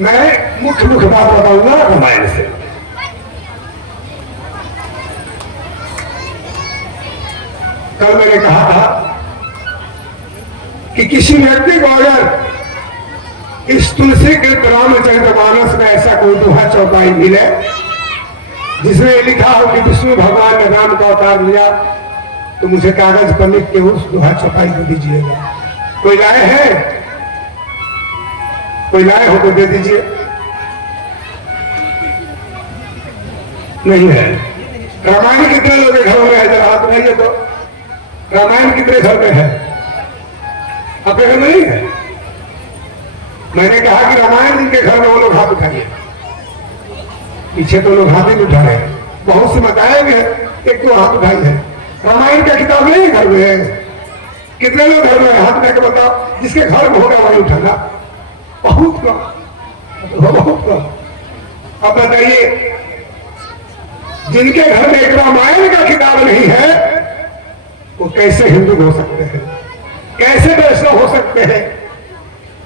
मैं मुख्य मुख्य बात बताऊंगा रामायण से। कल मैंने कहा था कि किसी व्यक्ति को अगर इस तुलसी के रामचरितमानस में ऐसा कोई दोहा चौपाई मिले जिसमें लिखा हो कि विष्णु भगवान ने राम का अवतार लिया, तो मुझे कागज पर लिख के उस दोहा चौपाई को दीजिएगा। कोई लाए है? कोई लाए हो तो दे दीजिए। नहीं है। रामायण कितने लोगों के घरों में है? जरा हाथ उठाइए तो। रामायण कितने घर में है? आपके घर में नहीं है? मैंने कहा कि रामायण जिनके घर में वो लोग हाथ उठाइए। पीछे तो लोग हाथ ही उठा रहे हैं, बहुत से बताए गए, एक तो हाथ उठाई है। रामायण का किताब नहीं घर में है। कितने लोग घर में हाथ उठा के बताओ। जिसके घर में होगा वही उठाना। बहुत कम, बहुत कम। अब बताइए, जिनके घर में एक रामायण का किताब नहीं है वो कैसे हिंदू हो सकते हैं? कैसे वैष्णव हो सकते हैं?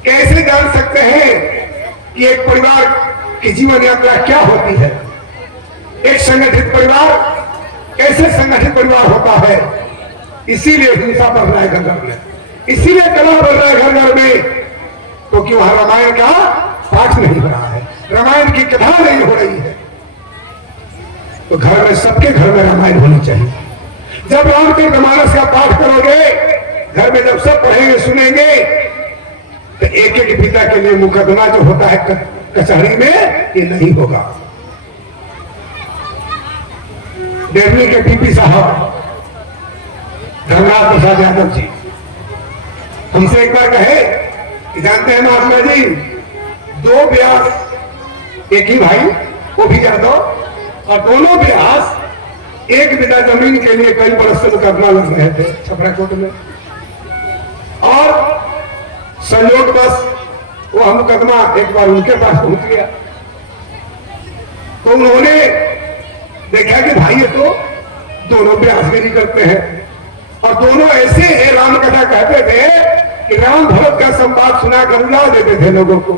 कैसे जान सकते हैं कि एक परिवार की जीवन यात्रा क्या होती है? एक संगठित परिवार कैसे संगठित परिवार होता है? इसीलिए हिंसा बढ़ रहा है घर घर में, इसीलिए तनाव बढ़ रहा है घर घर में, क्योंकि वहां रामायण का पाठ नहीं हो रहा है, रामायण की कथा नहीं हो रही है। तो घर में, सबके घर में रामायण होनी चाहिए। जब रामचरितमानस का पाठ करोगे घर में, जब सब पढ़ेंगे सुनेंगे, तो एक एक पिता के लिए मुकदमा जो होता है कचहरी में, ये नहीं होगा। दिल्ली के टीपी साहब धर्मनाथ प्रसाद यादव जी हमसे एक बार कहे कि जानते हैं महात्मा जी, 2 व्यास एक ही भाई, वो भी यादव, और दोनों व्यास एक बिता जमीन के लिए कई बरस से मुकदमा लड़ रहे थे छपरा कोर्ट में, और संयोग बस वो मुकदमा एक बार उनके पास पहुंच गया। तो उन्होंने देखा कि भाई ये तो दोनों व्यासगिरी करते हैं, और दोनों ऐसे राम कथा कहते थे कि राम भरत का संवाद सुना कर उड़ा देते थे लोगों को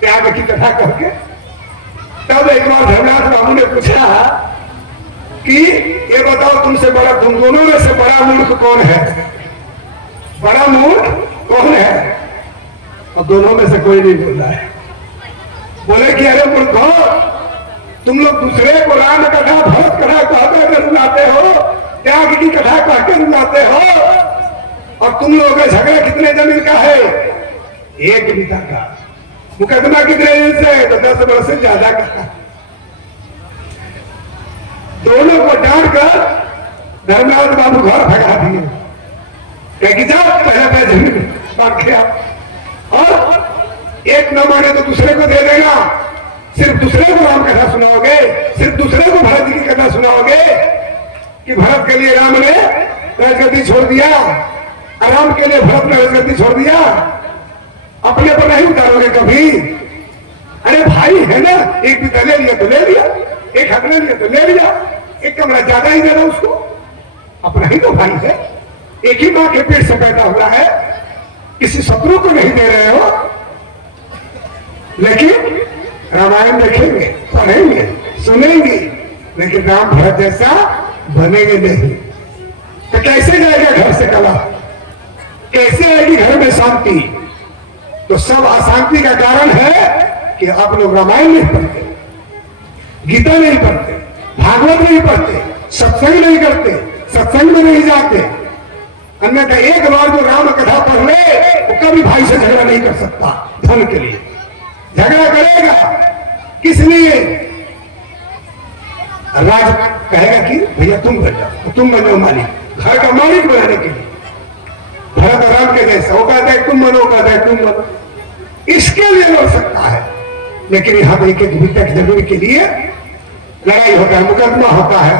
त्याग की कथा करके। तब एक बार धर्मनाथ बाबू ने पूछा कि ये बताओ, तुमसे बड़ा, तुम दोनों में से बड़ा मूर्ख कौन है? बड़ा मूर्ख कौन है? और दोनों में से कोई नहीं बोल रहा है। बोले कि अरे मूर्खों, तुम लोग दूसरे को राम कथा भरत कथा कहकर रुलाते हो, त्याग की कथा कहकर रुलाते हो, और तुम लोगों का झगड़ा कितने जमीन का है? 1 बिता का। मुकदमा कितने दिन से? तो 10 वर्ष से ज्यादा का। दोनों को डांट कर धर्मनाथ बाबू घर भगा दिए, कि जाओ पहले जमीन बांट के आओ, और एक न माने तो दूसरे को दे देना। सिर्फ दूसरे को राम कथा सुनाओगे, सिर्फ दूसरे को भरत जी की कथा सुनाओगे कि भरत के लिए राम ने राजगद्दी छोड़ दिया, राम के लिए भरत ने राजगद्दी छोड़ दिया, अपने पर नहीं उतारोगे कभी। अरे भाई है ना, एक बिता ले लिया तो ले लिया, एक हक ले लिया तो ले लिया, एक कमरा ज्यादा ही देना उसको, अपना ही तो भाई है, एक ही मां के पेट से पैदा हुआ है, किसी शत्रु को नहीं दे रहे हो। लेकिन रामायण देखेंगे, पढ़ेंगे, सुनेंगे, लेकिन राम भरत जैसा बनेंगे नहीं। तो कैसे जाएगा घर से कला? कैसे आएगी घर में शांति? तो सब अशांति का कारण है कि आप लोग रामायण नहीं पढ़ते, गीता नहीं पढ़ते, भागवत नहीं पढ़ते, सत्संग नहीं करते, सत्संग में नहीं जाते। अन्यथा एक बार जो राम कथा पढ़ ले वो कभी भाई से झगड़ा नहीं कर सकता। धन के लिए झगड़ा करेगा, किस लिए? राज कहेगा कि भैया तुम बन जाओ, तुम बन जाओ मालिक, घर का मालिक बनाने के लिए। भरत राम के जैसा वो कहता है तुम बनो, कहता है तुम बनो, इसके लिए लड़ सकता है। लेकिन यहां पर एक एक बिता की जमीन के लिए लड़ाई होता है, मुकदमा होता है,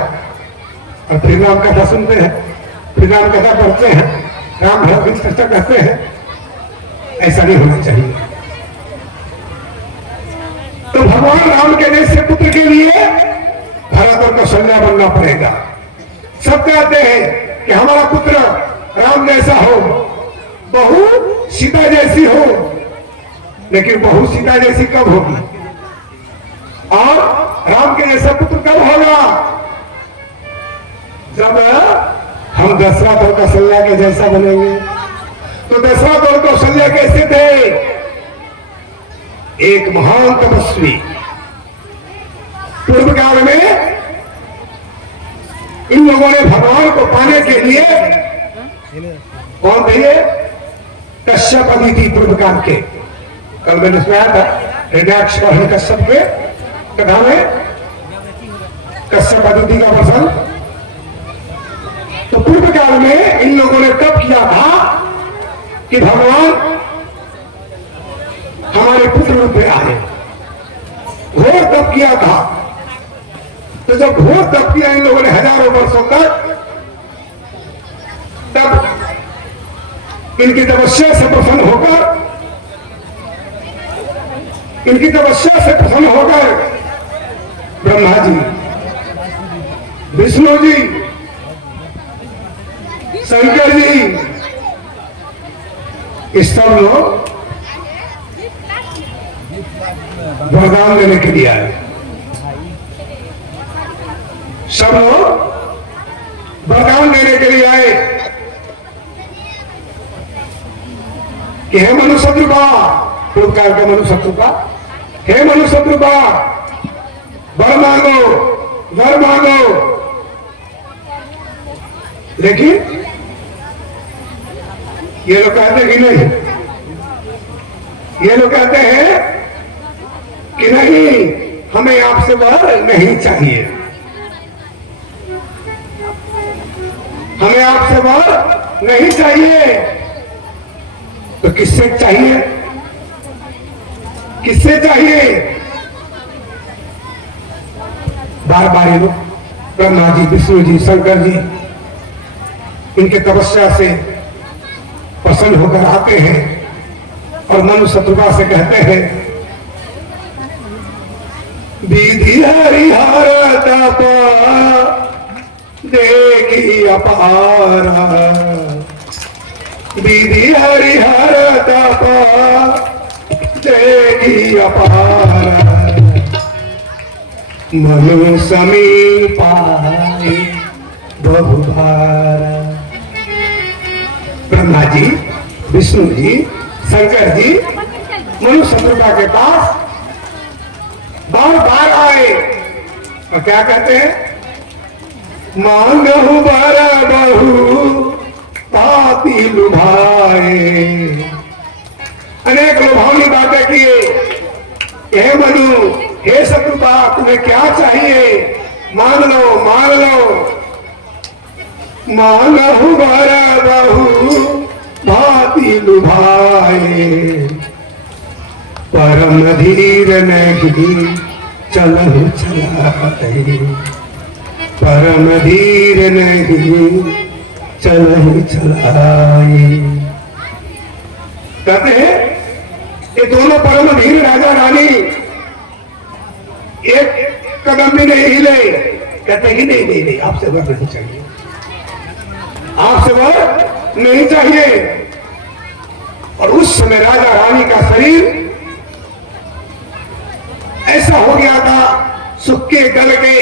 और फिर राम कथा सुनते हैं, फिर राम कथा पढ़ते हैं, राम भरत की चर्चा करते हैं। ऐसा नहीं होना चाहिए। तो भगवान राम के जैसे पुत्र के लिए भरत और कौशल्या बनना पड़ेगा। सब कहते हैं कि हमारा पुत्र राम जैसा हो, बहू सीता जैसी हो, लेकिन बहू सीता जैसी कब होगी और राम के जैसा पुत्र कब होगा? जब हम दशरथ और कौशल्या के जैसा बनेंगे। तो दशरथ और कौशल्या कैसे थे? एक महान तपस्वी। पूर्व काल में इन लोगों ने भगवान को पाने के लिए कौन थे ये? कश्यप अदिति पूर्व काल के। कल मैंने सुनाया था हृदयाक्ष कश्यप के कथा में कश्यप अदिति का प्रसंग। तो पूर्व काल में इन लोगों ने तब किया था कि भगवान हमारे पुत्र रूप में आए। घोर तप किया था। तो जब घोर तप किया इन लोगों ने हजारों वर्षों तक, तब इनकी तपस्या से प्रसन्न होकर ब्रह्मा जी, विष्णु जी, शंकर जी, इस सब लोग वरदान देने के लिए आए। सब लोग वरदान देने के लिए आए कि हे मनुशत्रुपा, पूर्व काल के मनुशत्रुपा, हे मनुशत्रुपा, वर मांगो, वर मांगो। लेकिन ये लोग कहते हैं कि नहीं, ये लोग कहते हैं कि नहीं, हमें आपसे वर नहीं चाहिए, हमें आपसे वर नहीं चाहिए। तो किससे चाहिए? किससे चाहिए? बार बार ये लोग ब्रह्मा जी, विष्णु जी, शंकर जी इनके तपस्या से प्रसन्न होकर आते हैं और मनुशत्रुपा से कहते हैं विधि हरिहर तप देखी अपारा, विधि हरिहर तप देखी अपारा, मनु समीपाए बहुभारा। ब्रह्मा जी, विष्णु जी, शंकर जी मनुशत्रुपा के पास बार बार आए और क्या कहते हैं? मांगहु वर बहु पापी लुभाए। अनेक लुभावनी बातें किए। हे मनु, हे शत्रुपा, तुम्हें क्या चाहिए? मांग लो, मांग लो। मांगहु वर बहु भांति लुभाए, परम धीर नहीं चलहु चलाए, परम धीर नहीं चलहु चलाए। कहते हैं ये दोनों परम धीर राजा रानी एक कदम भी नहीं हिले। कहते हैं कि नहीं नहीं नहीं, आपसे वर नहीं चाहिए, आपसे वर नहीं चाहिए। और उस समय राजा रानी का शरीर ऐसा हो गया था, सुक्के गल के।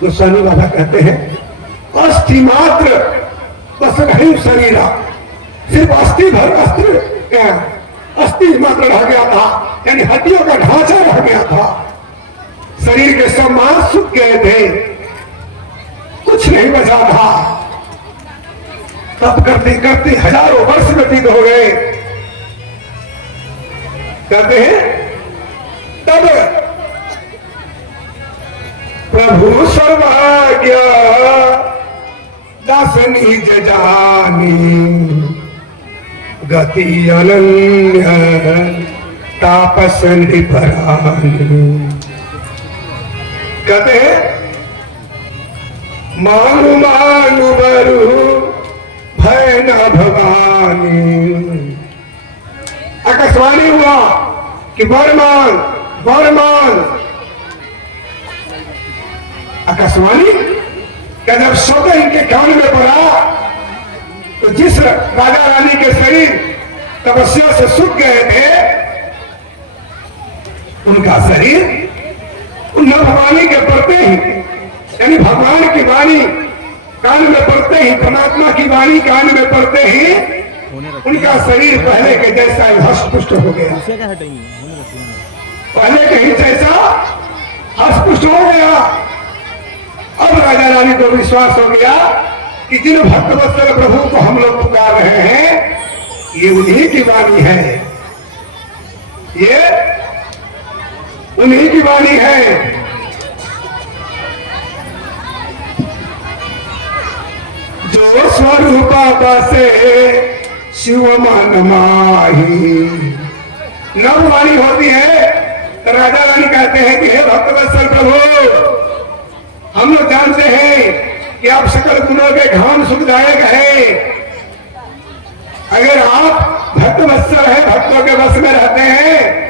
गोस्वामी बाबा कहते हैं अस्थि मात्र बस रही शरीरा, सिर्फ अस्थि भर अस्थि मात्र रह गया था, यानी हड्डियों का ढांचा रह गया था। शरीर के सब मांस सूख गए थे, कुछ नहीं बचा था। तब करते करते हजारों वर्ष व्यतीत हो गए। कहते हैं तब प्रभु सर्वज्ञ दास निज जानी, गति अनन्य तापस निपरानी। कहते हैं मानु मानु बरु भय न भवानी। आकाशवाणी हुआ कि वरमान वरमान। आकाशवाणी क्या जब शब्द इनके कान में पड़ा तो जिस राजा रानी के शरीर तपस्या से सूख गए थे उनका शरीर उन भगवानी के पढ़ते ही, यानी भगवान की वाणी कान में पड़ते ही, परमात्मा की वाणी कान में पड़ते ही उनका शरीर पहले के जैसा हष्टपुष्ट हो गया, पहले के ही जैसा हष्टपुष्ट हो गया। अब राजा रानी को विश्वास हो गया कि जिन भक्तवत्सल प्रभु को हम लोग पुकार रहे हैं ये उन्हीं की वाणी है, ये उन्हीं की वाणी है। जो स्वरूपा बसे शिव मन माही, नव वाणी होती है तो राजा रानी कहते हैं कि हे भक्तवत्सल प्रभु, हम लोग जानते हैं कि आप सकल गुणों के घाम सुखदायक है, अगर आप भक्तवत्सल है, भक्तों के वश में रहते हैं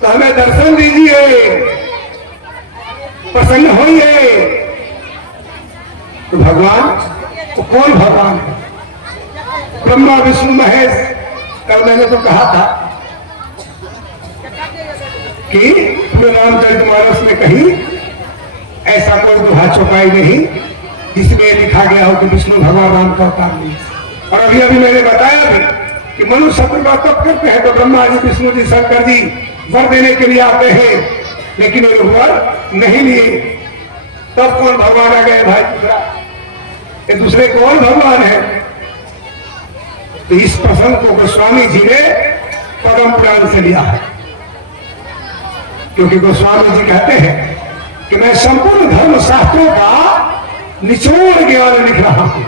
तो हमें दर्शन दीजिए, प्रसन्न होइए। तो भगवान तो कौन भगवान है? ब्रह्मा विष्णु महेश। कल मैंने तो कहा था कि पूरे रामचरितमानस में कहीं ऐसा कोई दोहा चौपाई नहीं जिसमें लिखा गया हो कि विष्णु भगवान राम का अवतार नहीं। और अभी अभी मैंने बताया भी कि मनुष्य शत्रुता तब करते हैं तो ब्रह्मा जी, विष्णु जी, शंकर जी वर देने के लिए आते हैं, लेकिन वे वर नहीं लिए। तब कौन भगवान आ गए भाई? दूसरा ये दूसरे कौन भगवान है? तो इस प्रसंग को गोस्वामी जी ने पद्म पुराण से लिया है, क्योंकि गोस्वामी जी कहते हैं कि मैं संपूर्ण धर्म शास्त्रों का निचोड़ ज्ञान लिख रहा हूं।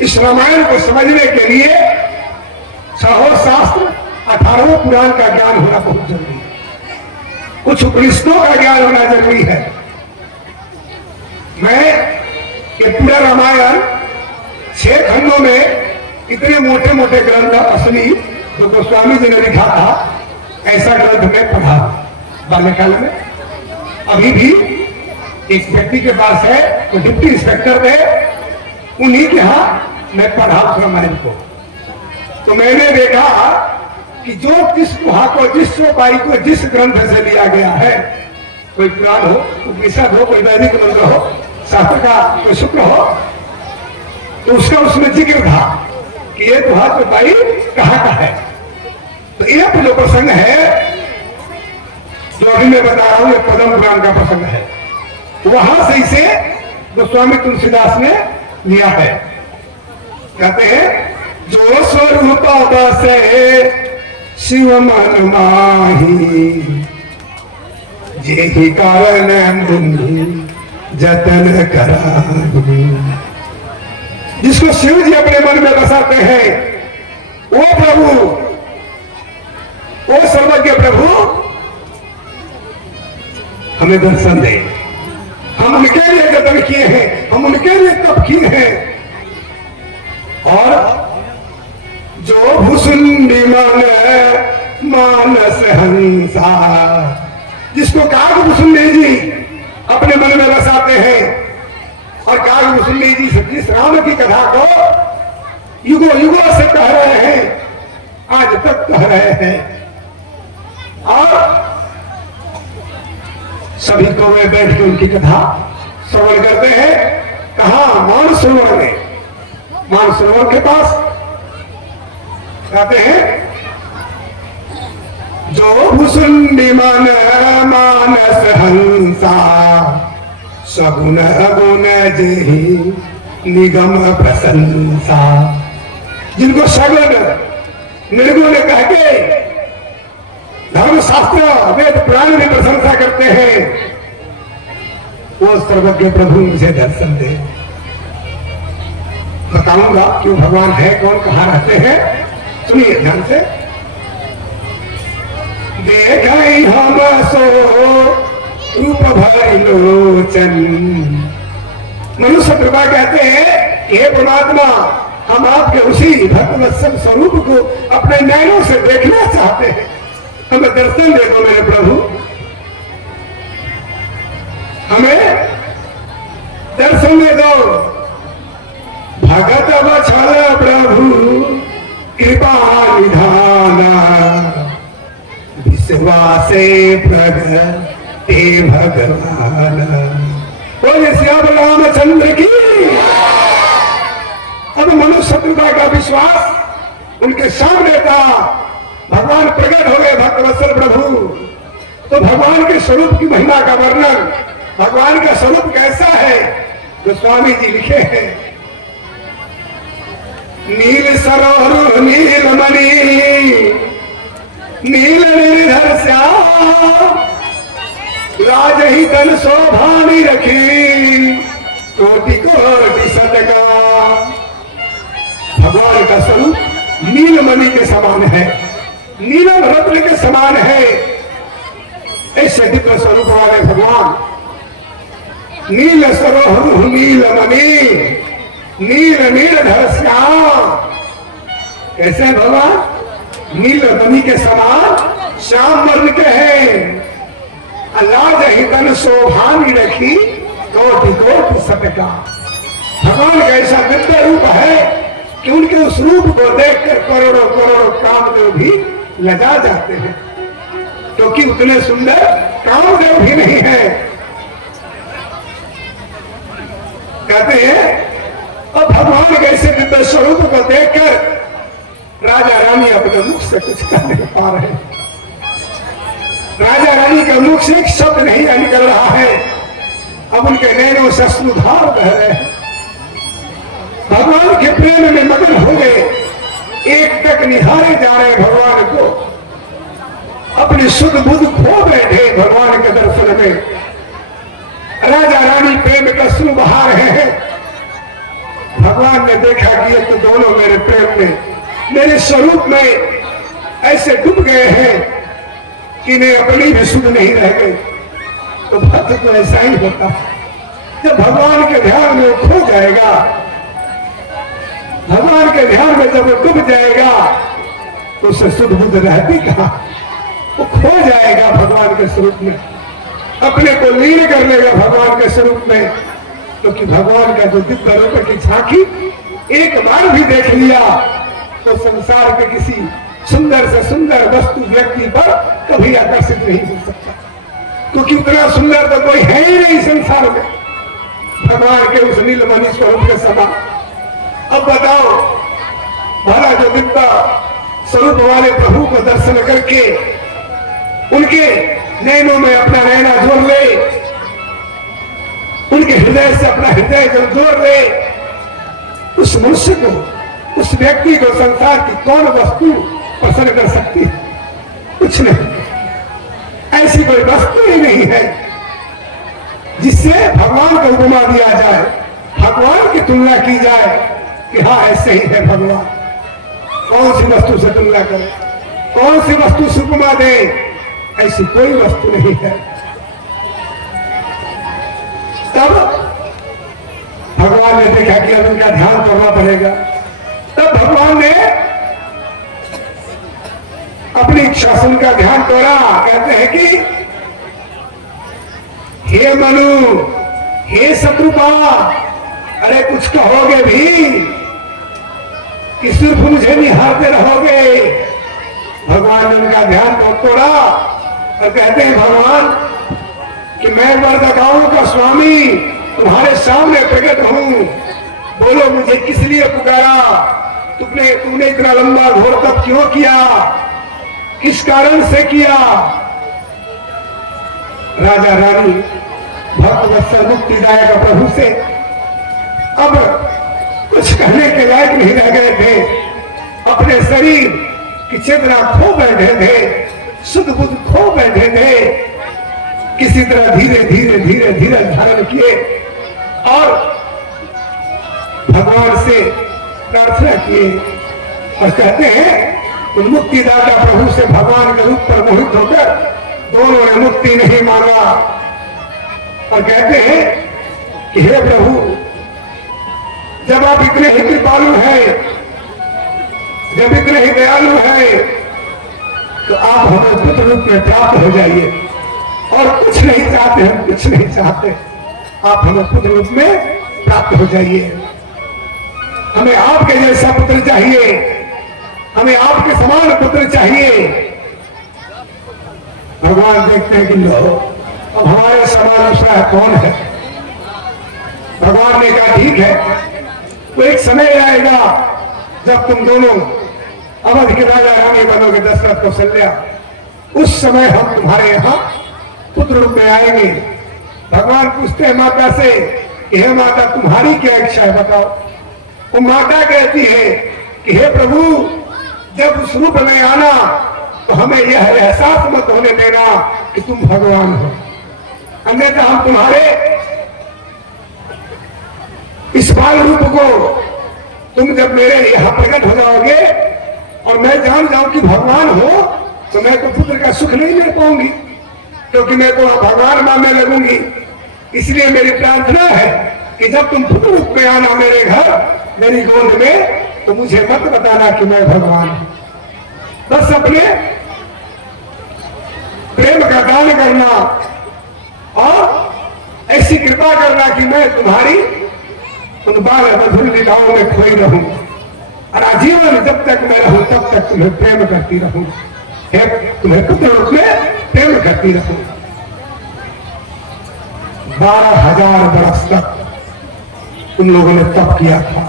इस रामायण को समझने के लिए 6 शास्त्र 18 पुराण का ज्ञान होना बहुत जरूरी है, कुछ उपनिषदों का ज्ञान होना जरूरी है। मैं ये पूरा रामायण 6 खंडों में इतने मोटे मोटे ग्रंथ असली जो गोस्वामी जी ने लिखा था, ऐसा ग्रंथ मैं पढ़ा बाल्यकाल में। अभी भी एक व्यक्ति के पास है तो डिप्टी इंस्पेक्टर थे, उन्हीं के यहां मैं पढ़ा उस रामायण को। तो मैंने देखा कि जो जिस गुहा को, जिस चौपाई को जिस ग्रंथ से लिया गया है, कोई पुराण हो, उपनिषद हो, कोई वैदिक मंत्र हो, शास्त्र का कोई शुक्र हो, तो उसका उसमें जिक्र था कि ये गुहा चौपाई कहाँ का है। तो ये जो प्रसंग है जो अभी मैं बता रहा हूं, ये पद्म पुराण का प्रसंग है। वहां से इसे गोस्वामी तुलसीदास ने लिया है। कहते हैं जो स्वरूप बसे शिव मन माही, जेहि कारण मुनि जतन कराही। जिसको शिव जी अपने मन में बसाते हैं, वो प्रभु, वो सर्वज्ञ प्रभु हमें दर्शन दे। हम उनके लिए कदम किए हैं, हम उनके लिए तप किए हैं। और जो भूषुंडी मानस हंसा, जिसको काग भूषुंडी जी अपने मन में बसाते हैं, और काग भूषुंडी जी जिस राम की कथा को युगों युगों से कह रहे हैं, आज तक कह रहे हैं, और सभी को वे बैठ के उनकी कथा श्रवण करते हैं। कहा? मानसरोवर में, मानसरोवर के पास। कहते हैं जो भूषुंडी मानस हंसा, सगुण गुण जेहि निगम प्रशंसा। जिनको सगुण निर्गुण कह के धर्म शास्त्र वेद पुराण में प्रशंसा करते हैं, वो सर्वज्ञ प्रभु मुझे दर्शन दे। बताऊंगा क्यों भगवान है कौन, कहां रहते हैं, सुनिए ध्यान से। देख हम सो रूप भय लोचन। मनुष्य कृपा कहते हैं हे परमात्मा, हम आपके उसी भक्तवत्सल स्वरूप को अपने नैनों से देखना चाहते हैं, हमें दर्शन दे दो मेरे प्रभु, हमें दर्शन दे दो। भगत बछल प्रभु कृपा निधाना, विश्व विश्वासे प्रगटे भगवान। बोले श्याम रामचंद्र की। अब मनुष्य शत्रुता का विश्वास उनके सामने था। भगवान प्रकट हो गए भक्तवत्सल प्रभु। तो भगवान के स्वरूप की महिमा का वर्णन, भगवान का स्वरूप कैसा है, तो स्वामी जी लिखे हैं। नील सरोवर नील मणि नील निर्धर श्याम राज ही तन शोभानी रखी कोटि कोटि सतका। भगवान का स्वरूप नीलमणि के समान है, नीलम रत्न के समान है। ऐसे दिव्य स्वरूप वाले भगवान। नील सरोवर नीलमणि नील निर्धर श्याम। कैसे भगवान? नीलमणि के समान श्याम वर्ण के हैं। लाज ही तन शोभानी रखी कोटि कोटि सतका। भगवान का ऐसा दिव्य रूप है कि उनके उस रूप को देखकर करोड़ों करोड़ों कामदेव भी लजा जाते हैं, क्योंकि उतने सुंदर कामदेव भी नहीं है। कहते हैं अब भगवान के ऐसे दिव्य स्वरूप को देखकर राजा रानी अपने मुख से कुछ कह नहीं पा रहे। राजा रानी के मुख से एक शब्द नहीं निकल रहा है। अब उनके नैनों से अश्रुधार बह रहे हैं। भगवान के प्रेम में मगन हो गए, एक तक निहारे जा रहे भगवान को। अपनी शुद्ध बुद्ध खो बैठे भगवान के दर्शन में। राजा रानी प्रेम का अश्रु बहा रहे हैं। भगवान ने देखा कि ये तो दोनों मेरे प्रेम में, मेरे स्वरूप में ऐसे डूब गए हैं कि इन्हें अपनी भी सुध नहीं रह गई। तो भक्त तो ऐसा ही होता है, जब भगवान के ध्यान में खो जाएगा, भगवान के ध्यान में जब वो डूब जाएगा तो उसे सुध बुद्ध रहती कहां? वो खो जाएगा भगवान के स्वरूप में, अपने को लीन कर लेगा भगवान के स्वरूप में। क्योंकि भगवान का जो दिव्य रूप की झांकी एक बार भी देख लिया तो संसार के किसी सुंदर से सुंदर वस्तु व्यक्ति पर कभी आकर्षित नहीं हो सकता, क्योंकि उतना सुंदर तो कोई है ही नहीं संसार में भगवान के उस नीलमणि स्वरूप के समान। अब बताओ, भला जो दिव्य स्वरूप वाले प्रभु को दर्शन करके उनके नैनों में अपना नैना जोड़ ले, उनके हृदय से अपना हृदय जो जोड़ ले, उस मनुष्य को, उस व्यक्ति को संसार की कौन वस्तु पसंद कर सकती है? कुछ नहीं, ऐसी कोई वस्तु ही नहीं है जिससे भगवान को उपमा दिया जाए, भगवान की तुलना की जाए कि हाँ ऐसे ही है भगवान। कौन सी वस्तु से तुलना करे, कौन सी वस्तु से उपमा दे? ऐसी कोई वस्तु नहीं है। तब भगवान ने देखा कि अब उनका ध्यान करना पड़ेगा। तब भगवान ने अपनी इच्छा से उनका ध्यान तोड़ा। कहते हैं कि हे मनु, हे शत्रुपा, अरे कुछ कहोगे भी कि सिर्फ मुझे निहारते रहोगे? भगवान ने उनका ध्यान तोड़ा और कहते हैं भगवान कि मैं वर्धकाओं का स्वामी तुम्हारे सामने प्रकट हूं, बोलो मुझे किस लिए पुकारा? तुमने इतना लंबा घोर तप क्यों किया? किस कारण से किया? राजा रानी भक्तवत्सल मुक्तिदायक प्रभु से अब कुछ कहने के लायक नहीं रह गए थे। अपने शरीर की चेतना खो बैठे थे, शुद्ध बुद्ध खो बैठे थे। किसी तरह धीरे धीरे धीरे धीरे धारण किए और भगवान से प्रार्थना किए और कहते हैं कि मुक्तिदाता प्रभु से भगवान के रूप पर मोहित होकर दोनों ने मुक्ति नहीं मांगा और कहते हैं कि हे प्रभु, जब आप इतने ही कृपालु हैं, जब इतने ही दयालु हैं, तो आप हमें पुत्र रूप में प्राप्त हो जाइए। और कुछ नहीं चाहते, हम कुछ नहीं चाहते, आप हमें पुत्र रूप में प्राप्त हो जाइए। हमें आपके जैसा पुत्र चाहिए, हमें आपके समान पुत्र चाहिए। भगवान देखते हैं कि लो अब हमारे समान दूसरा कौन है। भगवान ने कहा ठीक है, तो एक समय आएगा जब तुम दोनों अवध के राजा रानी बनोगे, दशरथ कौशल्या, उस समय हम तुम्हारे यहाँ पुत्र रूप में आएंगे। भगवान पूछते हैं माता से कि हे माता तुम्हारी क्या इच्छा है बताओ। वो माता कहती है कि हे प्रभु जब उस रूप में आना तो हमें यह एहसास मत होने देना कि तुम भगवान हो, अन्यथा हम तुम्हारे इस बाल रूप को तुम जब मेरे यहां प्रकट हो जाओगे और मैं जान जाऊं कि भगवान हो तो मैं तो पुत्र का सुख नहीं ले पाऊंगी, क्योंकि मैं तो भगवान मानने लगूंगी। इसलिए मेरी प्रार्थना है कि जब तुम पुत्र रूप में आना मेरे घर मेरी गोद में, तो मुझे मत बताना कि मैं भगवान हूं। बस अपने प्रेम का दान करना और ऐसी कृपा करना कि मैं तुम्हारी उन बाल मधुर लीलाओं में खोई रहूं और आजीवन जब तक मैं रहूं तब तक तुम्हें प्रेम करती रहूं, तुम्हें पुत्र रूप में प्रेम करती रहूं। 12,000 बरस तक उन लोगों ने तप किया था,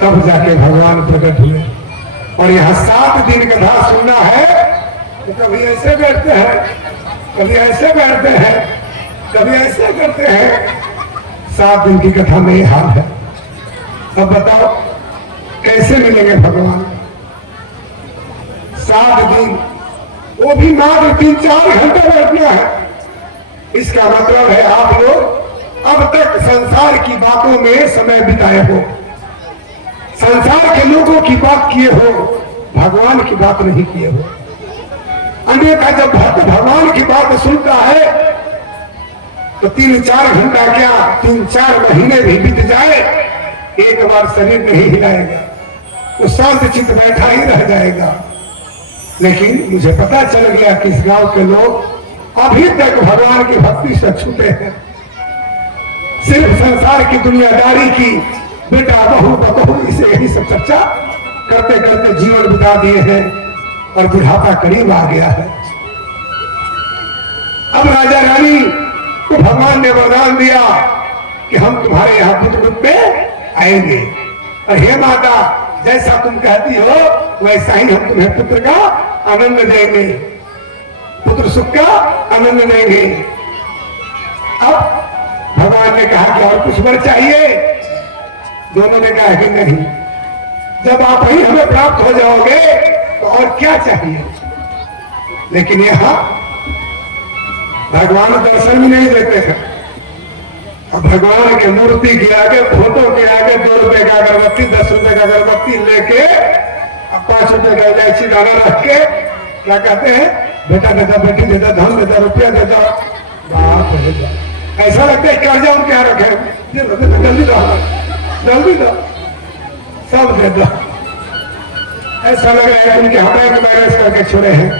तब जाके भगवान प्रकट हुए। और यहाँ 7 दिन कथा सुनना है तो कभी ऐसे बैठते हैं, कभी ऐसे बैठते हैं, कभी ऐसे करते हैं। 7 दिन की कथा में ये हाल है। अब बताओ कैसे मिलेंगे भगवान? 7 दिन, वो भी मात्र 3-4 घंटे बैठना है। इसका मतलब है आप लोग अब तक संसार की बातों में समय बिताए हो, संसार के लोगों की बात किए हो, भगवान की बात नहीं किए हो। अन्यथा जब भक्त भगवान की बात सुनता है तो 3-4 घंटा क्या 3-4 महीने भी बीत जाए, एक बार शरीर नहीं हिलाएगा, वो शांत चित्त बैठा ही रह जाएगा। लेकिन मुझे पता चल गया कि इस गांव के लोग अभी तक भगवान की भक्ति से छूटे हैं, सिर्फ संसार की दुनियादारी की बेटा बहू बहू इसे यही सब चर्चा करते करते जीवन बिता दिए हैं और बुढ़ापा करीब आ गया है। अब राजा रानी को भगवान ने वरदान दिया कि हम तुम्हारे यहाँ पुत्र रूप में आएंगे, और हे माता जैसा तुम कहती हो वैसा ही हम तुम्हें पुत्र का आनंद देंगे, पुत्र सुख का आनंद देंगे। अब भगवान ने कहा कि और कुछ वर चाहिए? दोनों ने कहा कि नहीं, जब आप ही हमें प्राप्त हो जाओगे तो और क्या चाहिए। लेकिन यहां भगवान दर्शन भी नहीं देते हैं। अब भगवान के मूर्ति के आगे, फोटो के आगे 2 रुपए का अगरबत्ती, 10 रुपए का अगरबत्ती लेके 5 रुपए का इलायची दाना रख के क्या कहते हैं, बेटा देता, बेटी देता, धन देता, रुपया देता, बाप रे ऐसा लगता है कर्जा उनके यहाँ रखे, जल्दी दो, जल्दी दो, सब दे दो। ऐसा लग रहा है उनके यहाँ बैंक बैलेंस करके छोड़े हैं,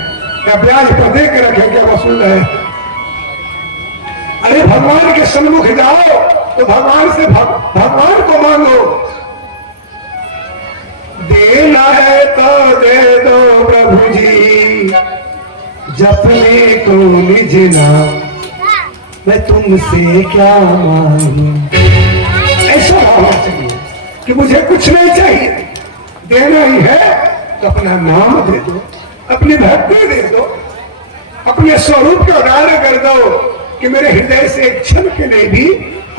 क्या ब्याज पर दे के रखे, क्या वसूल रहे। अरे भगवान के सन्मुख जाओ तो भगवान से भगवान को मांगो। देना है तो दे दो प्रभु जी, जपने को निज नाम, मैं तुमसे क्या मांगू। ऐसा होना चाहिए कि मुझे कुछ नहीं चाहिए, देना ही है तो अपना नाम दे दो, अपनी भक्ति दे दो, अपने स्वरूप का उदाहरण कर दो कि मेरे हृदय से एक क्षण के लिए भी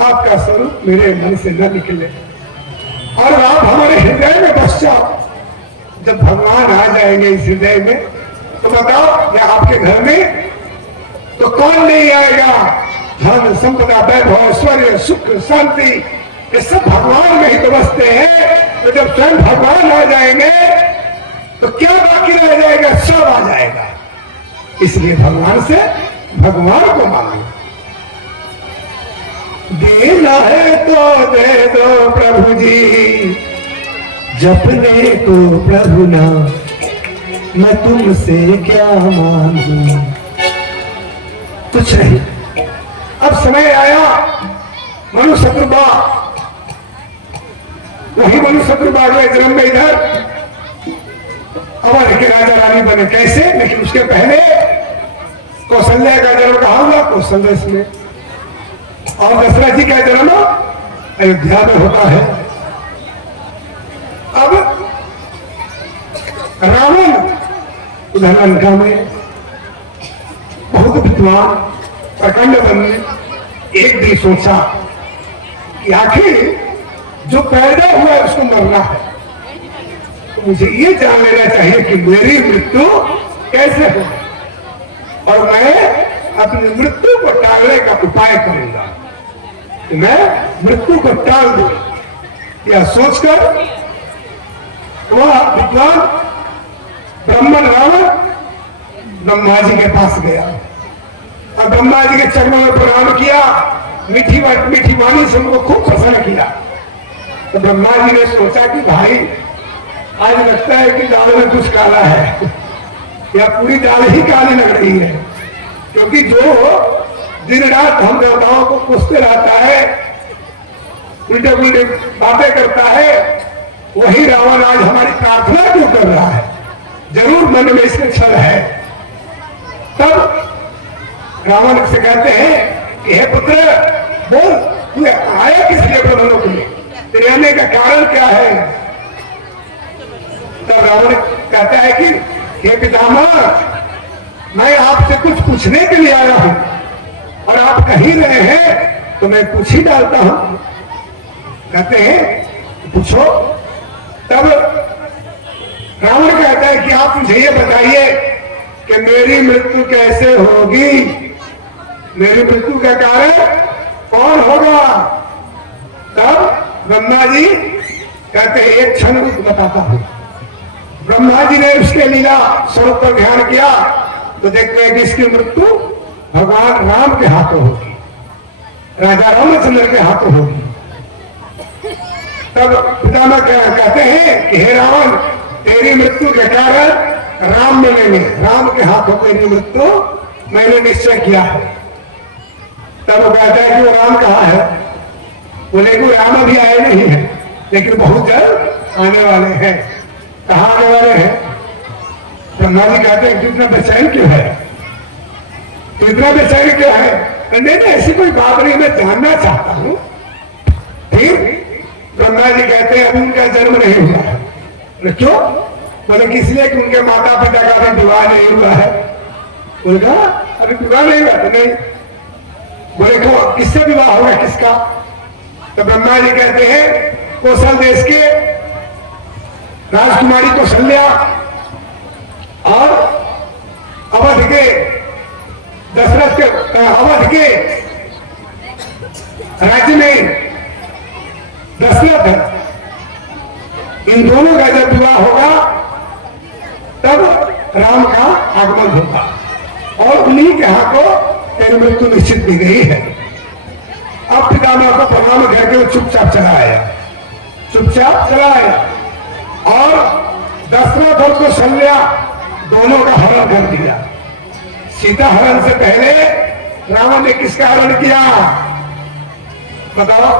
आपका स्वरूप मेरे मन से न निकले, और आप हमारे हृदय में बस जाओ। जब भगवान आ जाएंगे इस हृदय में तो बताओ या आपके घर में तो कौन नहीं आएगा। धन संपदा वैभव ऐश्वर्य सुख शांति ये सब भगवान में ही तो बसते हैं। तो जब स्वयं भगवान आ जाएंगे तो क्या बाकी रह जाएगा, सब आ जाएगा। इसलिए भगवान से भगवान को मांगो। देना है तो दे दो प्रभु जी, जपने को प्रभु नाम, मैं तुमसे क्या मांगू। कुछ नहीं। अब समय आया मनु शत्रुबा, वही मनु शत्रुबा अगले जन्म में इधर अवध के राजा रानी बने। कैसे? लेकिन उसके पहले कौशल्या का जन्म कहाँ हुआ? कौशल देश में। और दशरथ जी का जन्म अयोध्या में होता है। अब रावण उधर लंका में बहुत विद्वान प्रखंड बनने एक दिन सोचा कि आखिर जो पैदा हुआ है उसको मरना है, तो मुझे ये जान लेना चाहिए कि मेरी मृत्यु कैसे हो और मैं अपनी मृत्यु को टालने का उपाय करूंगा। कि मैं मृत्यु को टाल दूं, यह सोचकर वह विद्वान ब्राह्मण रावण ब्रह्मा जी के पास गया और ब्रह्मा जी के चरणों में प्रणाम किया, मीठी वाणी से उनको खूब प्रसन्न किया। तो ब्रह्मा जी ने सोचा कि भाई आज लगता है कि दाल में कुछ काला है, या पूरी दाल ही काली लग रही है, क्योंकि जो दिन रात हम देवताओं को पूछते रहता है, उल्टे उल्टे बातें करता है, वही रावण आज हमारी प्रार्थना क्यों कर रहा है? जरूर मन में इसके छल है। तब रावण से कहते हैं कि हे पुत्र, बोल तू आया किस लिए ब्रह्मलों के लिए, तेरे आने का कारण क्या है? तब रावण कहता है कि हे पितामह, मैं आपसे कुछ पूछने के लिए आया हूं और आप कहीं रहे हैं तो मैं पूछ ही डालता हूं। कहते हैं पूछो। तब रावण कहता है कि आप मुझे ये बताइए कि मेरी मृत्यु कैसे होगी, मेरी मृत्यु का कारण कौन होगा? तब ब्रह्मा जी कहते हैं एक क्षण बताता हूं। ब्रह्मा जी ने उसके लीला स्वरूप पर ध्यान किया तो देखते हैं कि इसकी मृत्यु भगवान राम के हाथों होगी, राजा रामचंद्र के हाथों होगी। तब पितामह कहते हैं कि हे रावण, तेरी मृत्यु के कारण राम मिलेंगे, राम के हाथों तेरी मृत्यु मैंने निश्चय किया है। तब वो कहता है कि वो राम कहाँ है? बोले कि राम अभी आए नहीं है, लेकिन बहुत जल्द आने वाले हैं। कहाँ आने वाले हैं? ब्रह्मा जी कहते हैं कितना बेचैन क्यों है, तो इतना बेचैन क्यों है? नहीं ऐसी कोई बात नहीं, मैं जानना चाहता हूं। फिर ब्रह्मा जी कहते हैं अभी उनका जन्म नहीं हुआ है। क्यों? बोले कि इसलिए कि उनके माता पिता का अभी विवाह नहीं हुआ है। बोलेगा अभी विवाह नहीं हुआ? तो नहीं। बोले क्यों, किससे विवाह होगा, किसका? तो ब्रह्मा जी कहते हैं कौशल देश के राजकुमारी कौशल्या और अवध के दशरथ के अवध के राज्य में दशरथ, इन दोनों का जब विवाह होगा तब राम का आगमन होगा और उन्हीं के हाथों तेरी मृत्यु निश्चित की गई है। अब पितामह को प्रणाम करके वो चुपचाप चला आया और दशरथ और कौशल्या दोनों का हरण कर दिया। सीता हरण से पहले रावण ने किसका हरण किया बताओ?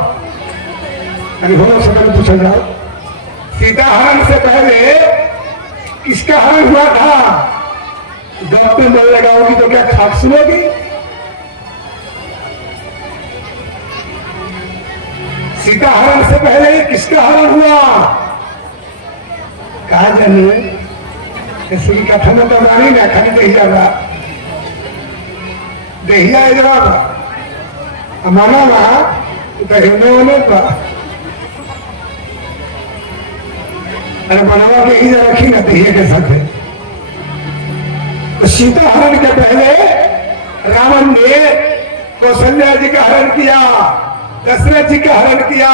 अभी दोनों समय पूछा जाओ। सीता हरण से पहले किसका हरण हुआ था? जब तुम मन लगाओगी तो क्या खाक सुनोगी? सीता हरण से पहले किसका हरण हुआ? कहा जानिए किसी की कथा में तो रानी ना खाली दहिया जवाब माना होने का अरे बनावा के ही रखी ना दहिया के साथ। तो सीता हरण के पहले रावण ने कौशल्या जी का हरण किया, दशरथ जी का हरण किया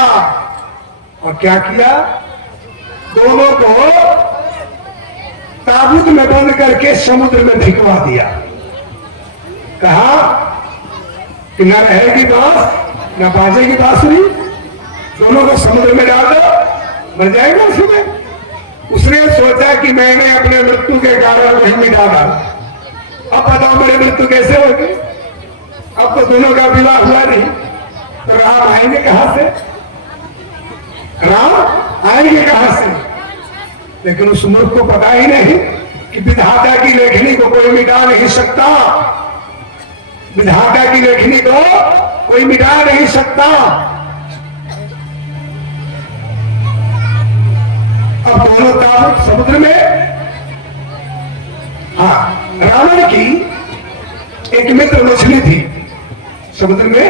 और क्या किया? दोनों को ताबूत में बंद करके समुद्र में भिगवा दिया। कहा कि न रहेगी बांस न बाजेगी बांसुरी, दोनों को समुद्र में डाल दो, मर जाएगा उसमें। उसने सोचा कि मैंने अपने मृत्यु के कारण वहीं मिटा डाला, अब बताओ मेरी मृत्यु कैसे होगी? अब तो दोनों का विवाह हुआ नहीं, तो राम आएंगे कहां से? राम आएंगे कहां से? लेकिन उस मूर्ख को पता ही नहीं कि विधाता की लेखनी को कोई मिटा नहीं सकता। विधाता की लेखनी को कोई मिटा नहीं सकता। अब दोनों ताबूत समुद्र में। हाँ, रावण की एक मित्र मछली थी समुद्र में।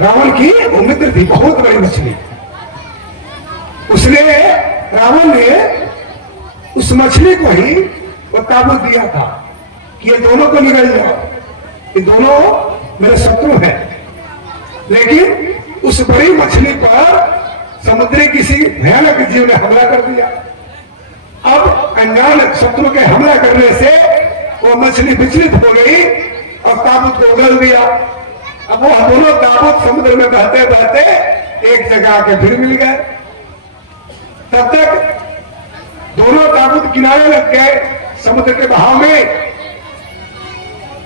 रावण की वो मित्र थी, बहुत बड़ी मछली। उसने रावण ने उस मछली को ही वो ताबूत दिया था कि ये दोनों को निगल जाओ, ये दोनों मेरे शत्रु हैं। लेकिन उस बड़ी मछली पर समुद्री किसी भयानक जीव ने हमला कर दिया। अब अनजान शत्रु के हमला करने से वो मछली विचलित हो गई और ताबूत को उगल दिया। अब वो दोनों ताबूत समुद्र में बहते बहते एक जगह आके फिर मिल गए। तब तक दोनों ताबूत किनारे लग गए समुद्र के बहाव में।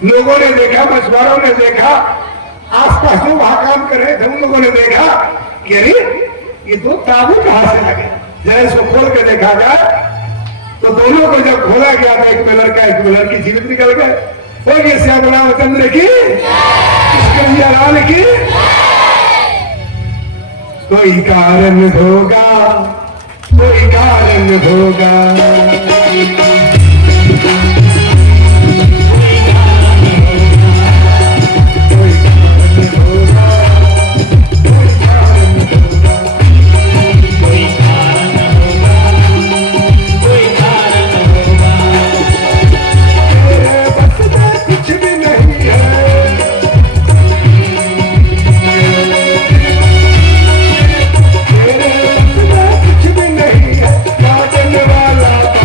लोगों ने देखा, मछुआरों ने देखा, आसपास जो वहां काम कर रहे थे उन लोगों ने देखा कि अरे ये दो ताबूत कहां से लगे। जरा इसको खोल के देखा गया तो दोनों को जब खोला गया था, एक में लड़का एक में लड़की जीवित निकल गए। बोलिए श्याम रामचंद्र की, कन्हैया लाल की। कोई कारण होगा, कोई कारण होगा। वाला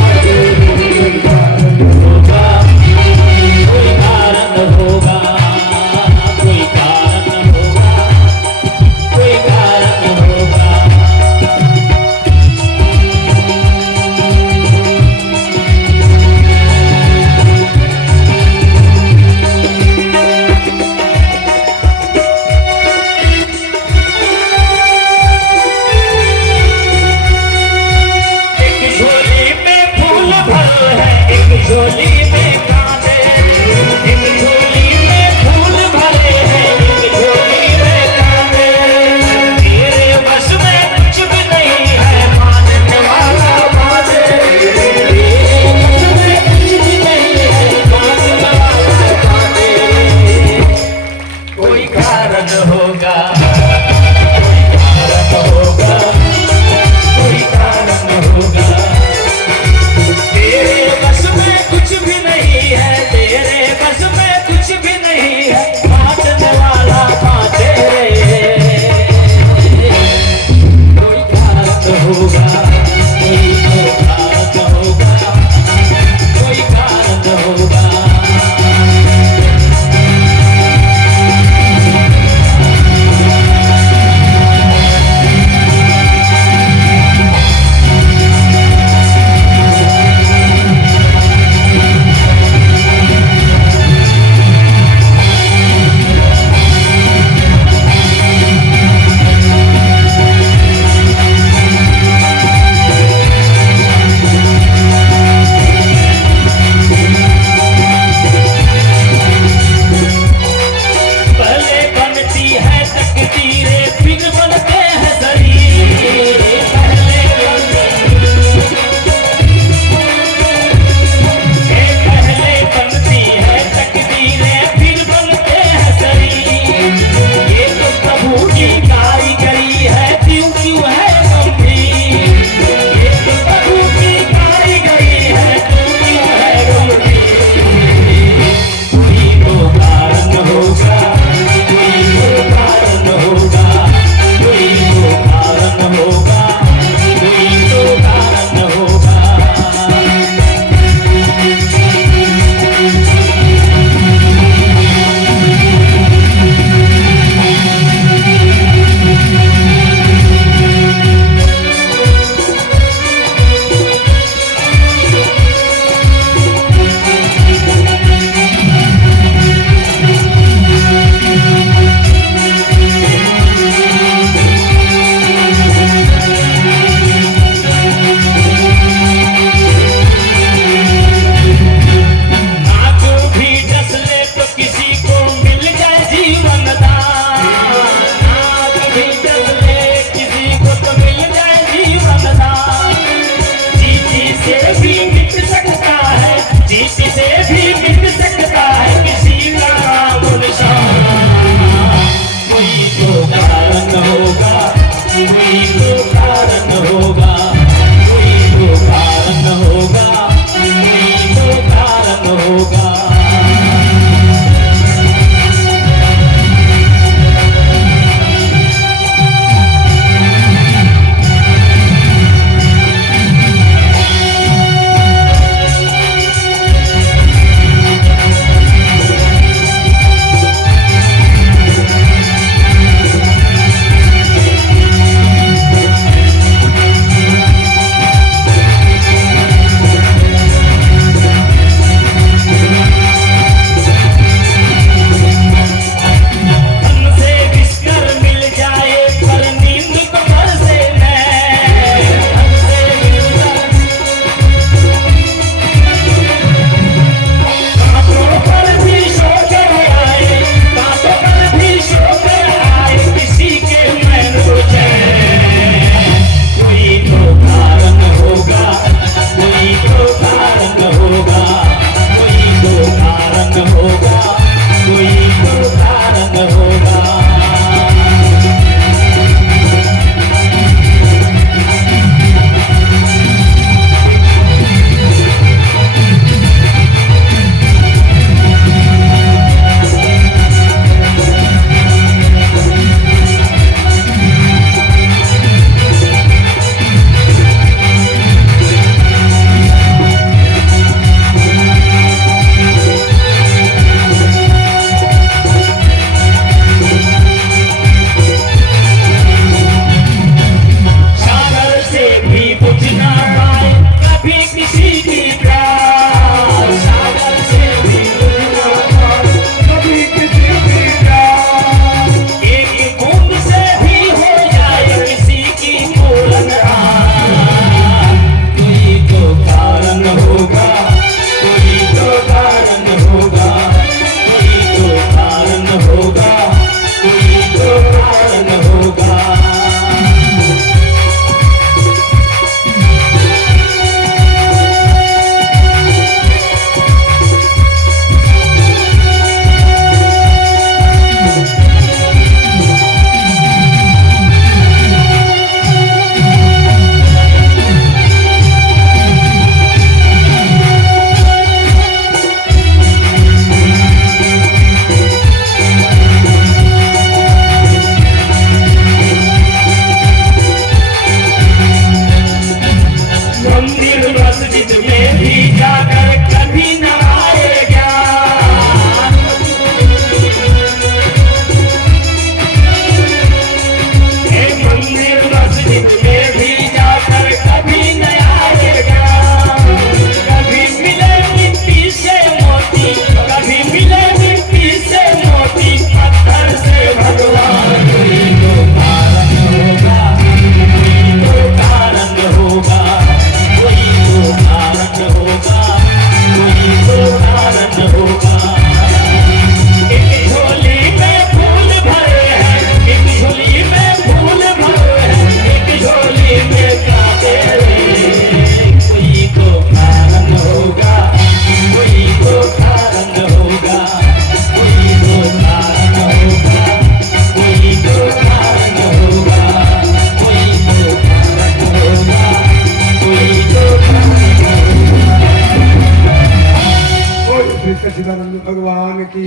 सच्चिदानंद भगवान की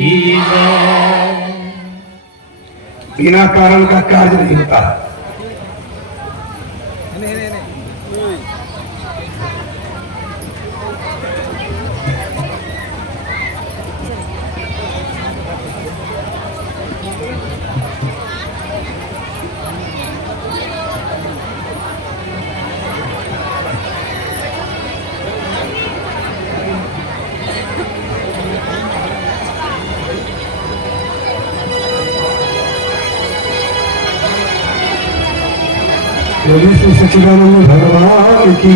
बिना कारण का कार्य नहीं होता। श्री सच्चिदानंद भगवान की।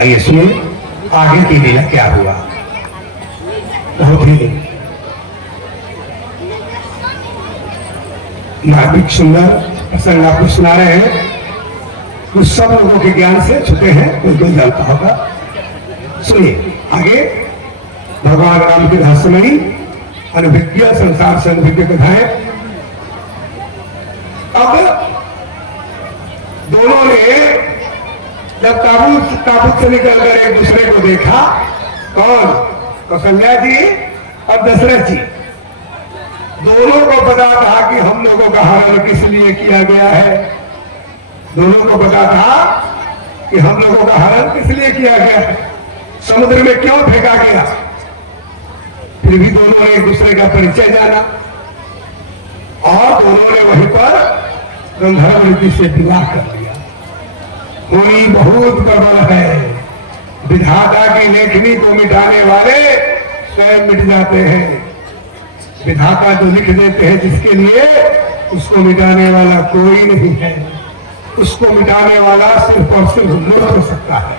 आइए सुनिए आगे की लीला क्या हुआ। बहुत ही मार्मिक सुंदर प्रसंग आपको सुना रहे हैं। कुछ सब लोगों के ज्ञान से छुटे हैं, कोई कोई जानता होगा। सुनिए आगे भगवान राम की रहस्यमयी अनुभज्ञ संसार से अनुभज्ञ कथाएं। अब दोनों ने जब ताबूत से निकलकर एक दूसरे को देखा, कौन? कौशल्या जी और दशरथ जी। दोनों को पता था कि हम लोगों का हरण किस लिए किया गया है। दोनों को पता था कि हम लोगों का हरण किस लिए किया गया है, समुद्र में क्यों फेंका गया। फिर भी दोनों ने एक दूसरे का परिचय जाना और दोनों ने वहीं पर गंधर्व रीति से विवाह कर दिया। कोई बहुत प्रबल है, विधाता की लेखनी को मिटाने वाले स्वयं मिट जाते हैं। विधाता जो लिख देते हैं जिसके लिए, उसको मिटाने वाला कोई नहीं है। उसको मिटाने वाला सिर्फ और सिर्फ मूर्ख हो सकता है।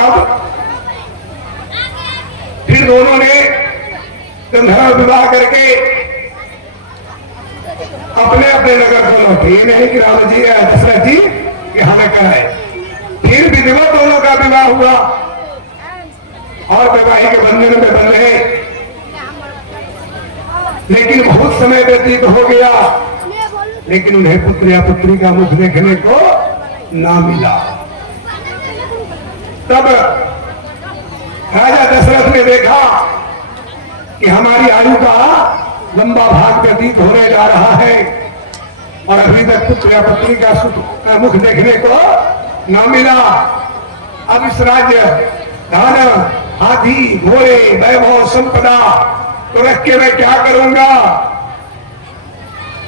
अब फिर दोनों ने गंधर्व विवाह करके अपने अपने नगर को लौटे। ये नहीं कि राम जी या दशरथ जी यहाँ न कराए। फिर विधिवत दोनों का विवाह हुआ और वैवाहिक बंधन में बन रहे। लेकिन बहुत समय व्यतीत हो गया, लेकिन उन्हें पुत्र या पुत्री का मुख देखने को ना मिला। तब राजा दशरथ ने देखा कि हमारी आयु का लंबा भाग व्यतीत होने जा रहा है और अभी तक पुत्र या पुत्री का मुख देखने को न मिला। अब इस राज्य धन हाथी घोड़े वैभव संपदा तो रख के मैं क्या करूंगा,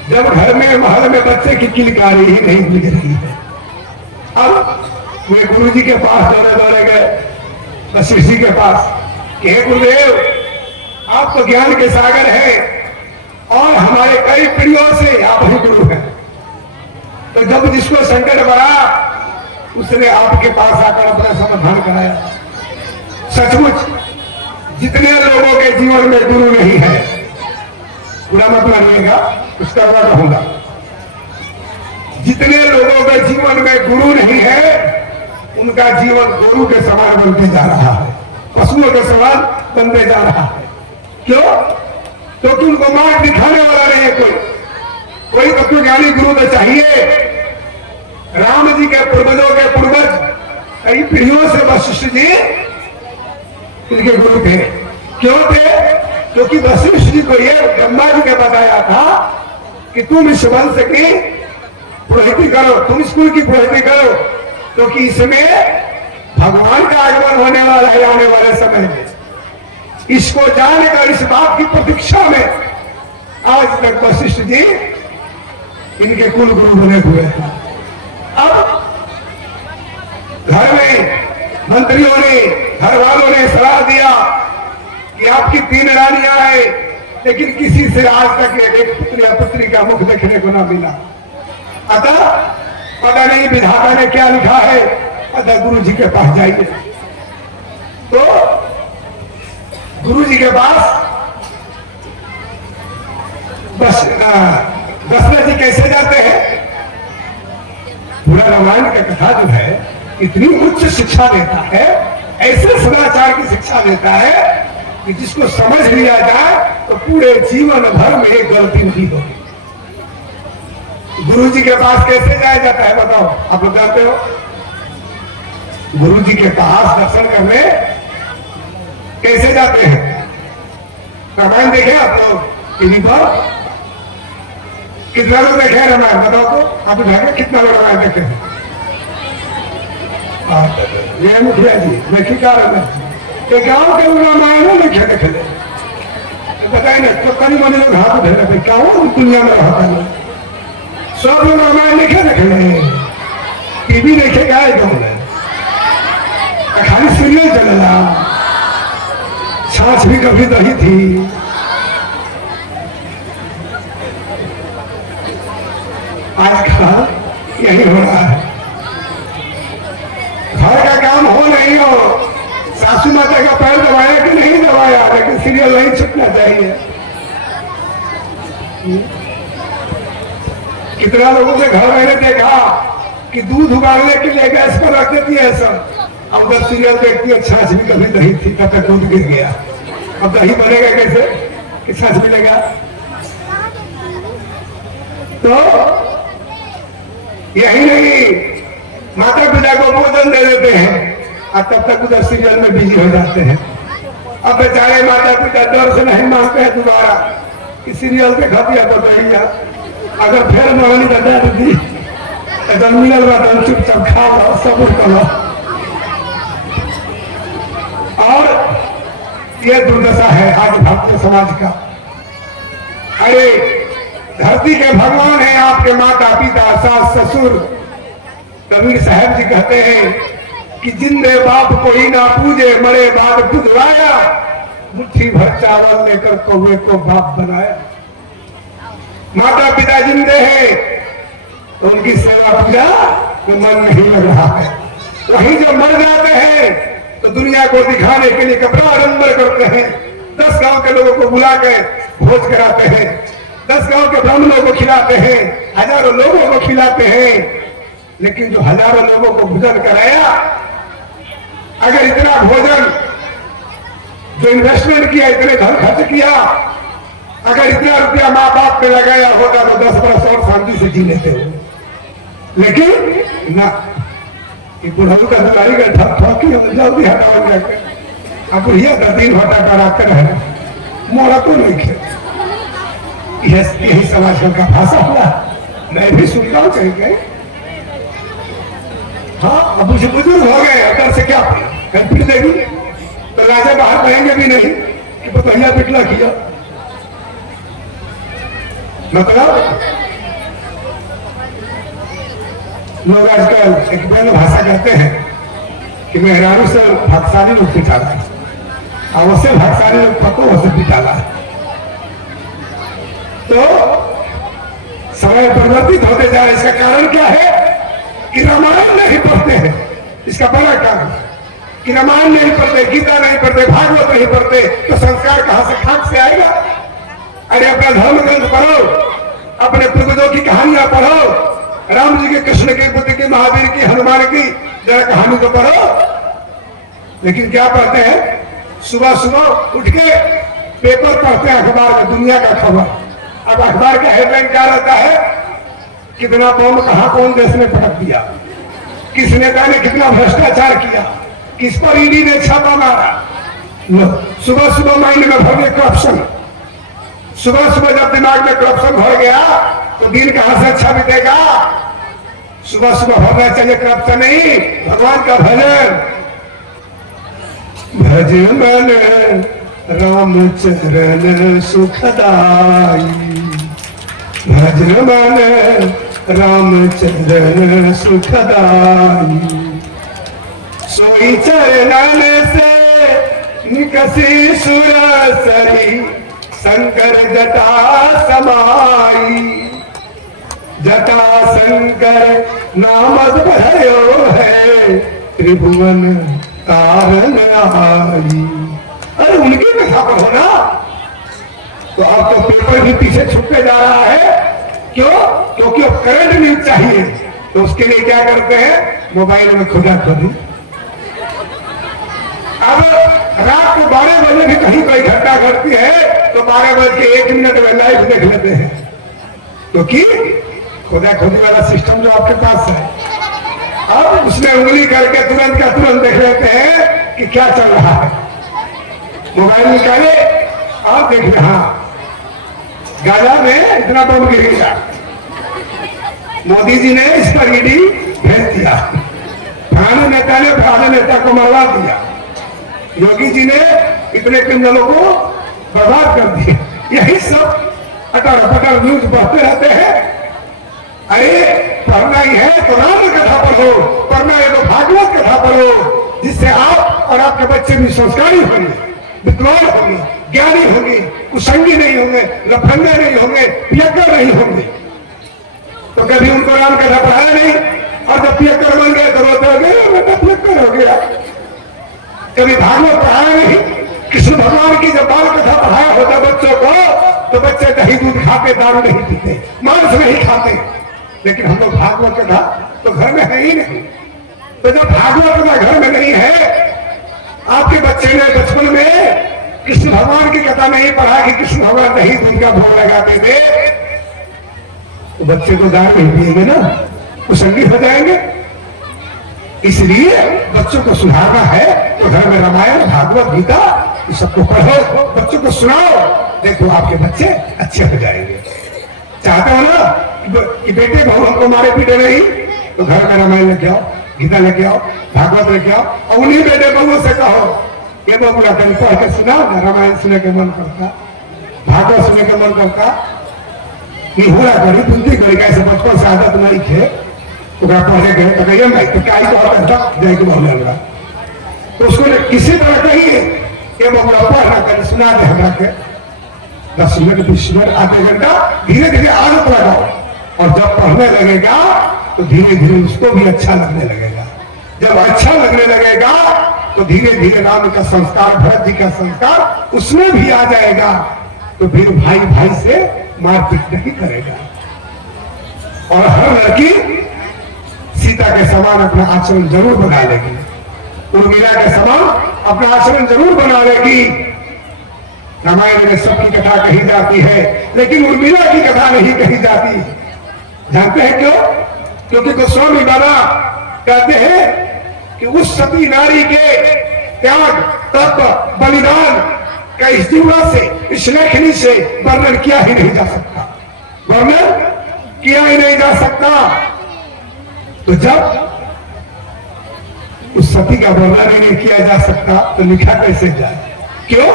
जब घर में महल में बच्चे की किलकारी ही नहीं मिल रही है। अब वे गुरु जी के पास दौड़े गए, वशिष्ठ जी के पास कि हे गुरुदेव, आप तो ज्ञान के सागर हैं और हमारे कई पीढ़ियों से आप ही गुरु हैं। तो जब जिसको संकट पड़ा उसने आपके पास आकर अपना समाधान कराया। सचमुच जितने लोगों के जीवन में गुरु नहीं है, पूरा मत मानिएगा, उसका क्या कहूंगा, जितने लोगों के जीवन में गुरु नहीं है उनका जीवन गुरु के समान बनते जा रहा है, पशुओं के समान बनते जा रहा है। क्यों? क्योंकि उनको मार्ग दिखाने वाला नहीं है कोई तत्वज्ञानी गुरु तो चाहिए। राम जी के पूर्वजों के पूर्वज कई पीढ़ियों से वशिष्ठ जी इनके गुरु थे। क्यों थे? क्योंकि वशिष्ठ जी को यह ब्रह्मा जी ने बताया था कि तुम इस वंश की पुरोहिती करो, तुम स्कूल की पुरोहिती करो, क्योंकि इसमें भगवान का आगमन होने वाला है आने वाले समय में। इसको जानकर इस बात की प्रतीक्षा में आज तक वशिष्ठ जी इनके कुल गुरु बने हुए हैं। अब घर में मंत्रियों ने, घर वालों ने सलाह दिया कि आपकी 3 रानियां हैं, लेकिन किसी से आज तक एक पुत्र या पुत्री का मुख देखने को ना मिला। अतः पता नहीं विधाता ने क्या लिखा है, अतः गुरु जी के पास जाइए। तो गुरु जी के पास दशरथ जी कैसे जाते हैं? पूरा रामायण का कथा जो है इतनी उच्च शिक्षा देता है, ऐसे सदाचार की शिक्षा देता है कि जिसको समझ लिया जाए तो पूरे जीवन भर में एक गलती नहीं होगी। गुरु जी के पास कैसे जाया जाता है बताओ, आप लोग जानते हो? गुरु जी के पास दर्शन करने कैसे जाते हैं? रामायण देखे आप लोग टीवी पर? कितना लोग देखे हैं रामायण बताओ तो? आप उठाएंगे कितना लोग रामायण देखे हैं? ये मुखिया जी देखिए क्या गाँव के रामायण देखे देखे बताए ना, तो कई मनी लोग हाथ उठे रखे क्या हो दुनिया में रहता है, सब लोग रामायण देखे देखे, टीवी देखे क्या है तुमने? खाली सीरियल चलेगा, छाछ भी कभी दही थी। आजकल यही हो रहा है, घर का काम हो नहीं हो, सासू माता का पैर दबाया कि नहीं दबाया, लेकिन सीरियल नहीं छूटना चाहिए। कितना लोगों के घर मैंने देखा कि दूध उगाड़ने के लिए गैस पर रख देती है सब, अब जब सीरियल देखती है छाछ भी कभी दही थी, तब तक दूध गिर गया, अब दही बनेगा कैसे कि छाछ मिलेगा? तो यही नहीं, माता पिता को भोजन दे देते हैं और तब तक उधर सीरियल में बिजी हो जाते हैं। अब बेचारे माता पिता डर से नहीं मांगते हैं दोबारा कि सीरियल देखा दिया तो बढ़िया, अगर फिर मांगनी दादा दी तो मिलल बात चुपचाप खा लो, सब करो। और ये दुर्दशा है आज भारतीय समाज का। अरे धरती के भगवान हैं आपके माता पिता सास ससुर। कबीर साहब जी कहते हैं कि जिंदे बाप कोई ना पूजे, मरे बाद बुधवाया, मुट्ठी भर चावल लेकर कौवे को बाप बनाया। माता पिता जिंदे हैं तो उनकी सेवा पूजा में मन नहीं लग रहा है, वहीं जब मर जाते हैं तो दुनिया को दिखाने के लिए कपड़ा आडंबर करते हैं, 10 गांव के लोगों को बुला के भोज कराते हैं, 10 गांव के ब्राह्मणों को खिलाते हैं, हजारों लोगों को खिलाते हैं। लेकिन जो हजारों लोगों को भोजन कराया, अगर इतना भोजन जो इन्वेस्टमेंट किया, इतने धन खर्च किया, अगर इतना रुपया माँ बाप पे लगाया होता तो 10 वर्ष और शांति से जी लेते हो। लेकिन ना, बुढ़ऊ का दुलाई का ठप ठोकी जल्दी हटाओ जाकर, अब बुढ़िया का 3 घंटा कराकर है, मोड़ा तो नहीं खे। यही समाज का भाषा हुआ, मैं भी सुनता हूँ कहीं कहीं। हाँ, अब मुझे बुजुर्ग हो गए, अंदर से क्या पिट देगी तो राजा बाहर कहेंगे भी नहीं कि बताइए पिटला किया। मतलब लोग आजकल एक बहन भाषा कहते हैं कि मेहरारू से भागशाली लोग पिटाला है, और उससे भागशाली लोग पको से पिटाला है। तो समय परिवर्तित होते जा रहे, इसका कारण क्या है कि रामायण नहीं पढ़ते हैं। इसका बड़ा कारण कि रामायण नहीं पढ़ते, गीता नहीं पढ़ते, भागवत नहीं पढ़ते, तो संस्कार कहां से खाक से आएगा? अरे अपना धर्म ग्रंथ पढ़ो, अपने पूर्वजों की कहानियां पढ़ो, राम जी के, कृष्ण के, बुद्ध के, महावीर की, हनुमान की जरा कहानी तो पढ़ो। लेकिन क्या पढ़ते हैं? सुबह सुबह उठ के पेपर पढ़ते हैं, अखबार में दुनिया का खबर। अब अखबार का हेडलाइन क्या रहता है? कितना बम कहां कौन देश में पटक दिया, किस नेता ने कितना भ्रष्टाचार किया, किस पर ईडी ने छापा मारा। सुबह सुबह माइंड में भर गया करप्शन। सुबह सुबह जब दिमाग में करप्शन भर गया तो दिन कहां से अच्छा बीतेगा? सुबह सुबह होना चाहिए करप्शन नहीं, भगवान का भजन। भज मन रामचरण सुखदाई, भज मन रामचरण सुखदाई, सोई चरणन से निकसी सुरसरी, शंकर जटा समाई, जटा शंकर नामद भयो है, त्रिभुवन तारन आई। अरे उनकी कथा पर होना तो अब तो पेपर भी पीछे छुपते जा रहा है। क्यों? क्योंकि अब करंट न्यूज चाहिए, तो उसके लिए क्या करते हैं? मोबाइल में खुदा खुदी। अब रात को 12 बजे भी कहीं कोई घटना घटती है तो 12 बज के 1 मिनट में लाइव देख लेते हैं, क्योंकि खुदा खुदी वाला सिस्टम जो आपके पास है, अब उसमें उंगली करके तुरंत का तुरंत देख लेते हैं कि क्या चल रहा है। मोबाइल निकाले और देख रहे, हाँ गाजा में इतना बम गिर गया, मोदी जी ने इस पर ईडी भेज दिया, फलाने नेता ने फलाने नेता को मरवा दिया, योगी जी ने इतने क्रिमिनलों को बर्बाद कर दिया। यही सब अटर पटर न्यूज बढ़ते रहते हैं। अरे पढ़ना ही है तो राम कथा पढ़ो, पढ़ना है तो भागवत कथा पढ़ो, जिससे आप और आपके बच्चे भी संस्कारी होंगे, विद्वान होंगे, ज्ञानी होंगे, कुसंगी नहीं होंगे, लफंगे नहीं होंगे, पियक्कर नहीं होंगे। तो कभी उनको राम कथा पढ़ाया नहीं, और जब पियक्कर बन गए तो रोते हो गए बेटा पियक्कर हो गया। कभी भागवत पढ़ाया नहीं, कृष्ण भगवान की जब बाल कथा पढ़ाया होता बच्चों को, तो बच्चे दही दूध खाते, दारू नहीं पीते, मांस नहीं खाते। लेकिन हम लोग भागवत कथा तो घर में है ही नहीं। तो जब भागवत कथा घर में नहीं है, आपके बच्चे ने बचपन में कृष्ण भगवान की कथा नहीं पढ़ा कि कृष्ण भगवान दही दूध का भोग लगाते थे, तो बच्चे को दारू नहीं पिएंगे ना, कुसंगी हो जाएंगे। इसलिए बच्चों को सुधारना है तो घर में रामायण भागवत गीता ये सबको पढ़ो, बच्चों को सुनाओ, देखो आपके बच्चे अच्छे हो जाएंगे। चाहते हो ना कि बेटे बहू हमको मारे पीटे नहीं, तो घर में रामायण लेके आओ, गीता लेके आओ, भागवत लेके आओ, और उन्हीं बेटे बहू से कहो ये बबुआ कहीं पढ़ के सुनाओ ना, रामायण सुनने के मन करता, भागवत सुनने के मन करता, ये हो रहा करी बुद्धि करी कैसे बचपन से आदत नहीं थे, पढ़े गए तो कहिए मैं तो क्या जाएगी बोलने लगा, तो उसको किसी तरह कहिए ये बबुआ पढ़ना कर सुना दे हमरा के 10 मिनट 20 मिनट आधे घंटा, धीरे धीरे आदत लगाओ, और जब पढ़ने लगेगा तो धीरे धीरे उसको भी अच्छा लगने लगेगा। जब अच्छा लगने लगेगा तो धीरे धीरे राम का संस्कार, भरत जी का संस्कार उसमें भी आ जाएगा, तो फिर भाई भाई से मारपीट नहीं करेगा। और हर लड़की सीता के समान अपना आचरण जरूर बना लेगी, उर्मिला के समान अपना आचरण जरूर बना लेगी। रामायण में सबकी कथा कही जाती है, लेकिन उर्मिला की कथा नहीं कही जाती। जानते हैं क्यों? क्योंकि गोस्वामी बाबा कहते हैं कि उस सती नारी के त्याग, तप, बलिदान का इस जीवा से, इस लेखनी से वर्णन किया ही नहीं जा सकता, वर्णन किया ही नहीं जा सकता। तो जब उस सती का वर्णन ही नहीं किया जा सकता तो लिखा कैसे जाए? क्यों?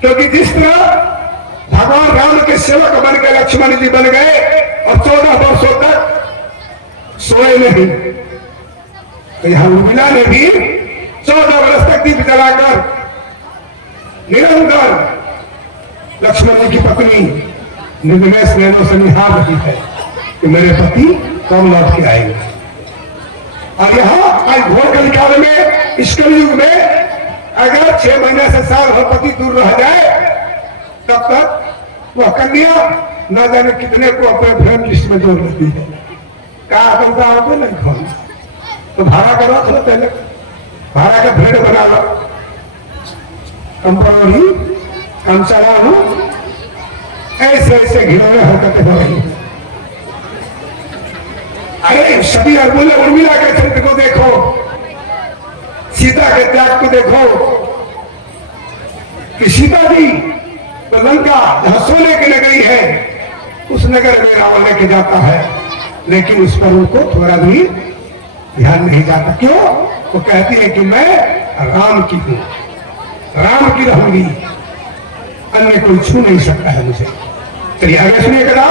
क्योंकि जिस तरह भगवान राम के सेवक बन के लक्ष्मण जी बन गए और 14 वर्षों तक सोए नहीं, तो यहां उर्मिला ने भी 14 वर्ष तक दीप जलाकर निरंतर लक्ष्मण जी की पत्नी निर्विनय नैनों से निहार रही है कि मेरे पति कब लौट के आएंगे। और यहाँ आज घोर कलिकाल में, इस कलयुग में अगर 6 महीने से साल भर पति दूर रह जाए, तब तक वह कन्या न जाने कितने को अपने फ्रेंड लिस्ट में जोड़ लेती है। कहा करता होते नहीं खोल, तो भाड़ा का रख लो, पहले भाड़ा का फ्रेंड बना लो, कंपनी काम चला लो, ऐसे ऐसे घिनौने हरकतें हो रही। अरे सभी उर्मिला के चरित्र को देखो, सीता के त्याग को देखो कि सीता जी तो लंका जहां सोने की नगरी है, उस नगर में रावण लेके जाता है, लेकिन उस पर उनको थोड़ा भी ध्यान नहीं जाता। क्यों? वो कहती है कि मैं राम की हूं, राम की रहूंगी, अन्य कोई छू नहीं सकता है मुझे। चलिए आगे सुनिएगा।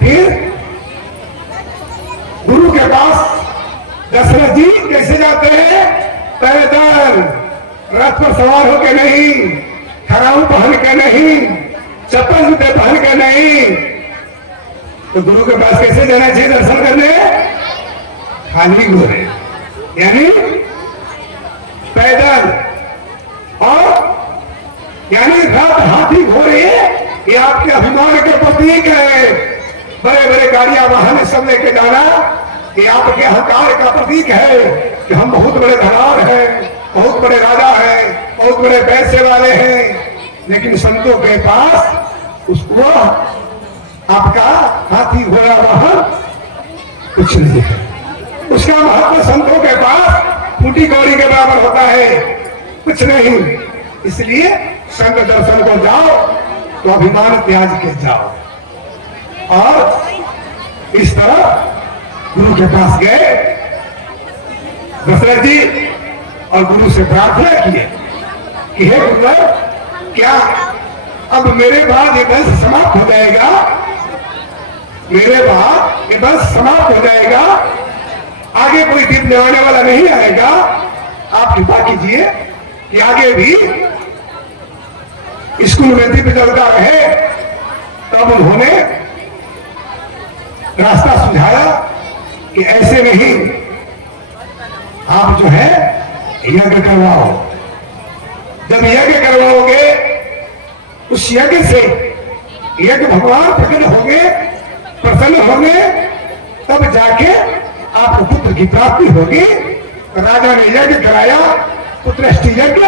फिर गुरु के पास दशरथ जी कैसे जाते हैं? पैदल, रथ पर सवार होकर नहीं, खड़ाऊ पहन के नहीं, चप्पल जूते पहन के नहीं। तो गुरु के पास कैसे जाना चाहिए दर्शन करने? खाली घोड़े, यानी पैदल, और यानी रथ, हाथी, घोड़े ये आपके अभिमान के प्रतीक है। बड़े बड़े गाड़ियां वाहन सब लेके जाना ये आपके अहंकार का प्रतीक है कि हम बहुत बड़े धनवान हैं, बहुत बड़े राजा हैं, बहुत बड़े पैसे वाले हैं। लेकिन संतों के पास उसको आपका हाथी घोड़ा वाहन कुछ नहीं है। उसका महत्व संतों के पास फूटी कौड़ी के बराबर होता है, कुछ नहीं। इसलिए संत दर्शन को जाओ तो अभिमान त्याग के जाओ। और इस तरह गुरु के पास गए दशरथ जी और गुरु से प्रार्थना किए कि हे गुरुदेव, क्या अब मेरे बाद ये वंश समाप्त हो जाएगा? मेरे बाद ये वंश समाप्त हो जाएगा, आगे कोई दीप जलाने वाला नहीं आएगा। आप कृपा कीजिए कि आगे भी स्कूल में दीप जलता रहे। तब उन्होंने रास्ता सुझाया कि ऐसे नहीं, आप जो है यज्ञ करवाओ। जब यज्ञ करवाओगे, उस यज्ञ से यज्ञ भगवान प्रकट होंगे, प्रसन्न होंगे, तब जाके आपको पुत्र की प्राप्ति होगी। राजा ने यज्ञ कराया, पुत्रष्टि यज्ञ।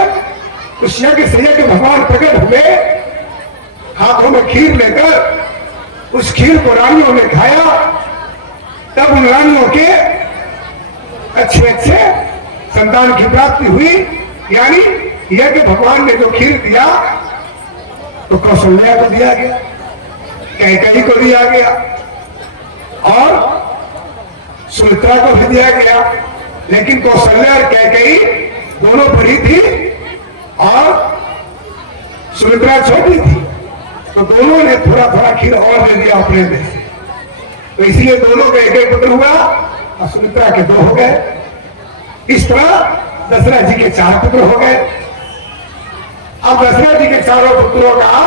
उस यज्ञ से यज्ञ भगवान प्रकट हुए, हाथों में खीर लेकर उस खीर को रानियों ने खाया। तब उन रानियों के अच्छे अच्छे संतान की प्राप्ति हुई। यानी यज्ञ भगवान ने जो खीर दिया तो कौशल्या को दिया गया, कैकेयी को दिया गया और सुमित्रा को भी दिया गया। लेकिन कौशल्या और कैकेयी दोनों बड़ी थी और सुमित्रा छोटी थी, तो दोनों ने थोड़ा थोड़ा खीर और दे दिया अपने में। तो इसलिए दोनों का एक एक पुत्र हुआ और सुमित्रा के 2 हो गए। इस तरह दशरथ जी के 4 पुत्र हो गए। अब दशरथ जी के चारों पुत्रों का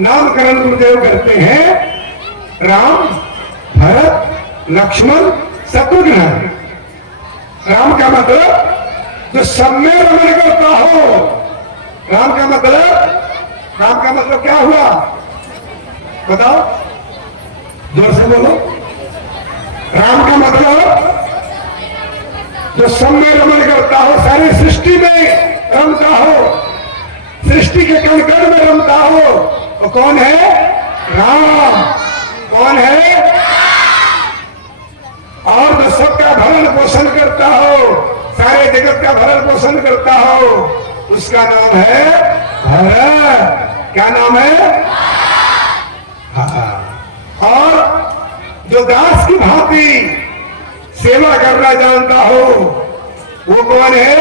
नामकरण गुरुदेव करते हैं राम, भरत, लक्ष्मण, शत्रुघ्न। राम का मतलब जो सब में रमण करता हो। राम का मतलब क्या हुआ? बताओ, जोर से बोलो। राम का मतलब जो सब में रमण करता हो, सारी सृष्टि में रमता हो, सृष्टि के कण कण में रमता हो। तो कौन है? राम। कौन है? और जो सबका भरण पोषण करता हो, सारे जगत का भरण पोषण करता हो, उसका नाम है भरत। क्या नाम है? हाँ। और जो दास की भांति सेवा करना जानता हो, वो कौन है?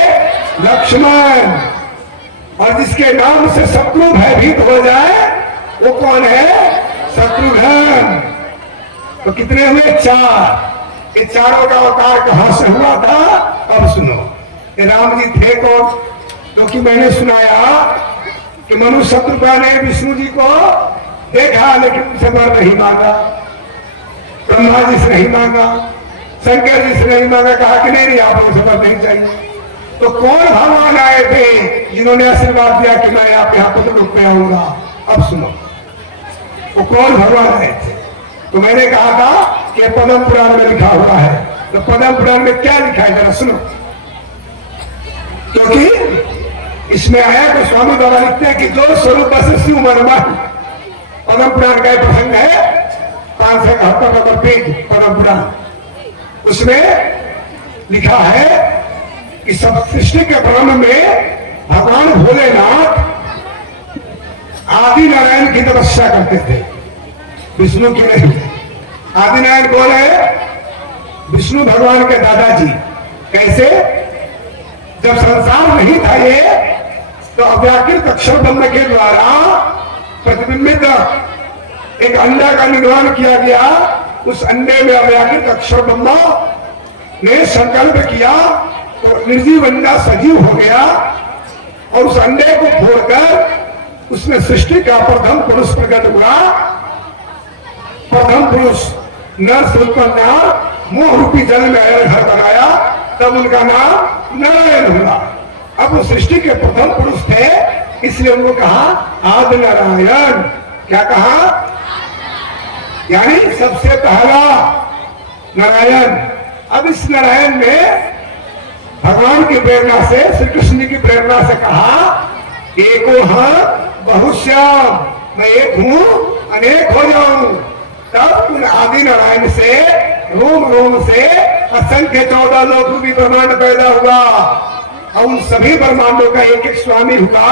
लक्ष्मण। और जिसके नाम से शत्रु भयभीत हो जाए, वो कौन है? शत्रुघ्न। तो कितने हुए? 4। ये चारों का अवतार कहां से हुआ था? अब सुनो। ये राम जी थे कौन? क्योंकि मैंने सुनाया कि मनु शत्रुघ्न ने विष्णु जी को देखा, लेकिन उनसे वर नहीं मांगा। ब्रह्मा जी से नहीं मांगा, शंकर जी से नहीं मांगा, कहा कि नहीं आप उनसे वर नहीं चाहिए। तो कौन भगवान आए थे जिन्होंने आशीर्वाद दिया कि मैं आप यहाँ पुत्र रूप में आऊंगा? अब सुनो, वो कौन भगवान आए थे? तो मैंने कहा था कि पद्म पुराण में लिखा हुआ है। तो पद्म पुराण में क्या लिखा है, जरा सुनो। क्योंकि इसमें आया कि स्वामी द्वारा लिखते हैं कि जो स्वरूप से शिव मनमा, पद्म पुराण का प्रसंग है 571 नंबर पेज पद्म पुराण। उसमें लिखा है कि सब सृष्टि के ब्रह्म में भगवान भोलेनाथ आदि नारायण की तपस्या करते थे, विष्णु की नहीं। आदि नारायण कौन है? विष्णु भगवान के दादाजी। कैसे? जब संसार नहीं था ये, तो अव्याकृत अक्षर ब्रह्म के द्वारा प्रतिबिंबित एक अंडा का निर्माण किया गया। उस अंडे में अव्याकृत अक्षर ब्रह्म ने संकल्प किया तो निर्जीव अंडा सजीव हो गया, और उस अंडे को फोड़कर उसमें सृष्टि का प्रथम पुरुष प्रकट हुआ। प्रथम पुरुष नर से उत्पन्न मोह रूपी जल में घर बनाया, तब उनका नाम नारायण हुआ। अब वो सृष्टि के प्रथम पुरुष थे, इसलिए उनको कहा आदि नारायण। क्या कहा? यानी सबसे पहला नारायण। अब इस नारायण में भगवान की प्रेरणा से, श्री कृष्ण जी की प्रेरणा से कहा एको हाँ बहुश्याम, मैं एक हूं अनेक हो जाऊं। तब उन आदि नारायण से रोम रोम से असंख्य 14 लोक रूपी ब्रह्मांड पैदा हुआ और उन सभी ब्रह्मांडों का एक एक स्वामी हुआ।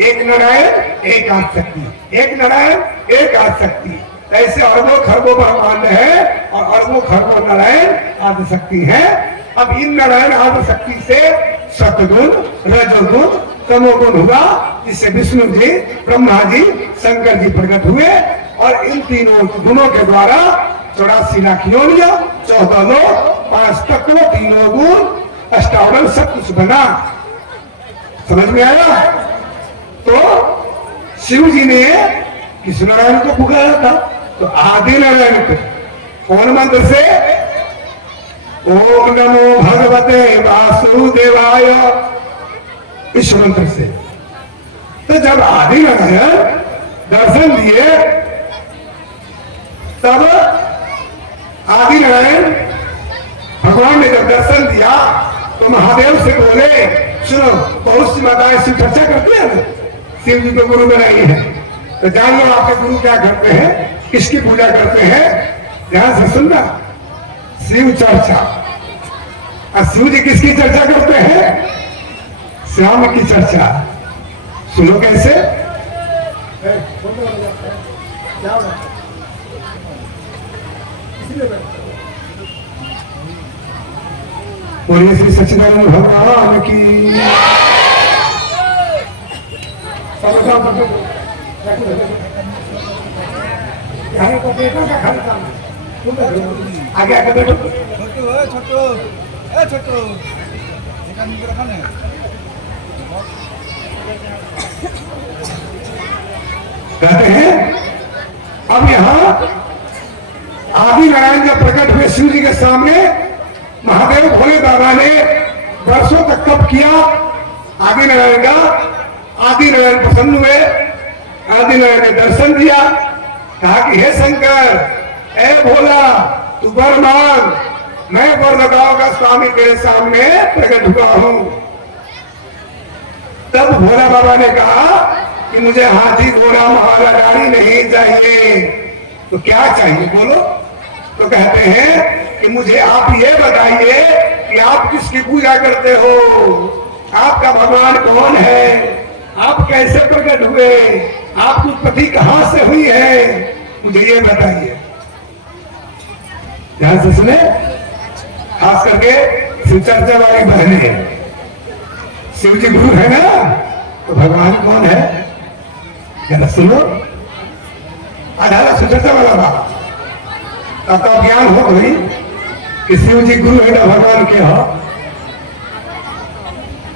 एक नारायण एक आदिशक्ति, एक नारायण एक आदिशक्ति। ऐसे अरबों खरबों ब्रह्मांड है और अरबों खरबों नारायण आदिशक्ति है। अब इन नारायण आदिशक्ति से सतगुण, रजोगुण, तमोगुण हुआ, जिससे विष्णु जी, ब्रह्मा जी, शंकर जी प्रकट हुए और इन तीनों गुणों के द्वारा 84 लाख योनियां, 14 लोक, 5 तत्व, तीनों गुण, अष्टावरण सब कुछ बना। समझ में आया? तो शिव जी ने किस नारायण को पुकारा था? तो आदि नारायण को। कौन मंत्र से? ओम नमो भगवते वासुदेवाय, इस मंत्र से। तो जब आदि नारायण दर्शन दिए तब आदि नारायण भगवान ने जब दर्शन दिया तो महादेव से बोले, सुनो, बहुत सी माताएं शिव चर्चा करती है, शिव जी को गुरु बनाई है, तो जान लो आपके गुरु क्या करते हैं, किसकी पूजा करते हैं। ध्यान से सुनना, शिव चर्चा। और शिव जी किसकी चर्चा करते हैं? श्याम की चर्चा। सुनो कैसे? बोलिए श्री सच्चिदानंद भगवान की। आगे आगे बैठो। छोटो कहते हैं अब यहाँ आदि नारायण जब प्रकट हुए शिव जी के सामने, महादेव भोले बाबा ने वर्षों तक तप किया आदि नारायण का। आदि नारायण प्रसन्न हुए, आदि नारायण ने दर्शन दिया, कहा कि हे शंकर, ए भोला, तू वर मांग, मैं वर लगाओ का स्वामी तेरे सामने प्रकट हुआ हूं। तब भोला बाबा ने कहा कि मुझे हाथी घोड़ा महारा गाड़ी नहीं चाहिए। तो क्या चाहिए बोलो? तो कहते हैं कि मुझे आप ये बताइए कि आप किसकी पूजा करते हो, आपका भगवान कौन है, आप कैसे प्रकट हुए, आपकी उत्पत्ति कहां से हुई है, मुझे ये बताइए। ध्यान से सुने, खास करके शिव चर्चा वाली बहनें, शिव जी गुरु है ना, तो भगवान कौन है जरा सुनो। आधारा शिव चर्चा वाला बात तब तो ज्ञान हो गई कि शिव जी गुरु है ना, भगवान के हो।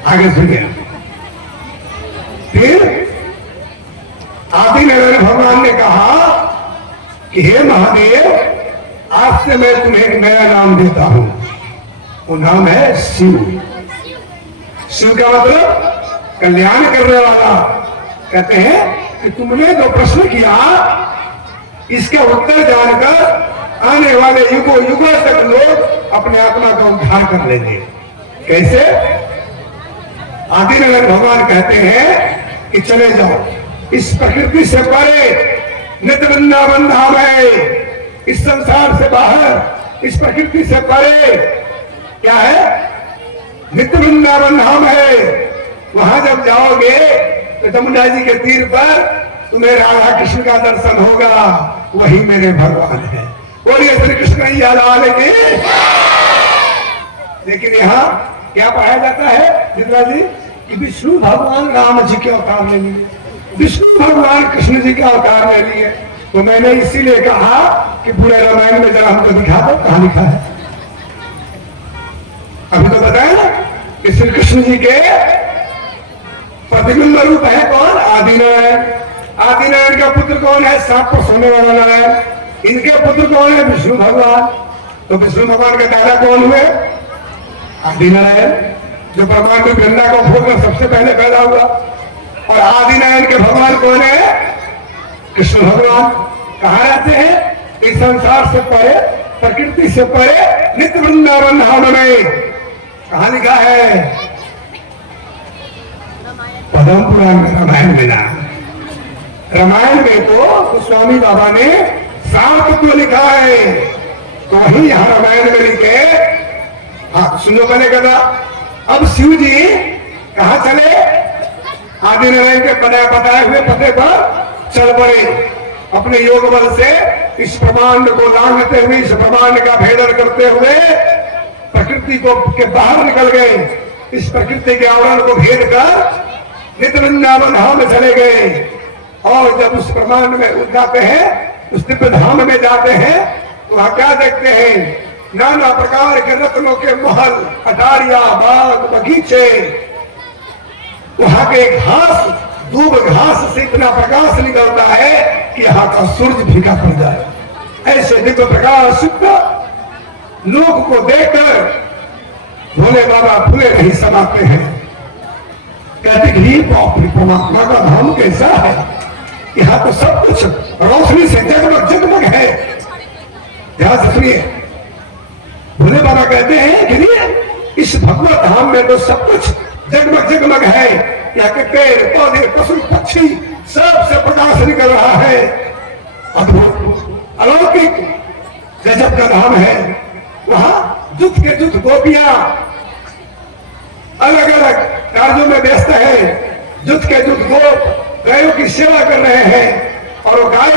आगे सुनिए, फिर आदि नारायण भगवान ने कहा कि हे महादेव, आज से मैं तुम्हें एक नया नाम देता हूं, वो नाम है शिव। शिव का मतलब कल्याण करने वाला। कहते हैं कि तुमने जो प्रश्न किया इसका उत्तर जानकर आने वाले युगों युगों तक लोग अपने आत्मा का उद्धार कर लेंगे। कैसे? आदि नारायण भगवान कहते हैं कि चले जाओ, इस प्रकृति से परे नित्य वृंदावन धाम है, इस संसार से बाहर, इस प्रकृति से परे क्या है? नित्य वृंदावन धाम है। वहां जब जाओगे तो जमुना जी के तीर पर तुम्हें राधा कृष्ण का दर्शन होगा, वही मेरे भगवान है। बोलिए श्री कृष्ण लाल की। लेकिन यहाँ क्या पाया जाता है जिंद्रा जी कि विष्णु भगवान राम जी के अवतार ले लिए, विष्णु भगवान कृष्ण जी का अवतार ले लिए। तो मैंने इसीलिए कहा कि पूरे रामायण में जरा हमको दिखा दो कहां लिखा है। अभी तो बताया ना कि श्री कृष्ण जी के प्रतिबिंब रूप है कौन? आदि नारायण। आदि नारायण का पुत्र कौन है? सांप पर सोने वाला नारायण। इनके पुत्र कौन है? विष्णु भगवान। तो विष्णु भगवान के दादा कौन हुए? आदि नारायण, जो ब्रह्मांड में गंगा को खोलकर सबसे पहले पैदा हुआ। और आदि नारायण के भगवान कौन है? कृष्ण भगवान। कहाँ रहते हैं? इस संसार से परे, प्रकृति से परे, नित्य वृंदावन धाम में। कहा लिखा है? पद्म पुराण में, रामायण में ना। रामायण में तो स्वामी बाबा ने सार तत्व लिखा है, तो वही यहाँ रामायण में लिखे। हाँ सुनो, मैंने कहा अब शिव जी कहा चले, आदि नारायण के बताए हुए पते पर चल पड़े। अपने योग बल से इस ब्रह्मांड को लांघते हुए, इस ब्रह्मांड का भेदन करते हुए प्रकृति को के बाहर निकल गए। इस प्रकृति के आवरण को भेद कर नित्य वृंदावन धाम चले गए। और जब उस ब्रह्मांड में जाते हैं, उस दिव्य धाम में जाते हैं, तो वहां क्या देखते हैं? नाना प्रकार के रत्नों के महल, अटारिया, बाग, बगीचे। वहां के घास, दूब घास से इतना प्रकाश निकलता है कि यहाँ का सूरज फीका पड़ जाए। ऐसे दिव्य प्रकाश लोक को देखकर भोले बाबा फूले नहीं समाते हैं। कहते ही परमात्मा का धाम कैसा है, यहाँ तो सब कुछ रोशनी से जगमग जगमग है। ध्यान से सुनिए, भोले बाबा कहते हैं कि इस भगवत धाम में तो सब कुछ जगमग जगमग है। यहाँ के पेड़ पौधे पशु पक्षी सबसे प्रकाश निकल रहा है। अद्भुत अलौकिक गजब का धाम है। वहां जुट के जुट गोपियां अलग अलग कार्यों में व्यस्त है। जुट के जुट गोप गायों की सेवा कर रहे हैं, और वो गाय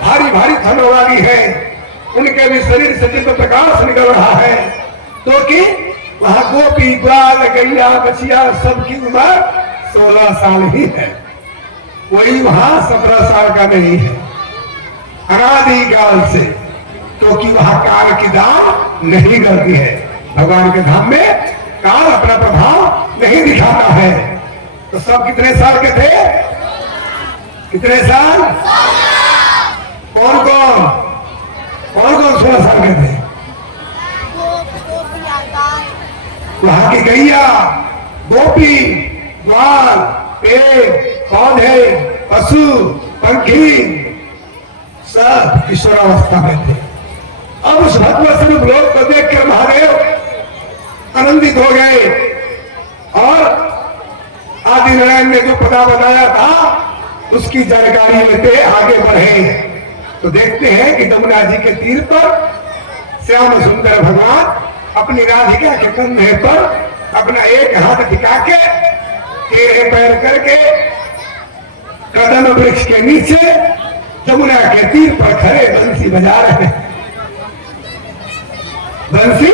भारी भारी थनों वाली है। उनके भी शरीर से दिव्य प्रकाश निकल रहा है। तो कि वहां गोपी ग्वाल गैया बछिया सबकी उम्र 16 साल ही है। वही वहां 17 साल का नहीं है, अनादि काल से। क्योंकि वहां काल की दाम नहीं करती है। भगवान के धाम में काल अपना प्रभाव नहीं दिखाता है। तो सब कितने साल के थे? कितने साल? कौन कौन 16 साल के थे? वहां की गैया, गोपी, ग्वाल, पेड़ पौधे, पशु पंखी सब किशोरावस्था में थे। अब उस भगवत स्वरूप लोक को देखकर महादेव आनंदित हो गए, और आदि नारायण ने जो पता बताया था उसकी जानकारी लेते आगे बढ़े। तो देखते हैं कि यमुना जी के तीर पर श्याम सुंदर भगवान अपनी राधिका के कंधे पर अपना एक हाथ टिका के टेढ़े पैर करके कदम वृक्ष के नीचे यमुना के तीर पर खड़े बंसी बजा रहे हैं। बंसी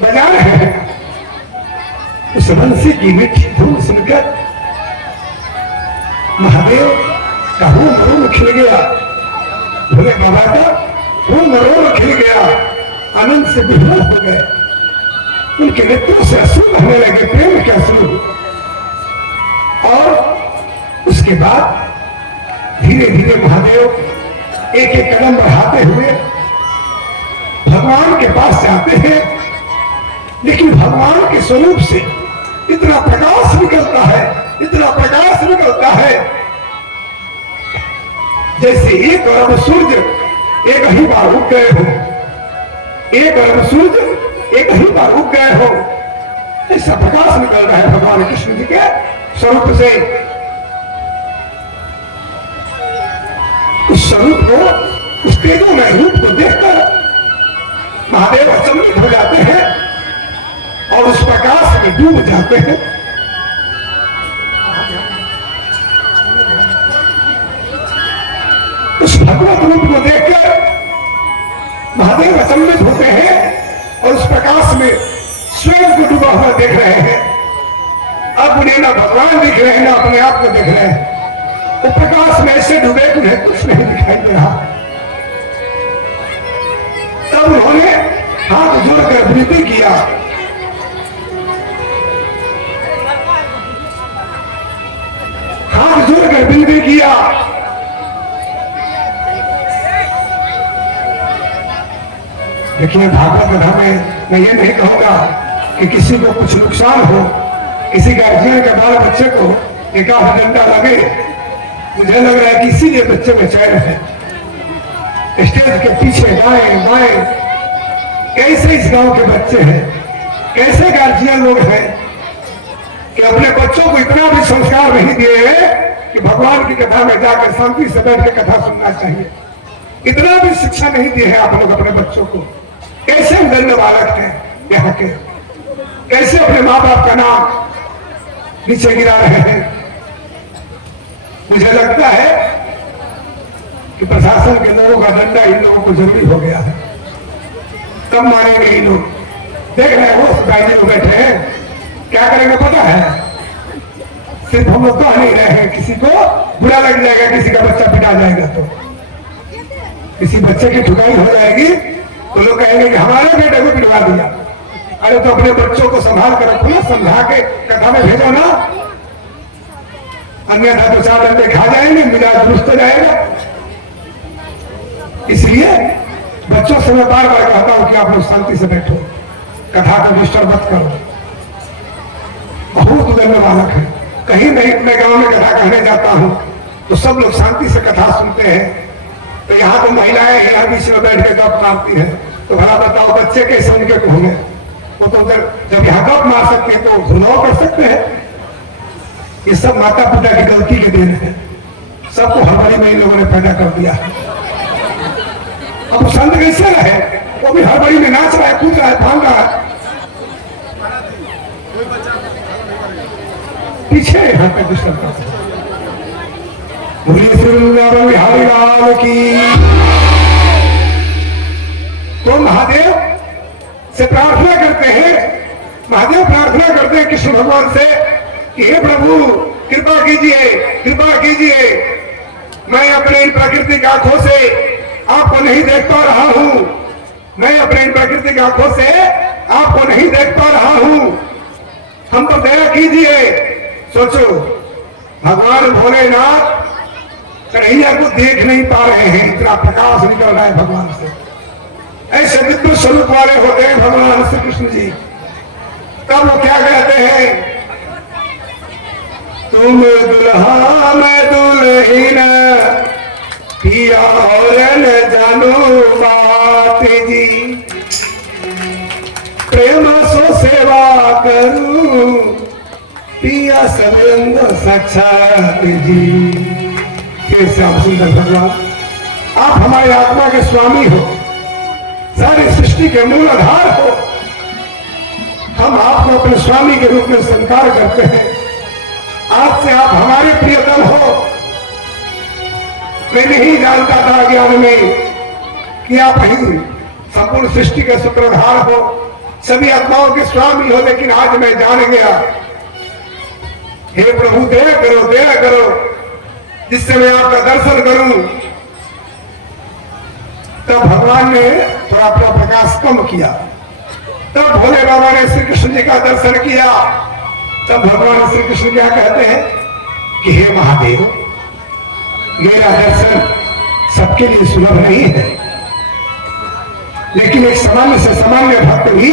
बजा रहे हैं। उस बंसी की मीठी धुन सुनकर महादेव का रोम खिल गया। भोले बाबा का रोम खिल गया। आनंद से विभोर हो गए। उनके नेत्रों से अश्रु बहने लगे, प्रेम के अश्रु। और उसके बाद धीरे धीरे महादेव एक एक कदम बढ़ाते हुए भगवान के पास जाते हैं। लेकिन भगवान के स्वरूप से इतना प्रकाश निकलता है, इतना प्रकाश निकलता है, जैसे एक अरब सूर्य एक ही बार उग गए हो। एक अरब सूर्य एक ही बार उग गए हो, ऐसा प्रकाश निकल रहा है भगवान कृष्ण जी के स्वरूप से। उस स्वरूप को, उस तेजोमय रूप को देखकर महादेव अचंभित हो जाते हैं और उस प्रकाश में डूब जाते हैं। उस भगवत रूप को देखकर महादेव अचंभित होते हैं और उस प्रकाश में स्वयं को डूबा हुआ देख रहे हैं। अब उन्हें ना भगवान दिख रहे हैं, ना अपने आप को देख रहे हैं। वो प्रकाश में ऐसे डूबे कि उन्हें कुछ नहीं दिखाई दे रहा। तब उन्होंने हाथ जोड़कर विनती किया, हाथ जोड़कर विनती किया, देखिए भागवत कथा में मैं ये नहीं कहूंगा कि किसी को कुछ नुकसान हो, किसी गार्जियन के बाल बच्चे को एक आध डंडा लगे। मुझे लग रहा है कि इसीलिए बच्चे में चैन है। स्टेज के पीछे गाएं गाएं, कैसे इस गांव के बच्चे हैं, कैसे गार्जियन लोग हैं कि अपने बच्चों को इतना भी संस्कार नहीं दिए कि भगवान की कथा में जाकर शांति से बैठ के कथा सुनना चाहिए। इतना भी शिक्षा नहीं दी है आप लोग अपने बच्चों को। कैसे नन्हे बालक हैं यहाँ के, कैसे अपने माँ बाप का नाम नीचे गिरा रहे हैं। मुझे लगता है कि प्रशासन के लोगों का डंडा इन लोगों को जरूरी हो गया है। कब मारेंगे इन लोग? देख रहे हो गाड़ी में बैठे हैं, क्या करेंगे पता है? सिर्फ हम लोग कह नहीं रहे हैं, किसी को बुरा लग जाएगा, किसी का बच्चा पिटा जाएगा तो किसी बच्चे की ठुकाई हो जाएगी तो लोग कहेंगे कि हमारे बेटे को पिटवा दिया। अरे तो अपने बच्चों को संभाल कर रखो ना, समझा के कथा में भेजो ना, अन्यथा तो 4 डंडे खा जाएंगे, मिजाज दुरुस्त हो जाएगा। इसलिए बच्चों से मैं बार बार कहता हूं कि आप लोग शांति से बैठो, कथा को डिस्टर्ब मत करो। बहुत उदंड बालक है। कहीं नहीं मैं गांव में कथा कहने जाता हूं तो सब लोग शांति से कथा सुनते हैं, तो यहाँ तो महिलाएं यहाँ बीच में बैठ के गप मारती है। तो भला बताओ बच्चे कैसे उनके होंगे? वो तो जब यहाँ गप मार सकते हैं तो सुनाव कर सकते हैं। ये सब माता पिता की गलती के देन है। सबको हड़बड़ी में इन लोगों ने पैदा कर दिया है। अब संत कैसे रहे? वो भी हड़बड़ी में नाच रहा है, कूद रहा है, भाग रहा है। पीछे यहाँ पे दुष्ट बिहारी लाल की। तो महादेव से प्रार्थना करते हैं, महादेव प्रार्थना करते हैं कृष्ण भगवान से कि हे प्रभु कृपा कीजिए, कृपा कीजिए। मैं अपने इन प्राकृतिक आंखों से आपको नहीं देख पा रहा हूं, मैं अपने इन प्राकृतिक आंखों से आपको नहीं देख पा रहा हूं, हम तो दया कीजिए। सोचो भगवान भोलेनाथ कन्हैया को देख नहीं पा रहे हैं, इतना प्रकाश निकल रहा है भगवान से। ऐसे विद्युत स्वरूप वाले होते हैं भगवान श्री कृष्ण जी। तब वो क्या कहते हैं? तुम दुल्हा मैं दुल्हीन पिया और न जानो बात जी, प्रेम सो सेवा करूं पिया सबरंग साक्षात जी। कैसे आप सुंदर भगवान, आप हमारे आत्मा के स्वामी हो, सारी सृष्टि के मूल आधार हो। हम आपको अपने स्वामी के रूप में स्वीकार करते हैं। आज से आप हमारे प्रियतम हो। मैं नहीं जानता था ज्ञान में कि आप ही संपूर्ण सृष्टि के सूत्रधार हो, सभी आत्माओं के स्वामी हो, लेकिन आज मैं जान गया। हे प्रभु दया करो, दया करो, जिससे मैं आपका दर्शन करूं। तब भगवान ने थोड़ा अपना प्रकाश कम किया। तब भोले बाबा ने श्री कृष्ण जी का दर्शन किया। तब भगवान श्री कृष्ण क्या कहते हैं कि हे महादेव, मेरा दर्शन सबके लिए सुलभ नहीं है, लेकिन एक सामान्य से सामान्य भक्त भी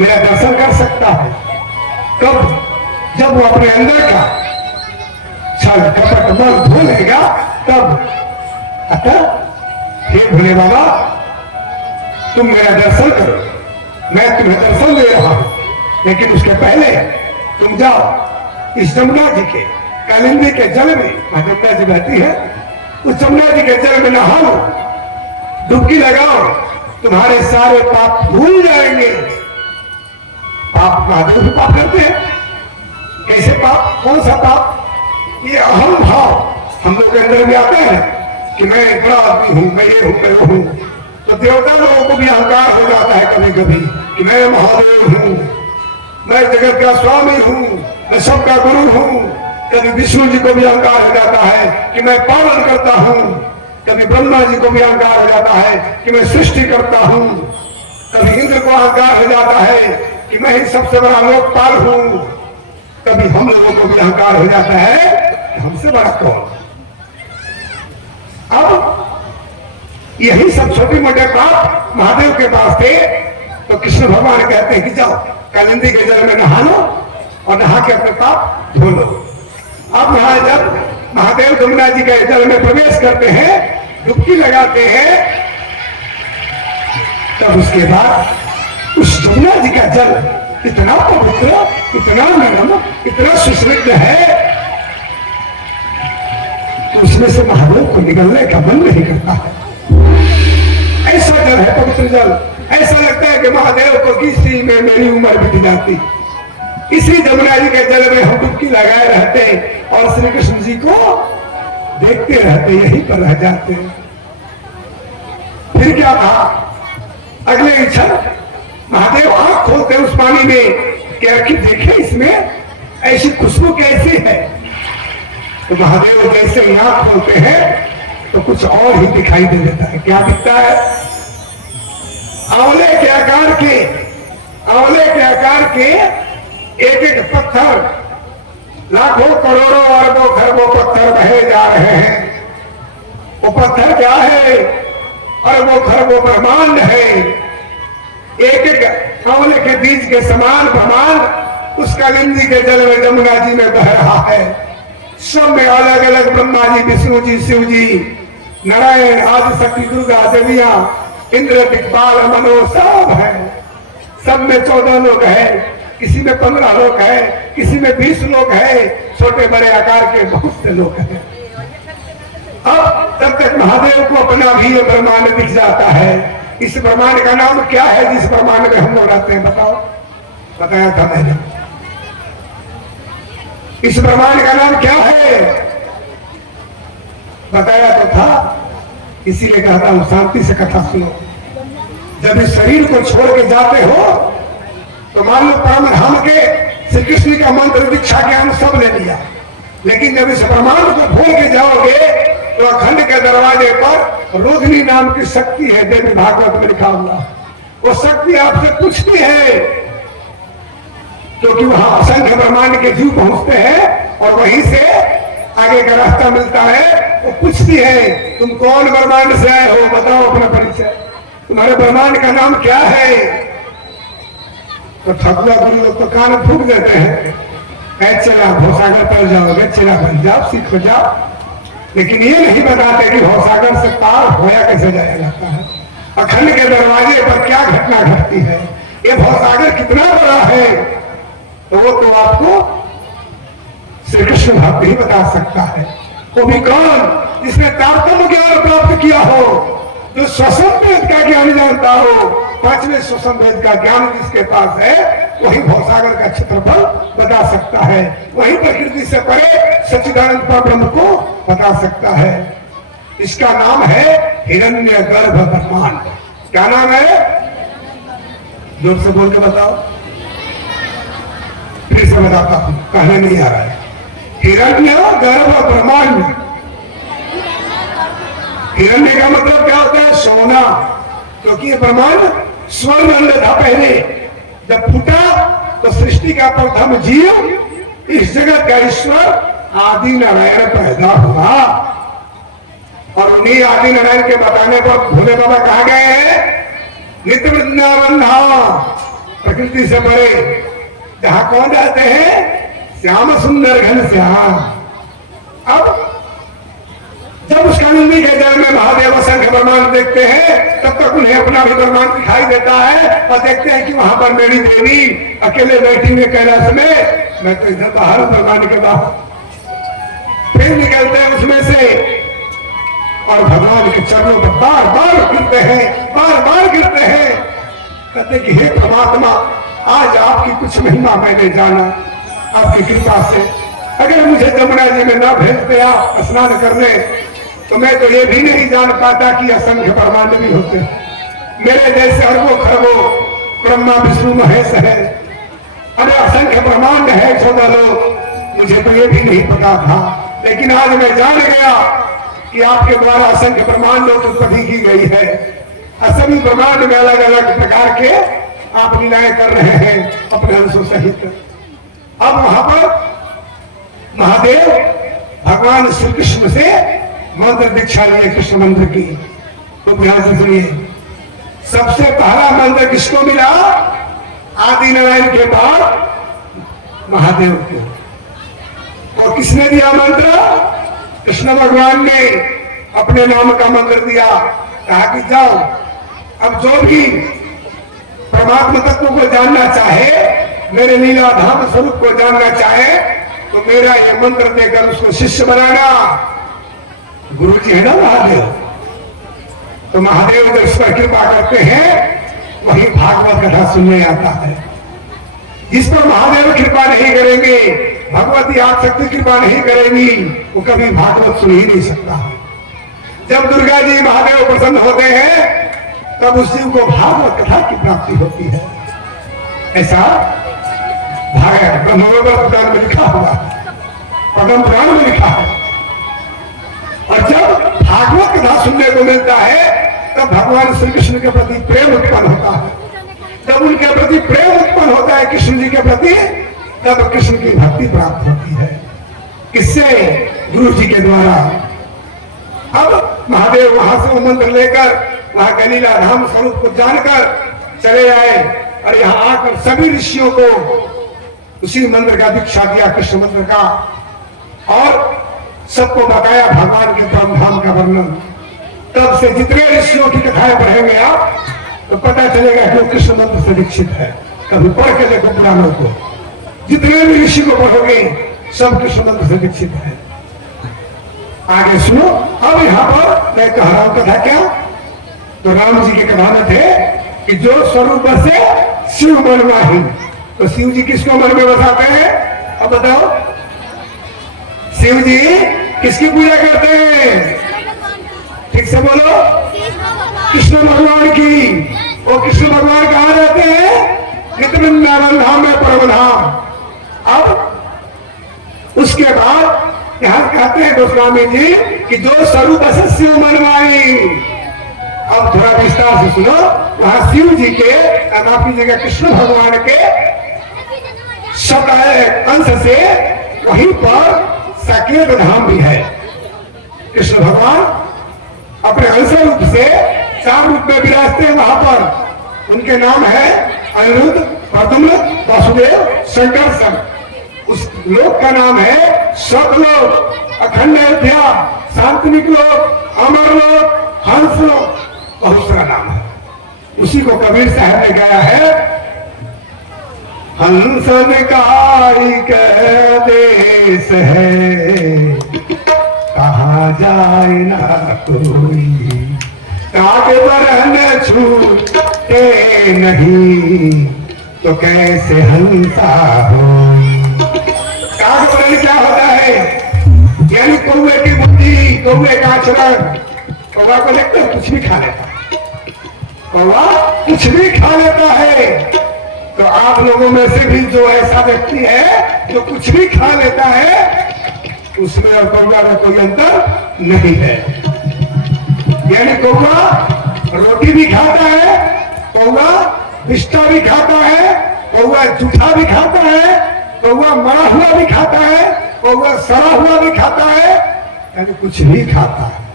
मेरा दर्शन कर सकता है। कब? जब वो अपने अंदर का छल कपट मल धो लेगा तब। अतः हे भोले बाबा, तुम मेरा दर्शन करो, मैं तुम्हें दर्शन दे रहा हूं, लेकिन उसके पहले तुम जाओ इस जमुना जी के कालिंदी के जल में, जमुना जी बहती है, उस जमुना जी के जल में नहाओ, डुबकी लगाओ, तुम्हारे सारे पाप भूल जाएंगे। पाप महादेव भी पाप करते हैं। कैसे पाप? कौन सा पाप? ये अहम भाव हम लोग के अंदर भी आते हैं कि मैं बड़ा आदमी हूं, मैं ये हूं, मैं वो हूं। तो देवता लोगों को भी अहंकार हो जाता है कभी कभी कि मैं महादेव हूं, मैं जगत का स्वामी हूं, मैं सबका गुरु हूं। कभी विष्णु जी को भी अहंकार हो जाता है कि मैं पालन करता हूं। कभी ब्रह्मा जी को भी अहंकार हो जाता है कि मैं सृष्टि करता हूं। कभी इंद्र को अहंकार हो जाता है कि मैं ही सबसे बड़ा लोकपाल हूं। कभी हम लोगों को भी अहंकार हो जाता है कि हमसे बड़ा कौन। अब यही सब छोटे मोटे पाप महादेव के पास थे, तो कृष्ण भगवान कहते हैं कि जाओ कालिंदी के जल में नहा लो और नहा के अपने पाप धो लो। अब यहाँ जब महादेव जमुना जी के जल में प्रवेश करते हैं, डुबकी लगाते हैं, तब उसके बाद उस जमुना जी का जल इतना पवित्र, इतना नरम, इतना सुस्निग्ध है कि उसमें से महादेव को निकलने का मन नहीं करता है। ऐसा जल है, पवित्र जल। ऐसा लगता है कि महादेव को किसी में मेरी उम्र बीत जाती। इसी जमुना जी के जल में हम डुबकी लगाए रहते हैं और श्री कृष्ण जी को देखते रहते, यहीं पर रह जाते हैं। फिर क्या था अगले क्षण महादेव आंख खोलते उस पानी में कि आखिर देखे इसमें ऐसी खुशबू कैसी है। तो महादेव जैसे ही आंख खोलते हैं तो कुछ और ही दिखाई दे देता है। क्या दिखता है? आंवले के आकार के, आंवले के आकार के एक एक पत्थर, लाखों करोड़ों अरबों खरबों पत्थर बहे जा रहे हैं। वो पत्थर क्या है? अरबों खरबों ब्रह्मांड है। एक एक आंवले के बीज के समान ब्रह्मांड उस कालिंदी के जल में जमुना जी में बह रहा है। सब में अलग अलग ब्रह्मा जी, विष्णु जी, शिव जी, नारायण, आदि शक्ति, दुर्गा, देवियां, इंद्र, दिक्पाल, मनो सब है। सब में 14 लोग है, किसी में 15 लोग है, किसी में 20 लोग है, छोटे बड़े आकार के बहुत से लोग हैं। अब तब तक महादेव को अपना भी ये ब्रह्मांड दिख जाता है। इस ब्रह्मांड का नाम क्या है जिस ब्रह्मांड में हम लोग रहते हैं? बताओ। बताया था मैंने। इस ब्रह्मांड का नाम क्या है? बताया तो था, इसीलिए कहता हूं शांति से कथा सुनो। जब इस शरीर को छोड़ के जाते हो तो मान लो परम धाम के श्री कृष्ण का मंत्र दीक्षा ज्ञान सब ले लिया, लेकिन जब इस ब्रह्मांड को भूल के जाओगे तो अखंड के दरवाजे पर रोहिणी नाम की शक्ति है, देवी भागवत में लिखा हुआ। वो शक्ति आपसे पूछती है, क्योंकि वहां असंख्य ब्रह्मांड के जीव पहुंचते हैं और वहीं से आगे का रास्ता मिलता है। वो पूछती है तुम कौन ब्रह्मांड से आए हो, बताओ अपना परिचय, तुम्हारे ब्रह्मांड का नाम क्या है? तो ठकुआ गुरु लोग तो कान फूक देते हैं, चला भवसागर पर जाओगे, चला बन जाओ, सीख हो जाओ। लेकिन ये नहीं बताते कि भवसागर से पार होया कैसे जाया जाता है, अखंड के दरवाजे पर क्या घटना घटती है, ये भवसागर कितना बड़ा है। तो वो तो आपको श्री कृष्ण भक्त ही बता सकता है। वो भी कौन? जिसने तारतम्य ज्ञान प्राप्त किया हो, जो श्वसन वेद का ज्ञान जानता हो। 5वें श्वसन वेद का ज्ञान जिसके पास है वही भवसागर का क्षेत्रफल बता सकता है, वही प्रकृति से परे सच्चिदानंद परब्रह्म को बता सकता है। इसका नाम है हिरण्यगर्भ ब्रह्मांड। क्या नाम है? जोर से बोल के बताओ। फिर से बताता हूं, कहने नहीं आ रहा है। हिरण्यगर्भ ब्रह्मांड। हिरण्य का मतलब क्या होता है? सोना। क्योंकि ये ब्रह्मांड स्वर्ण अंड था पहले, जब फूटा तो सृष्टि का प्रथम जीव, इस जगत का ईश्वर आदि नारायण पैदा हुआ। और उन्हीं आदि नारायण के बताने पर भोले बाबा कहा गए हैं नित्य वृंदावन धाम, प्रकृति से परे, जहां कौन जाते हैं? श्याम सुंदर घन श्याम। अब जब उस कालिंदी के जल में महादेव असंख्य ब्रह्मांड देखते हैं, तब तक उन्हें अपना भी ब्रह्मांड दिखाई देता है और देखते हैं कि वहां पर मेरी देवी अकेले बैठी हुई कैलाश में, मैं तो इधर बाहर ब्रह्मांड के बाहर। फिर निकलते हैं उसमें से और भगवान के चरणों पर बार बार गिरते हैं, बार बार गिरते हैं। कहते कि हे परमात्मा, आज आपकी कुछ महिमा मैंने जाना, आपकी कृपा से। अगर मुझे जमुना जी में न भेजते आप स्नान करने, तो मैं तो ये भी नहीं जान पाता कि असंख्य ब्रह्मांड भी होते हैं। मेरे जैसे अरबों खरबों ब्रह्मा विष्णु महेश है, अरे असंख्य ब्रह्मांड है 14 लोग, मुझे तो ये भी नहीं पता था। लेकिन आज मैं जान गया कि आपके द्वारा असंख्य ब्रह्मांडों की उत्पत्ति की गई है। सभी ब्रह्मांड में अलग अलग प्रकार के आप लीलाएं कर रहे हैं अपने अंशों सहित। अब वहां पर महादेव भगवान श्री कृष्ण से मंत्र दीक्षा लिए, कृष्ण मंत्र की। तो ध्यान से सुनिए, सबसे पहला मंत्र किसको मिला? आदि नारायण के बाद महादेव को। और किसने दिया मंत्र? कृष्ण भगवान ने अपने नाम का मंत्र दिया। कहा कि जाओ, अब जो भी परमात्मा तत्व को जानना चाहे, मेरे लीला धाम स्वरूप को जानना चाहे, तो मेरा ये मंत्र देकर उसको शिष्य बनाना। गुरु जी है ना महादेव, तो महादेव जब इस पर कृपा करते हैं वही भागवत कथा सुनने आता है। जिस पर महादेव कृपा नहीं करेंगे, भगवती आदिशक्ति कृपा नहीं करेंगी, वो कभी भागवत सुन ही नहीं सकता। जब दुर्गा जी महादेव प्रसन्न होते हैं तब उस जीव को भागवत कथा की प्राप्ति होती है। ऐसा ब्रह्मवैवर्त पुराण में लिखा हुआ, पद्म पुराण में लिखा है। और जब भागवत कथा सुनने को मिलता है तब भगवान श्री कृष्ण के प्रति प्रेम उत्पन्न होता है। जब उनके प्रति प्रेम उत्पन्न होता है कृष्ण जी के प्रति, तब कृष्ण की भक्ति प्राप्त होती है। किससे? गुरु जी के द्वारा। अब महादेव वहां से वो मंत्र लेकर वहां कलीला धाम स्वरूप को जानकर चले आए और यहाँ आकर सभी ऋषियों को उसी मंत्र का दीक्षा दिया, कृष्ण मंत्र का, और सबको बताया भगवान के परम धाम का वर्णन। तब से जितने ऋषियों की कथाएं पढ़ेंगे आप तो पता चलेगा कि वो कृष्ण मंत्र से दीक्षित है। कभी पढ़ के देखो पुराणों को, जितने भी ऋषि को पढ़ोगे सब कृष्ण मंत्र से दीक्षित है। आगे सुनो। अब यहाँ पर मैं कह रहा हूं कथा क्या, तो राम जी के कथा में थे कि जो स्वरूप से शिव मनवाही, तो शिव जी किसको मन में बसाते हैं? अब बताओ, शिव जी किसकी पूजा करते हैं? ठीक से बोलो, कृष्ण भगवान की। वो कृष्ण भगवान कहाँ रहते हैं? नित्य वृंदावन धाम में, परम धाम। अब उसके बाद यहां कहते हैं गोस्वामी जी कि जो स्वरूप से शिव मनवाई। अब थोड़ा विस्तार से सुनो। वहां शिव जी के माफ कीजिएगा, कृष्ण भगवान के अंश से वहीं पर साकेत धाम भी है। कृष्ण भगवान अपने अंश रूप से 4 रूप में विराजते हैं वहां पर। उनके नाम है अनिरुद्ध, प्रद्युम्न, वासुदेव, संकर्षण। उस लोक का नाम है सतलोक, अखंड अयोध्या, शांतनिक लोक, अमर लोक, हंस लोक, बहुत सारा नाम है। उसी को कबीर साहब ने गाया है, हंसन कारिक देश है, कहाँ जाए ना कोई, काग बरन छूटे नहीं, तो कैसे हंसा हो। काग बरन क्या होता है? यानी कौवे की बुद्धि, कौवे का आचरण। कौवा को देखते कुछ भी खा लेता है, कौवा कुछ भी खा लेता है। तो आप लोगों में से भी जो ऐसा व्यक्ति है जो कुछ भी खा लेता है, उसमें और कौवा का कोई अंतर नहीं है। यानी कौवा रोटी भी खाता है, कौवा पिस्ता भी खाता है, कौवा जूठा भी खाता है, कौवा मरा हुआ भी खाता है, कौवा सड़ा हुआ भी खाता है, यानी कुछ भी खाता है।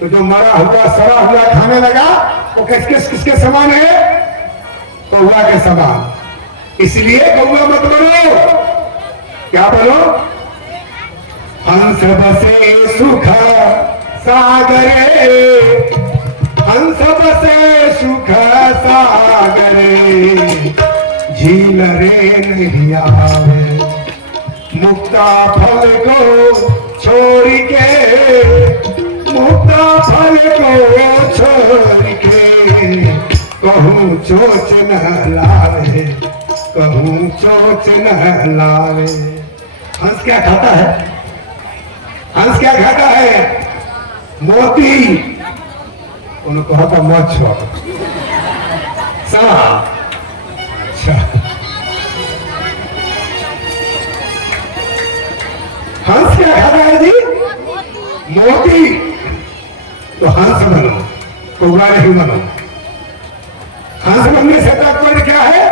तो जो मरा हुआ सड़ा हुआ खाने लगा वो किसके समान है? कौवा के समान। इसलिए कौवा मत बनो। क्या बनो? हंस बसे सुख सागरे, हंस बसे सुख सागरे, झील रे नहीं आवे, मुक्ता फल को छोड़ के, मुक्ता फल को छोड़ के, कहूँ चोच न लावे, कहूँ चोच न लावे। हंस क्या खाता है? हंस क्या खाता है? मोती। उनको होता मच्छर, सांप। अच्छा, हंस क्या खाता है जी? मोती। तो हंस बनो, कौवा नहीं बनो। हंस बनने से तात्पर्य क्या है?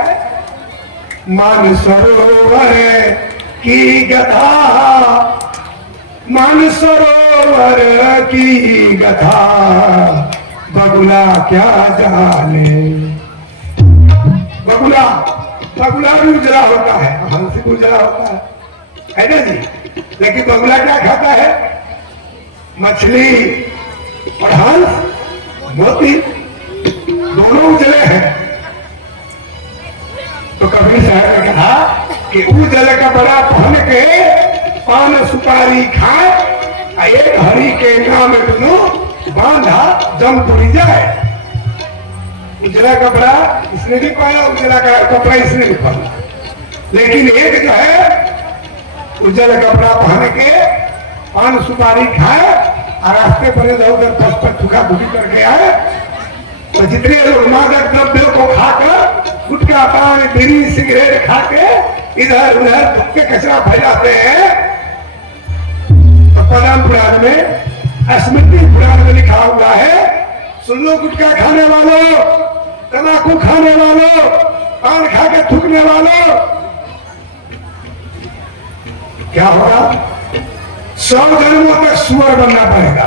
मान सरोवर की गधा, मान सरोवर की गधा, बगुला क्या जाने। बगुला भी उजला होता है, हंस भी उजला होता है ना जी? लेकिन बगुला क्या खाता है? मछली। और हंस मोती, दोनों उजले हैं। तो कबीर साहब ने कहा कि उजले का बड़ा पहन के पान सुपारी खाए, एक हरि के नाम में दोनों बांधा जम तुड़ी जाए। उजला कपड़ा इसने भी पहना, उजला का कपड़ा इसने भी पहना, लेकिन एक जो है उजला कपड़ा पहन के पान सुपारी खाए और रास्ते पर इधर उधर पस पर थुका थुकी करके आए। तो जितने लोग मादक द्रव्यों को खाकर गुटखा पान बीड़ी सिगरेट खा के इधर उधर थुक के कचरा फैलाते हैं, तो पद्म पुराण में स्मृति पुराण में लिखा हुआ है, सुन लो गुटखा खाने वालों, तंबाकू खाने वालों, पान खा के थूकने वालों, क्या होगा? 100 जन्मों तक सुअर बनना पड़ेगा,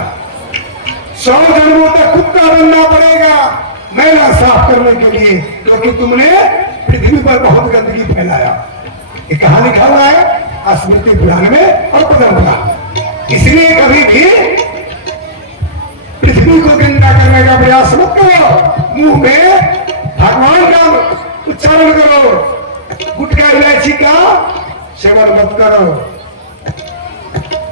100 जन्मों तक कुत्ता बनना पड़ेगा मैला साफ करने के लिए, क्योंकि तुमने पृथ्वी पर बहुत गंदगी फैलाया। ये कहां लिखा हुआ है? स्मृति पुराण में और पद्म पुराण। इसलिए कभी भी पृथ्वी को गंदा करने का प्रयास मत करो, मुंह में भगवान का उच्चारण करो, गुटखा इलायची का सेवन मत करो।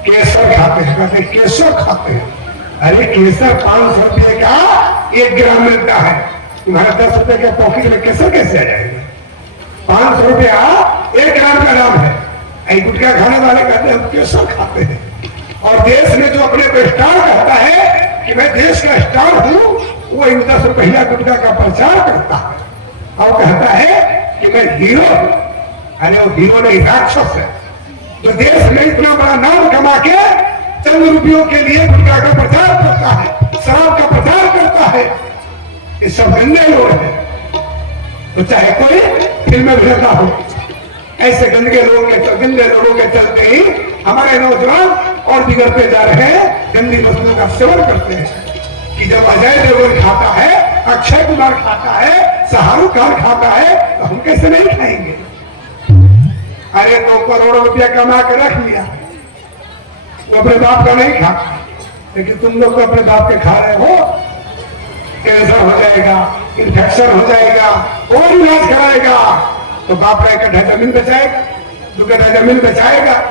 केसर खाते हैं, कहते केसर खाते हैं, अरे केसर 500 रुपये का 1 ग्राम मिलता है, तुम्हारे 10 रुपए के पॉकेट में केसर कैसे आ जाएंगे? 500 रुपया 1 ग्राम का दाम है। गुटखा खाने वाले कहते हैं हम केसर खाते हैं, और देश में जो अपने को स्टार कहता है कि मैं देश का स्टार हूं, वो 10 रुपया गुटखा का प्रचार करता है और कहता है कि मैं हीरो हूं। अरे वो हीरो नहीं, राक्षस है, जो देश में इतना बड़ा नाम कमा के चंद रुपयों के लिए गुटखा का प्रचार करता है, शराब का प्रचार करता है। ये सब गंदे लोग हैं। तो चाहे कोई फिल्म अभिनेता हो, ऐसे गंदे लोगों के चलते ही हमारे नौजवान और बिगड़ते जा रहे हैं, गंदी वस्तुओं का सेवन करते हैं। कि जब अजय देवगन खाता है, अक्षय कुमार खाता है, शाहरुख खान खाता है, तो हम कैसे नहीं खाएंगे? अरे 2 करोड़ रुपया कमा के रख लिया, वो अपने बाप का नहीं खाता, लेकिन तुम लोग तो अपने बाप के खा रहे हो। कैंसर हो जाएगा, इन्फेक्शन हो जाएगा, और इलाज कराएगा, तो बाप का 1 कट्ठा जमीन बचाएगा, 2 कट्ठा जमीन बचाएगा,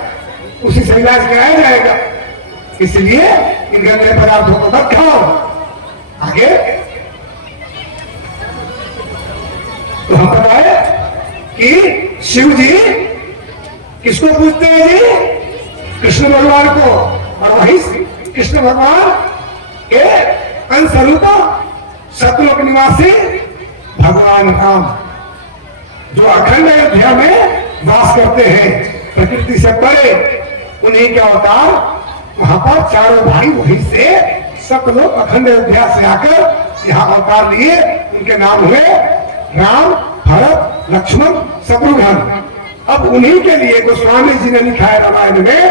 उसी से इलाज कराया जाएगा। इसलिए इन गंदे पदार्थों को मत खाओ। आगे तो हम बताए कि शिव जी किसको पूजते हैं जी? कृष्ण भगवान को, और वही कृष्ण भगवान के अंश रूप सतलोक निवासी भगवान राम, जो अखंड अयोध्या में वास करते हैं, प्रकृति से परे, उन्हीं के अवतार वहां पर चारों भाई वहीं से सतलोक अखंड अयोध्या से आकर यहाँ अवतार लिए। उनके नाम हुए राम, भरत, लक्ष्मण, शत्रुघ्न। अब उन्हीं के लिए गोस्वामी जी ने लिखा है रामायण में,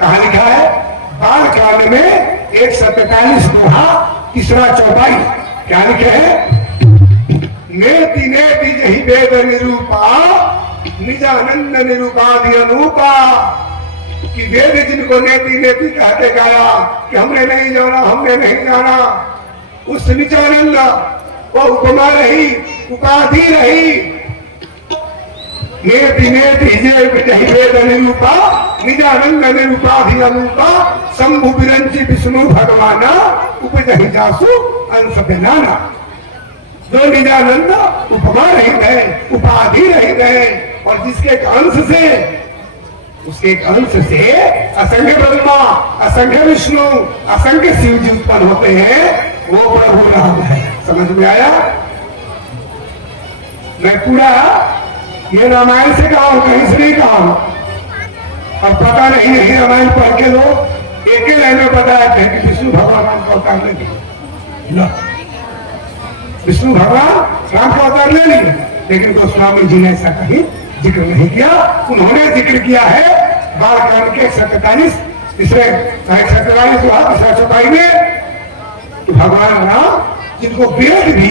कहा लिखा है? बाल कांड में 143 दोहा, 3रा चौपाई। क्या लिखे हैं? नेति नेति जहि वेद निरूपा, निजानंद निरूपाधि अनुपा। कि वेद जिनको नेति नेति कहते गाया कि हमने नहीं जाना, हमने नहीं जाना, उस निजानंद वो उपमा रही, उपाधि रही। नेति नेति जहि वेद निरूपा, निजानंद निरूपाधि अनुपा, शंभु विरंची विष्णु भगवाना, उपजहि जासु अंश बेनाना। जो निजानंद उपमा रहित है, उपाधि रहित है, और जिसके अंश से, उसके एक अंश से असंख्य ब्रह्मा, असंख्य विष्णु, असंख्य शिव जी उत्पन्न होते हैं, वो प्रभु राम है। समझ में आया? मैं पूरा ये रामायण से कहा हूं, कहीं से नहीं कहा हूं, और पता नहीं रामायण पढ़ के लोग एक ही लाइन में बताया थे कि विष्णु भगवान राम का अवतार ले लिए, विष्णु भगवान राम का अवतार ले लिए, लेकिन गोस्वामी जी ने ऐसा कहीं जिक्र नहीं किया। उन्होंने जिक्र किया है बालकांड के 143 तीसरे 147 चौपाई में कि भगवान राम जिनको वेद भी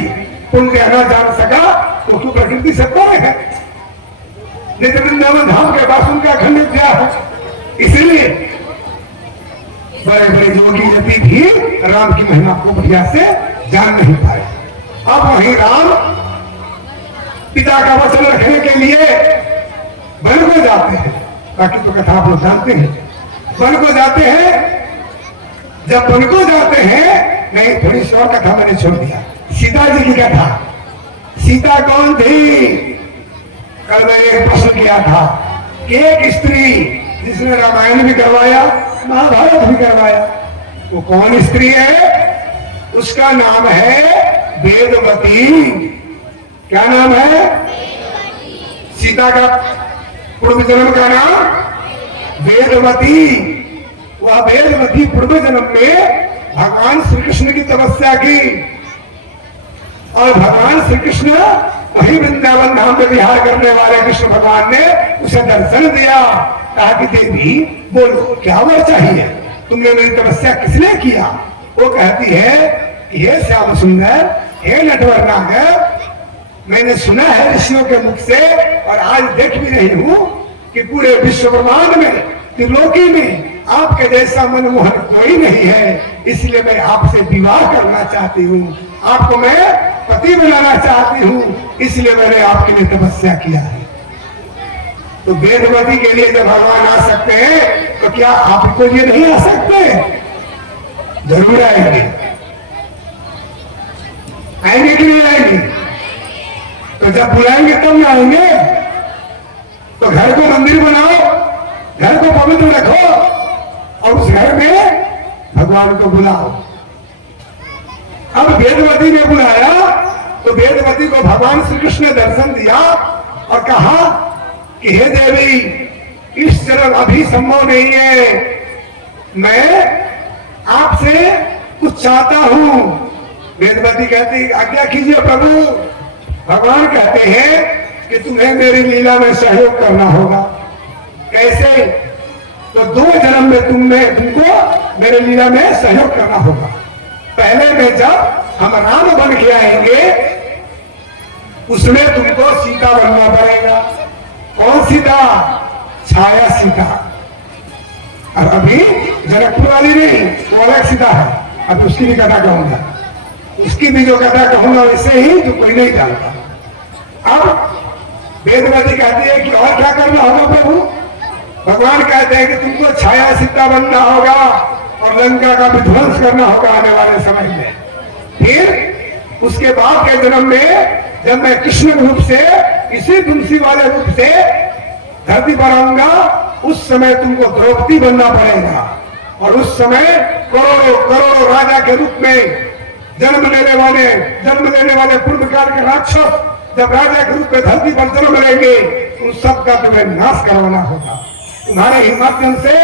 पुण्य न जान सका, वो तो प्रकृति से परे है, नित्य वृंदावन धाम के पास उनका खंड विद्या है। इसीलिए बड़े बड़े योगी यति भी राम की महिमा को बढ़िया से जान नहीं पाए। अब वही राम पिता का वचन रखने के लिए वन को जाते हैं। बाकी तो कथा आप लोग जानते हैं। वन को जाते हैं जब वन को जाते हैं, नहीं थोड़ी सी और कथा मैंने छोड़ दिया, सीता जी की कथा। सीता कौन थी? कल मैंने एक प्रश्न किया था कि एक स्त्री जिसने रामायण भी करवाया, महाभारत भी करवाया, वो कौन स्त्री है? उसका नाम है वेदवती। क्या नाम है? सीता का पूर्व जन्म का नाम वेदवती। वह वेदवती पूर्व जन्म में भगवान श्री कृष्ण की तपस्या की, और भगवान श्री कृष्ण वही वृंदावन धाम में विहार करने वाले कृष्ण भगवान ने उसे दर्शन दिया। कहा कि देवी बोलो क्या वर चाहिए, तुमने मेरी तपस्या किसने किया? वो कहती है हे श्याम सुंदर, हे नटवर नागर, मैंने सुना है ऋषियों के मुख से, और आज देख भी रही हूं कि पूरे विश्व ब्रह्मांड में, त्रिलोकी में आपके जैसा मनमोहन कोई नहीं है, इसलिए मैं आपसे विवाह करना चाहती हूँ, आपको मैं पति बनाना चाहती हूँ, इसलिए मैंने आपके लिए तपस्या किया है। तो वेदवती के लिए जब भगवान आ सकते हैं, तो क्या आपको ये नहीं आ सकते? जरूर आएंगे। आएंगे कि नहीं आएंगे? तो जब बुलाएंगे तब ना आएंगे। तो घर को मंदिर बनाओ, घर को पवित्र रखो, और उस घर में भगवान को बुलाओ। अब वेदवती ने बुलाया, तो वेदवती को भगवान श्री कृष्ण ने दर्शन दिया और कहा कि हे देवी, इस जन्म अभी संभव नहीं है, मैं आपसे कुछ चाहता हूं। वेदवती कहती आज्ञा कीजिए प्रभु। भगवान कहते हैं कि तुम्हें मेरी लीला में सहयोग करना होगा। कैसे? तो 2 जन्म में तुमको मेरे लीला में सहयोग करना होगा। पहले में जब हम राम बन के आएंगे, उसमें तुमको सीता बनना पड़ेगा। कौन सीता? छाया सीता। और अभी जनकपुर वाली नहीं, वो अलग सीता है। अब उसकी भी कथा कहूंगा, उसकी भी जो कथा कहूंगा वैसे ही जो कोई नहीं जानता। अब वेदवती कहती है कि और क्या करना होगा प्रभु? भगवान कहते हैं कि तुमको छाया सीता बनना होगा और लंका का विध्वंस करना होगा आने वाले समय में। फिर उसके बाद के जन्म में जब मैं कृष्ण रूप से, इसी तुलसी वाले रूप से धरती पर आऊंगा, उस समय तुमको द्रौपदी बनना पड़ेगा। और उस समय करोड़ों करोड़ों राजा के रूप में जन्म लेने वाले पूर्व काल के राक्षस जब राजा के रूप में धरती पर जन्म लेंगे, उन सब का तुम्हें नाश करवाना होगा। तुम्हारे ही माध्यम से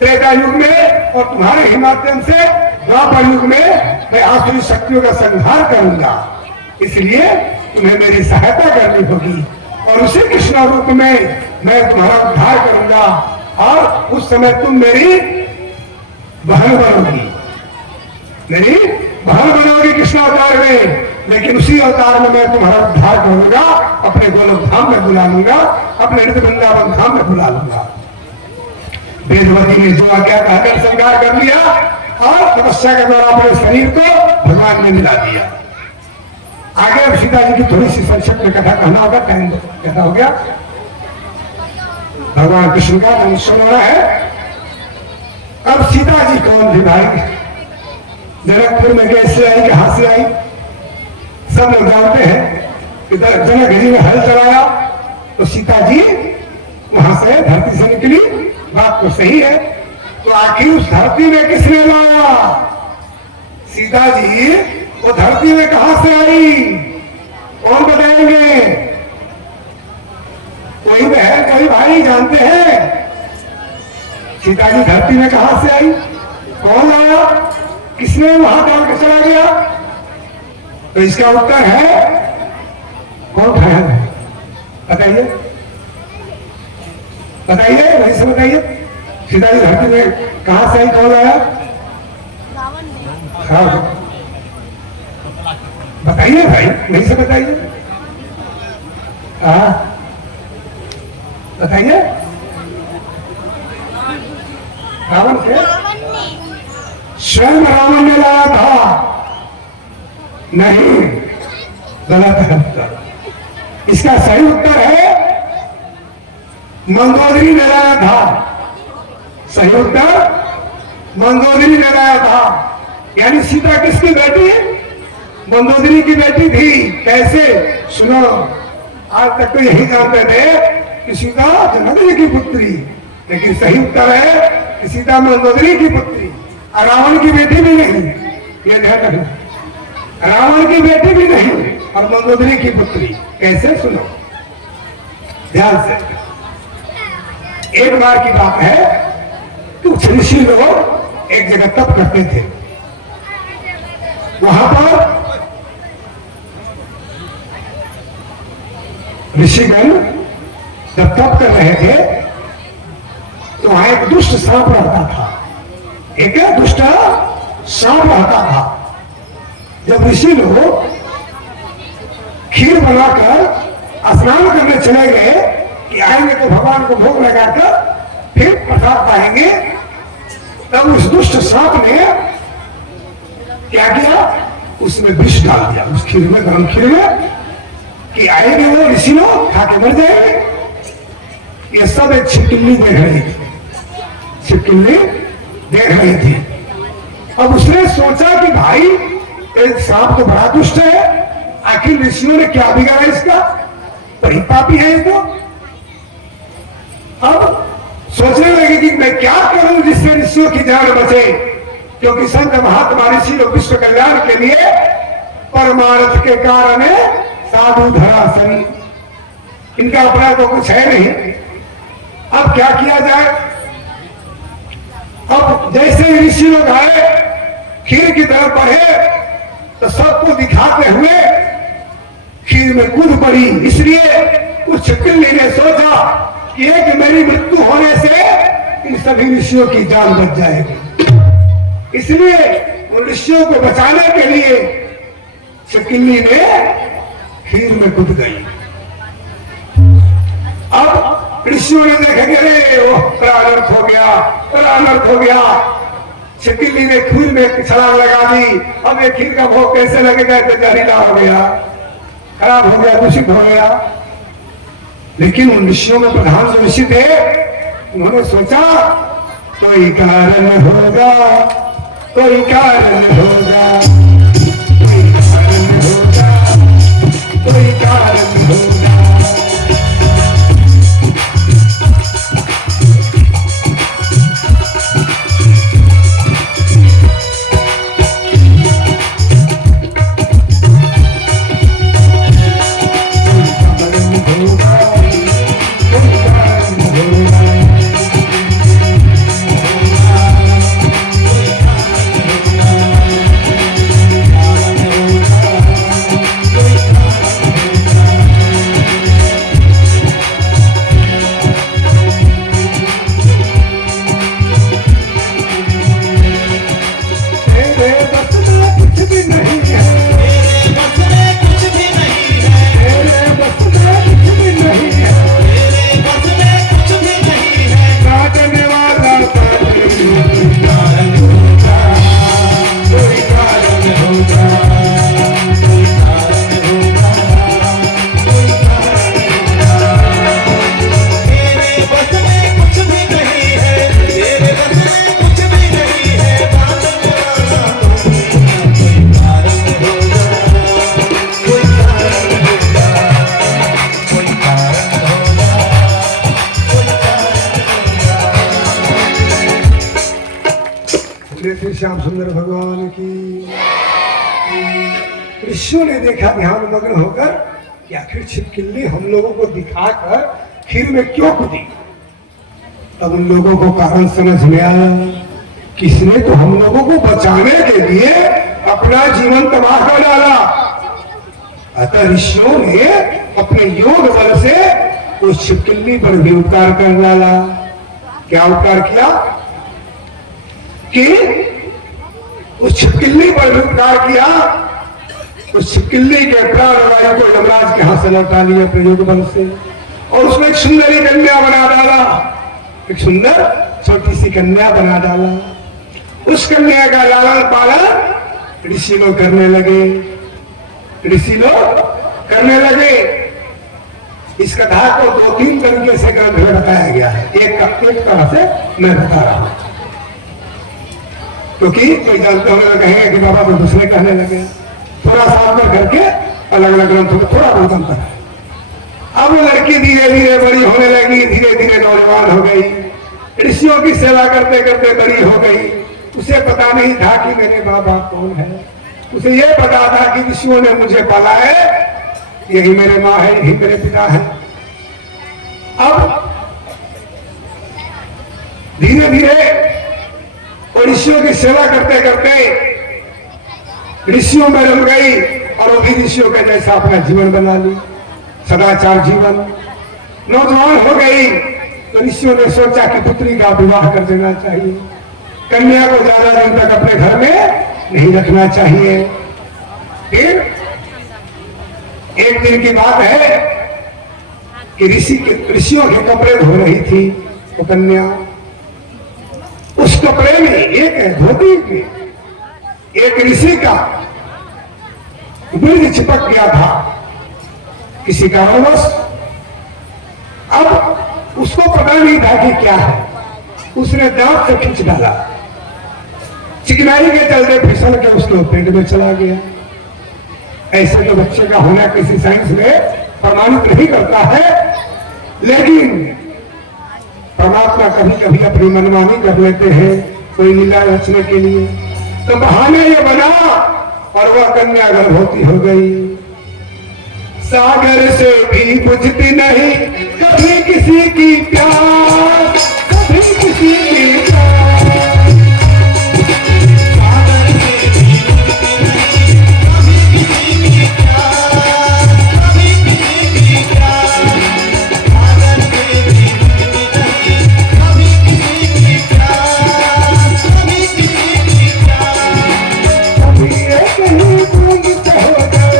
त्रेता युग में और तुम्हारे ही माध्यम से द्वापर युग में मैं आसुरी शक्तियों का संहार करूंगा। इसलिए तुम्हें मेरी सहायता करनी होगी, और उसी कृष्ण रूप में मैं तुम्हारा उद्धार करूंगा, और उस समय तुम मेरी बहन बनोगी, मेरी बहन बनोगी कृष्ण अवतार में। लेकिन उसी अवतार में मैं तुम्हारा उद्धार करूंगा, अपने गोलोक धाम में बुला लूंगा, अपने नित्य वृंदावन धाम में बुला लूंगा। वेदवती ने जो आज्ञा कहकर स्वीकार कर लिया, और तपस्या के द्वारा अपने शरीर को भगवान में मिला दिया। आगे अब सीता जी की थोड़ी सी संक्षिप्त में कथा कहना होगा, टाइम कथा हो गया। भगवान कृष्ण का जन्म होना है। अब सीता जी कौन थी भाई? जनकपुर में कैसे आई, कहां से आई? सब लोग जानते हैं कि जनक जी ने हल चलाया तो सीता जी वहां से धरती से निकली। बात तो सही है। तो आखिर उस धरती में किसने लाया? सीता जी वो धरती में कहां से आई? कौन बताएंगे? कोई बहन कोई भाई जानते हैं सीता जी धरती में कहां से आई? कौन आया? किसने वहां डाल के चला गया? तो इसका उत्तर है, कौन खाया है? बताइए बताइए, वहीं से बताइए। सीता जी धरती में कहां से आई? कौन आया? हाँ बताइए भाई, वहीं से बताइए। हाँ बताइए। रावण से? स्वयं रावण ने लाया था? नहीं, गलत है उत्तर। इसका सही उत्तर है मंदोदरी ने लाया था। सही उत्तर मंदोदरी ने लाया था। यानी सीता किसकी बेटी है? मंदोदरी की बेटी थी। कैसे? सुनो, आज तक तो यही जानते थे कि सीता जनक जी की पुत्री, लेकिन सही उत्तर है कि सीता मंदोदरी की पुत्री और रावण की बेटी भी नहीं। ये ध्यान रखना, रावण की बेटी भी नहीं और मंदोदरी की पुत्री। कैसे? सुनो ध्यान से। एक बार की बात है, कुछ ऋषि लोग एक जगह तप करते थे। वहां पर ऋषिगण जब तप कर रहे थे तो वहां एक दुष्ट सांप रहता था। एक दुष्ट सांप रहता था। जब ऋषि लोग खीर बनाकर स्नान करने चले गए कि आएंगे तो भगवान को भोग लगाकर फिर प्रसाद पाएंगे, तब उस दुष्ट सांप ने क्या किया? उसमें विष डाल दिया उस खीर में, गरम खीर में, कि आएंगे वो ऋषि लोग खा के मर जाएंगे। ये सब एक छिपकली देख रही थी, छिपकली देख रही थी। अब उसने सोचा कि भाई एक सांप तो बड़ा दुष्ट है, आखिर ऋषियों ने क्या बिगाड़ा इसका? बड़ी पापी है ये तो। अब सोचने लगे कि मैं क्या करूं जिससे ऋषियों की जान बचे, क्योंकि संत महात्मा ऋषि लोग विश्व कल्याण के लिए परमार्थ के कारण साधु धरा शरीर, इनका अपना तो कुछ है नहीं। अब क्या किया जाए? अब जैसे ऋषि लोग आए, खीर की तरफ बढ़े, तो सबको दिखाते हुए खीर में कूद पड़ी। इसलिए उस छिपकली ने सोचा कि एक मेरी मृत्यु होने से इन सभी ऋषियों की जान बच जाएगी। इसलिए उन ऋषियों को बचाने के लिए छिपकली ने खीर में कूद गई। अब ऋषियों ने देखा कि अरे वो अनर्थ हो गया, अनर्थ हो गया। छिपकली ने खीर में छलांग लगा दी। अब ये खीर का भोग कैसे लगेगा? तो जहरीला हो गया, खराब हो गया, दूषित हो गया। लेकिन उन ऋषियों में प्रधान जो ऋषि थे, उन्होंने सोचा कोई कारण होगा, कोई कारण होगा, कोई कारण होगा, कोई कारण होगा। श्याम सुंदर भगवान की। ऋषियों ने देखा ध्यान मग्न होकर कि आखिर छिपकली हम लोगों को दिखाकर खीर में क्यों कूदी। तब उन लोगों को कारण समझ में आया, किसने तो हम लोगों को बचाने के लिए अपना जीवन तबाह कर डाला। अतः ऋषियों ने अपने योग बल से उस छिपकली पर भी उपकार कर डाला। क्या उपकार किया? कि उस छिपकली पर भी उपकार किया। उस छिपकली के प्राण वायु को यमराज के हाथ से लौटा लिया प्रयोग बल से, और उसमें एक सुंदरी कन्या बना डाला। एक सुंदर छोटी सी कन्या बना डाला। उस कन्या का लालन पालन ऋषि लोग करने लगे, ऋषि लोग करने लगे। इस कथा को 2-3 तरीके से ग्रंथ में बताया गया है। एक तरह से मैं बता रहा हूं। क्योंकि कोई जानते होने लगे कहेंगे कि बाबा तो दूसरे कहने लगे, थोड़ा सा अंतर करके अलग अलग ग्रंथों में थोड़ा बहुत अंतर है। अब लड़की धीरे धीरे बड़ी होने लगी, धीरे धीरे नौजवान हो गई, ऋषियों की सेवा करते करते बड़ी हो गई। उसे पता नहीं था कि मेरे माँ बाप कौन है, उसे यह पता था कि ऋषियों ने मुझे पाला है, यही मेरे माँ है, यही मेरे पिता है। अब धीरे धीरे ऋषियों की सेवा करते करते ऋषियों में रम गई और वो भी ऋषियों का जैसा अपना जीवन बना ली, सदाचार जीवन। नौजवान हो गई तो ऋषियों ने सोचा कि पुत्री का विवाह कर देना चाहिए, कन्या को ज्यादा दिन तक अपने घर में नहीं रखना चाहिए। फिर एक दिन की बात है कि ऋषियों के कपड़े धो रही थी वो कन्या, उस कपड़े में एक धोती में एक ऋषि का बीज चिपक गया था किसी कारणवश। अब उसको पता नहीं था कि क्या है, उसने दांत से खींच डाला, चिकनाई के चलते फिसल के उसके पेट में चला गया। ऐसे तो बच्चे का होना किसी साइंस में प्रमाणित नहीं करता है, लेकिन परमात्मा कभी कभी अपनी मनमानी कर लेते हैं कोई लीला रचने के लिए। तो बहाने ये बना और वह कन्या गर्भवती हो गई। सागर से भी बुझती नहीं कभी किसी की प्यास, कभी किसी की प्यास। सागर से भी बुझती नहीं कभी किसी की प्यास, कभी किसी की प्यास। सागर से भी बुझती नहीं कभी किसी की प्यास, कभी किसी की प्यास। कभी एक ही बूंद से हो जाए,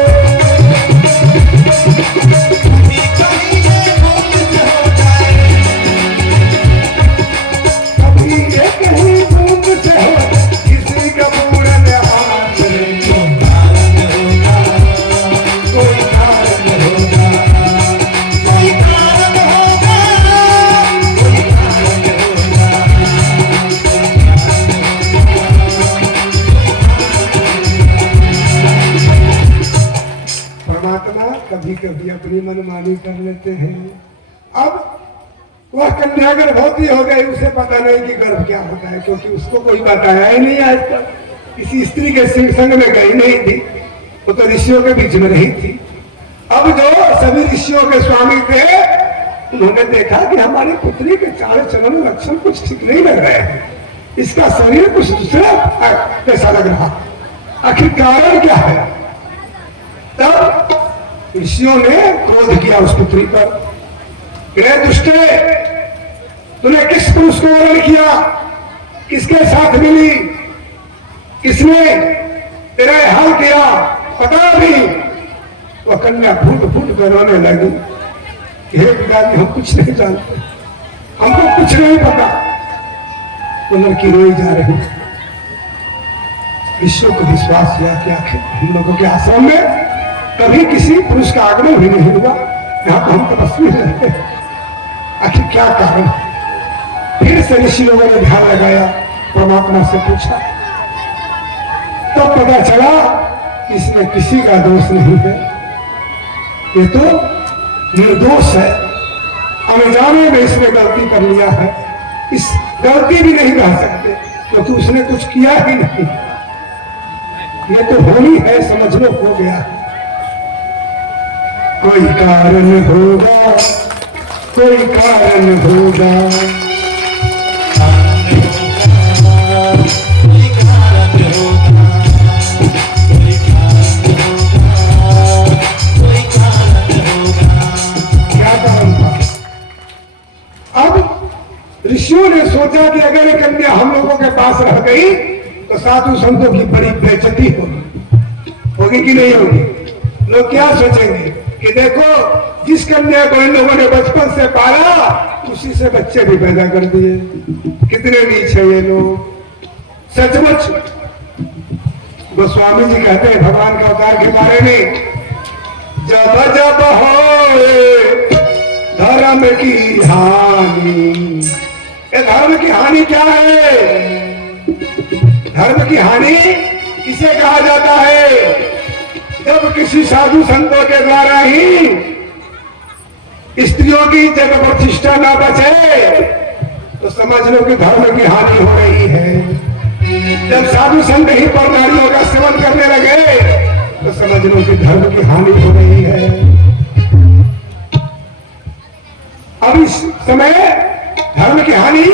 कभी कभी अपनी मनमानी कर लेते हैं। अब वह कन्या गर्भवती हो गई, उसे पता नहीं कि गर्भ क्या होता है, क्योंकि उसको कोई बताया ही नहीं आज तक, किसी स्त्री के संग में गई नहीं थी, वो तो ऋषियों के बीच में रही थी। अब जो सभी ऋषियों के स्वामी थे उन्होंने देखा कि हमारी पुत्री के चाल चलन लक्षण कुछ ठीक नहीं लग रहे हैं, इसका शरीर कुछ दूसरा कैसा लग रहा, आखिर कारण क्या है। तब ऋषियों ने क्रोध किया उस पुत्री पर, दुष्टे, तूने किस पुरुष को वर्ण किया, किसके साथ मिली, किसने तेरा हाल किया, पता नहीं। वह कन्या फूट फूट कर रोने लगी, हे पिताजी हम कुछ नहीं जानते, हमको कुछ नहीं पता। वो लड़की रोई जा रही। ऋषियों को विश्वास हुआ कि आखिर हम लोगों के आश्रम में कभी किसी पुरुष का आगमन भी नहीं हुआ, यहाँ तो हम तपस्वी रहते हैं, आखिर क्या कारण। फिर से ऋषि लोगों ने ध्यान लगाया, परमात्मा से पूछा, तो पता चला कि इसमें किसी का दोष नहीं है, ये तो निर्दोष है, अनजाने में इसने गलती कर लिया है। इस गलती भी नहीं कह सकते क्योंकि उसने कुछ किया ही नहीं, ये तो होनी है, समझ लो हो गया है। कोई कारण होगा, कोई कारण होगा, क्या कारण था। अब ऋषियों ने सोचा कि अगर ये कन्या हम लोगों के पास रह गई तो साधु संतों की बड़ी बेइज्जती होगी कि नहीं होगी। लोग क्या सोचेंगे कि देखो जिस कन्या को इन लोगों ने बचपन से पाला उसी से बच्चे भी पैदा कर दिए, कितने नीच है ये लोग। सचमुच गोस्वामी जी कहते हैं भगवान के अवतार के बारे में, जब जब हो धर्म की हानि। धर्म की हानि क्या है? धर्म की हानि किसे कहा जाता है? जब किसी साधु संतों के द्वारा ही स्त्रियों की इज्जत प्रतिष्ठा ना बचे तो समझ लो कि धर्म की हानि हो रही है। जब साधु संत ही पर नारियों का सेवन करने लगे तो समझ लो कि धर्म की हानि हो रही है। अब इस समय धर्म की हानि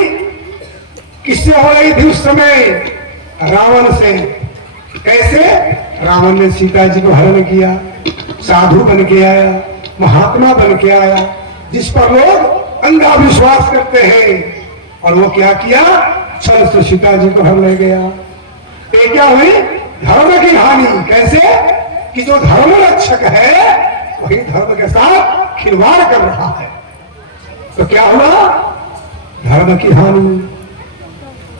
किससे हो रही थी? उस समय रावण से। कैसे? रावण ने सीता जी को हरण किया, साधु बन के आया, महात्मा बन के आया, जिस पर लोग अंधा विश्वास करते हैं, और वो क्या किया? छल से सीता जी को हर ले गया। ये क्या हुई? धर्म की हानि। कैसे? कि जो धर्म रक्षक है वही धर्म के साथ खिलवाड़ कर रहा है। तो क्या हुआ? धर्म की हानि।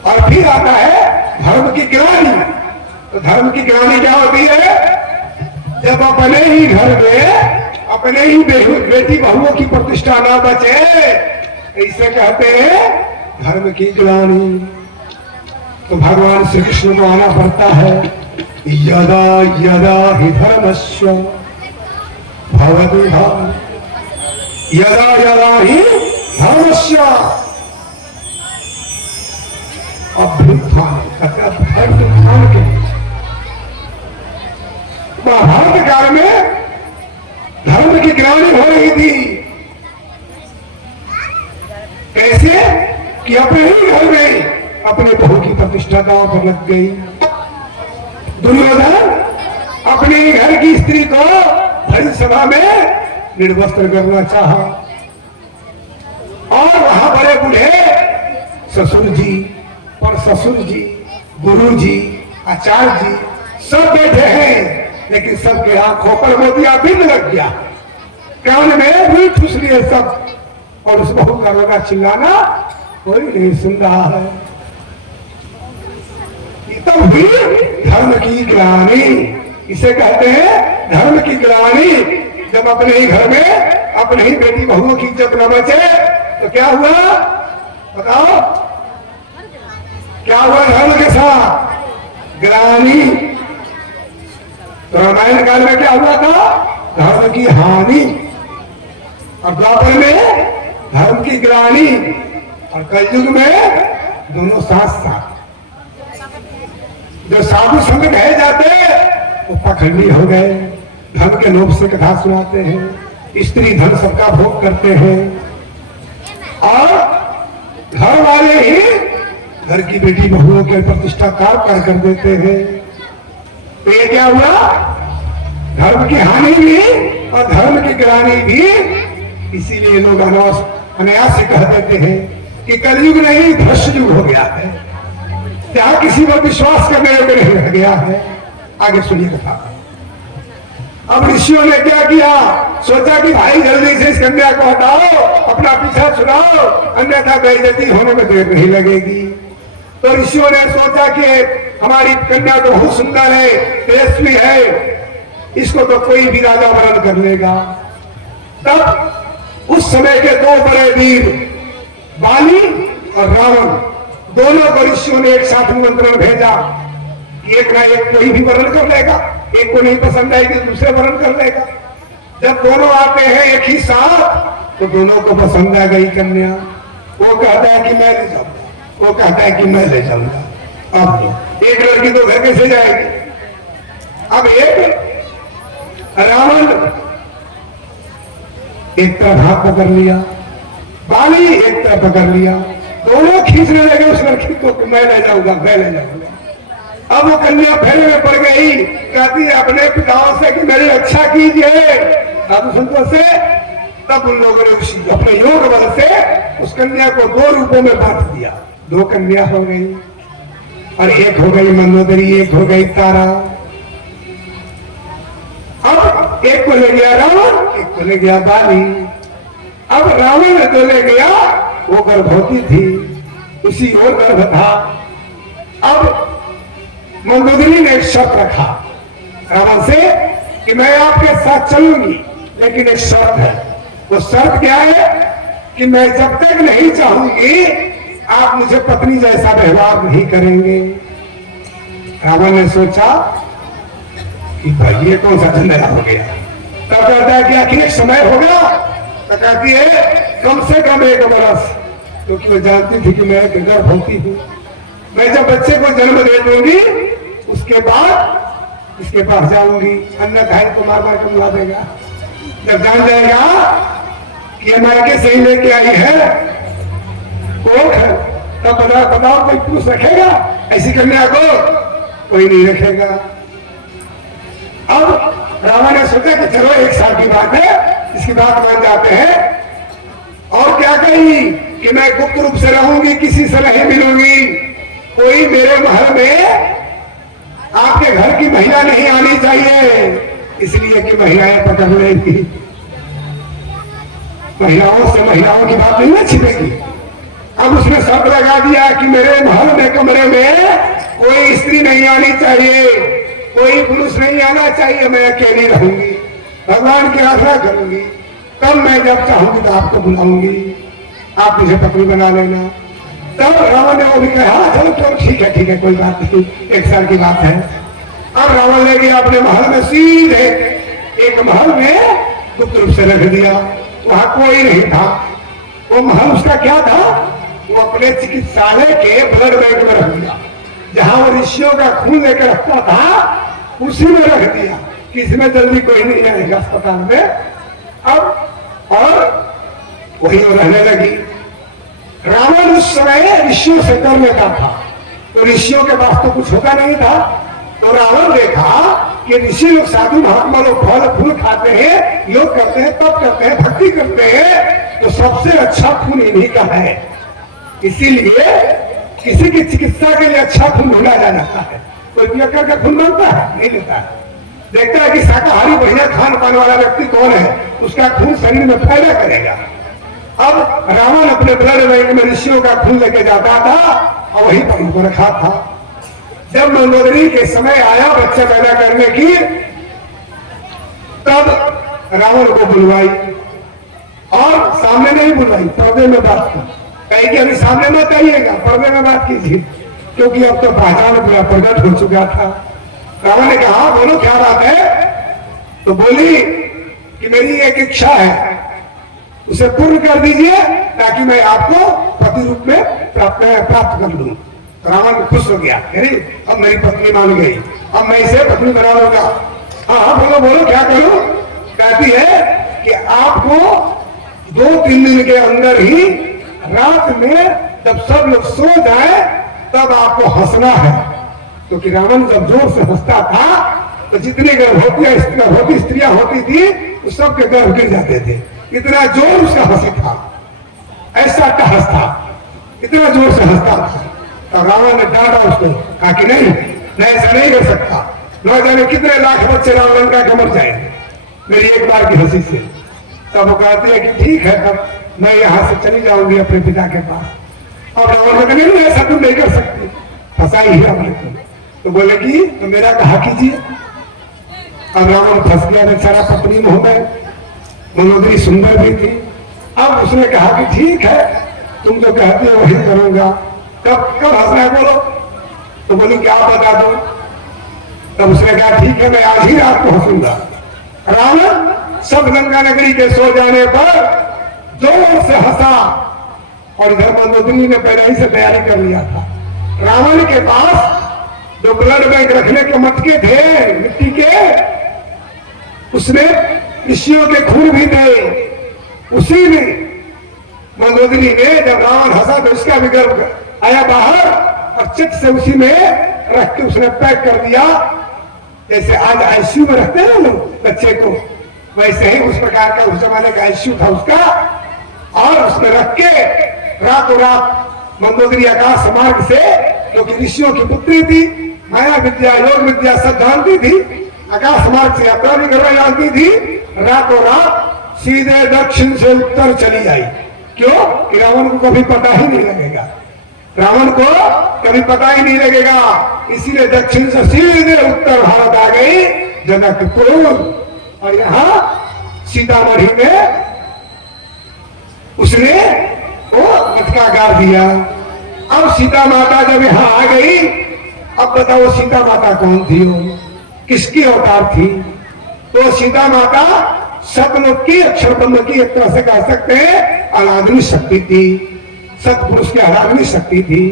और फिर आता है धर्म की गिरानी। तो धर्म की गिरानी क्या होती है? जब अपने ही घर में अपने ही बेटी बहुओं की प्रतिष्ठा ना बचे, इसे कहते हैं धर्म की गिरानी। तो भगवान श्री कृष्ण को आना पड़ता है। यदा यदा हि धर्मस्य भवति भाव, यदा यदा ही धर्मस्य अभ्युत्थान, धर्म के महाभारत काल में धर्म की गिरानी हो रही थी। कैसे? कि अपने ही घर में अपने बहू की प्रतिष्ठा दांव पर लग गई। दुर्योधन अपने घर की स्त्री को भरी सभा में निर्वस्त्र करना चाहा, और वहां बड़े बूढ़े ससुर जी, पर ससुर जी, गुरु जी, आचार्य जी सब बैठे हैं, लेकिन सबके आंखों पर मोतिया बिंद लग गया, कान में भी ठुस लिए सब, और उस बहू का रोना चिल्लाना कोई नहीं सुन रहा है। तब भी धर्म की गिरानी, इसे कहते हैं धर्म की गिरानी। जब अपने ही घर में अपने ही बेटी बहुओं की इज्जत न बचे तो क्या हुआ? बताओ क्या हुआ धर्म के साथ? गिरानी। तो रामायण काल में क्या हुआ था? धर्म की हानि। और द्वापर में धर्म की गिरानी, और कलयुग में दोनों साथ साथ। जो साधु संग कहे जाते वो पखंडी हो गए, धन के लोभ से कथा सुनाते हैं, स्त्री धन सबका भोग करते हैं, और घर वाले ही घर की बेटी बहुओं के प्रतिष्ठा कार्य कर देते हैं। तो ये क्या हुआ? धर्म की हानि भी और धर्म की गिरानी भी। इसीलिए लोग अनायास से कह देते हैं कि कलयुग नहीं भ्रष्ट युग हो गया है, क्या किसी पर विश्वास करने योग्य नहीं रह गया है। आगे सुनिए कथा। अब ऋषियों ने क्या किया? सोचा कि भाई जल्दी से इस कन्या को हटाओ, अपना पीछा छुड़ाओ, अन्यथा बेइज्जती होने में देर नहीं लगेगी। तो ऋषियों ने सोचा कि हमारी कन्या तो बहुत सुंदर है, तेजस्वी है, इसको तो कोई भी राजा वरण कर लेगा। तब उस समय के दो बड़े वीर बाली और रावण, दोनों को ऋषियों ने एक साथ निमंत्रण भेजा। एक ना एक कोई भी वर्ण कर लेगा, एक को नहीं पसंद आएगी दूसरे वर्ण कर लेगा। जब दोनों आते हैं एक ही साथ तो दोनों को पसंद आ गई कन्या। वो कहता है कि मैं ले जाऊंगा, वो कहता है कि मैं ले जाऊंगा। अब एक लड़की तो घर कैसे जाएगी? अब एक रावण एक तरफ हाथ पकड़ लिया, बाली एक तरफ पकड़ लिया, दोनों खींचने लगे उस लड़की को, मैं ले जाऊंगा, मैं ले जाऊंगा। अब वो कन्या फेरे में पड़ गई, कहती है अपने पिताओं से कि मेरी रक्षा कीजिए, साधु संतों से। तब उन लोगों ने अपने योग बल से उस कन्या को दो रूपों में बांट दिया। दो कन्या हो गई, और एक हो गई मंदोदरी, एक हो गई तारा। अब एक को ले गया रावण, एक को ले गया बाली। अब रावण जो ले गया वो गर्भवती थी, उसी और गर्भ था। अब मंदोदरी ने एक शर्त रखा रावण से कि मैं आपके साथ चलूंगी, लेकिन एक शर्त है। वो शर्त क्या है? कि मैं जब तक नहीं चाहूंगी आप मुझे पत्नी जैसा व्यवहार नहीं करेंगे। रावण ने सोचा कि भाई ये कौन सा झंडा हो गया। तब कहता है कि आखिर एक समय हो गया। तो कहती है कम से कम 1 बरस, क्योंकि मैं जानती थी कि मैं एक गर्भवती हूँ। मैं जब बच्चे को जन्म दे दूंगी उसके बाद इसके पास जाऊंगी, अन्यथा को मार मार के बुला देगा। जब जान जाएगा कि ये मायके से ही लेके आई है, कोर्ट है, तब बताओ कोई पुरुष रखेगा ऐसी कन्या को? कोई नहीं रखेगा। अब रावण ने सोचा कि चलो 1 साल की बात है, इसकी बात मान जाते हैं। और क्या कही कि मैं गुप्त रूप से रहूंगी, किसी से नहीं मिलूंगी, कोई मेरे महल में आपके घर की महिला नहीं आनी चाहिए, इसलिए कि महिलाएं पकड़ लेंगी। महिलाओं से महिलाओं की बात नहीं ना छिपेगी। अब उसने शर्त लगा दिया कि मेरे महल में कमरे में कोई स्त्री नहीं आनी चाहिए, कोई पुरुष नहीं आना चाहिए, मैं अकेली रहूंगी, भगवान की आराधना करूंगी। तब मैं जब चाहूंगी तो आपको बुलाऊंगी, आप मुझे पत्नी बना लेना। तब रावण ने वो भी कहा चलो तो ठीक है कोई बात नहीं, 1 साल की बात है। अब रावण ले गया अपने महल में, सीधे एक महल में गुप्त रूप से रख दिया। वहां कोई नहीं था। वो महल उसका क्या था, वो अपने चिकित्सालय के ब्लड बैंक में रख दिया, जहां वो ऋषियों का खून लेकर रखता था उसी में रख दिया कि इसमें जल्दी कोई नहीं आएगा अस्पताल में। अब और वही वो रहने लगी। रावण उस समय ऋषियों से कर लेता था, तो ऋषियों के पास तो कुछ होता नहीं था। तो रावण देखा कि ऋषि लोग, साधु महात्मा लोग फल फूल खाते हैं, योग करते हैं, तप करते हैं, भक्ति करते हैं, तो सबसे अच्छा खून इन्हीं का है। इसीलिए किसी की चिकित्सा के लिए अच्छा खून ढूंढा जाता है। कोई पियक्कर का खून बनता है? नहीं देता है। देखता है कि शाकाहारी बढ़िया खान पान वाला व्यक्ति कौन है, उसका खून शरीर में फायदा करेगा। अब रावण अपने ब्लड बैंक में ऋषियों का खून लेके जाता था और वहीं पर उनको रखा था। जब मंदोदरी के समय आया बच्चा पैदा करने की, तब रावण को बुलवाई, और सामने नहीं बुलवाई, पर्दे में बात की। कहीं कि अभी सामने मत आइएगा, पर्दे में बात कीजिए, क्योंकि अब तो पहचान पूरा प्रकट हो चुका था। रावण ने कहा बोलो क्या बात है? तो बोली कि मेरी एक इच्छा है, उसे पूर्ण कर दीजिए ताकि मैं आपको पति रूप में प्राप्त कर लूं। रावण खुश हो गया, अरे अब मेरी पत्नी मान गई, अब मैं इसे पत्नी बना लूंगा। हाँ बोलो बोलो क्या करूं? कहती है कि आपको 2-3 दिन के अंदर ही रात में जब सब लोग सो जाए तब आपको हंसना है। क्योंकि रावण जब जोर से हंसता था तो जितनी गर्भवती स्त्रियां होती थी उस सबके गर्भ गिर जाते थे, इतना जोर उसका हंसी था, ऐसा हंस था, इतना जोर से हंसता था। तो रावण ने डांटा उसको, कहा कि नहीं मैं ऐसा नहीं कर सकता, न जाने कितने लाख बच्चे राम लंका के मर जाएंगे मेरी एक बार की हंसी से। तब वो कहती है कि ठीक है, तब मैं यहाँ से चली जाऊंगी अपने पिता के पास। और रावण ने कहा नहीं ऐसा तुम नहीं कर सकती, फंसाई ही हमने तुम। तो बोले कि तो मेरा कहा कीजिए। अब रावण फंस गया बेचारा, पत्नी महोदय मनोदरी सुंदर भी थी। अब उसने कहा कि ठीक है तुम जो कहते हो वही करूंगा। कब हंसना है बोलो? तो बोली क्या बता दो? तब उसने कहा ठीक है मैं आज ही रात को हंसूंगा। रावण सब लंका नगरी के सो जाने पर जोर से हंसा, और इधर मंदोदरी ने पहले ही से तैयारी कर लिया था। रावण के पास जो ब्लड बैंक रखने के मटके थे मिट्टी के, उसने ऋषियों के खून भी थे। उसी में मंदोदरी ने जब रावण हंसा तो उसका भी गर्भ आया बाहर, और चित से उसी में रख के उसने पैक कर दिया। जैसे आज आईसीयू में रखते हैं लोग बच्चे को, वैसे ही उस प्रकार का उस जमाने का आईसीयू था उसका। और उसने रख के रातों रात मंदोदरी आकाश मार्ग से, क्योंकि ऋषियों की पुत्री थी, माया विद्या योग विद्या सब जानती थी, आकाश मार्ग से यात्रा भी करना जानती थी, रातों रात सीधे दक्षिण से उत्तर चली आई। क्यों? कि रावण को कभी पता ही नहीं लगेगा, रावण को कभी पता ही नहीं लगेगा। इसीलिए दक्षिण से सीधे उत्तर भारत आ गई जनकपुर, और यहाँ सीतामढ़ी में उसने वो मटका गाड़ दिया। अब सीता माता जब यहाँ आ गई अब बताओ सीता माता कौन थी? वो किसकी अवतार थी? तो सीता माता सतमुख की, अक्षर ब्रह्म की, एक तरह से कह सकते हैं अनादि शक्ति थी, सतपुरुष की आराधनी शक्ति थी।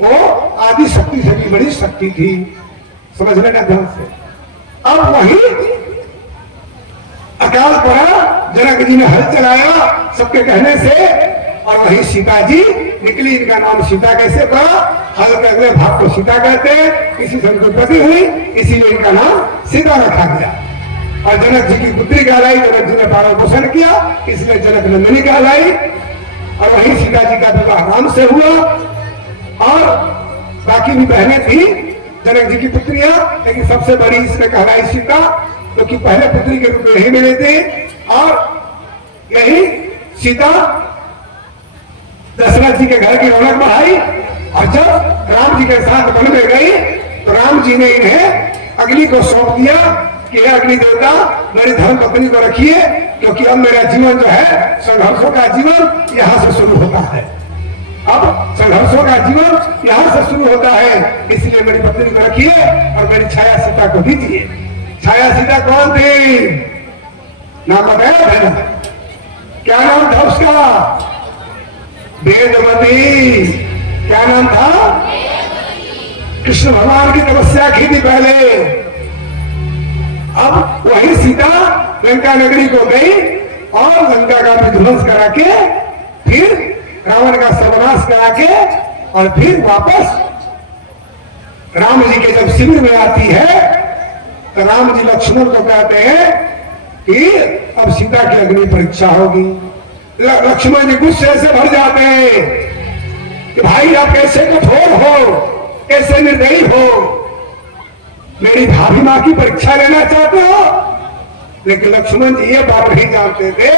वो आदि शक्ति से भी बड़ी शक्ति थी। समझ लेना ध्यान से। अब वही अकाल पड़ा, जनक जी ने हल चलाया सबके कहने से, और वही सीता जी निकली। इनका नाम सीता कैसे पड़ा? हल के अगले भाग को सीता कहते हैं, इसी से उनकी पति हुई, इसीलिए इनका नाम सीता रखा गया। और जनक जी की पुत्री कहलाई, जनक जी ने पालन पोषण किया, इसलिए जनक नंदिनी कहलाई। और वही सीता जी का विवाह राम से हुआ। और बाकी भी बहनें थी जनक जी की पुत्रियां, लेकिन सबसे बड़ी इसमें कहलाई सीता, क्योंकि तो पहले पुत्री के रूप में यही मिले थे। और यही सीता दशरथ जी के घर की रौनक बढ़ाई। और जब राम जी के साथ वन में गई तो राम जी ने इन्हें अग्नि को सौंप दिया कि हे अग्नि देवता, मेरी धर्म पत्नी को रखिए, क्योंकि अब मेरा जीवन जो है संघर्षों का जीवन यहां से शुरू होता है। अब संघर्षों का जीवन यहां से शुरू होता है, इसलिए मेरी पत्नी को रखिए और मेरी छाया सीता को दीजिए। छाया सीता कौन थी? नाम बताया है? क्या नाम था उसका? वेदवती। क्या नाम था? कृष्ण भगवान की तपस्या की थी पहले। अब वही सीता लंका नगरी को गई और लंका का विध्वंस करा के, फिर रावण का सर्वनाश करा के, और फिर वापस राम जी के जब शिविर में आती है तो राम जी लक्ष्मण को कहते हैं कि अब सीता की अग्नि परीक्षा होगी। लक्ष्मण जी गुस्से से भर जाते हैं कि भाई आप कैसे कठोर हो, कैसे निर्दयी हो, मेरी भाभी मां की परीक्षा लेना चाहते हो। लेकिन लक्ष्मण जी ये बात नहीं जानते थे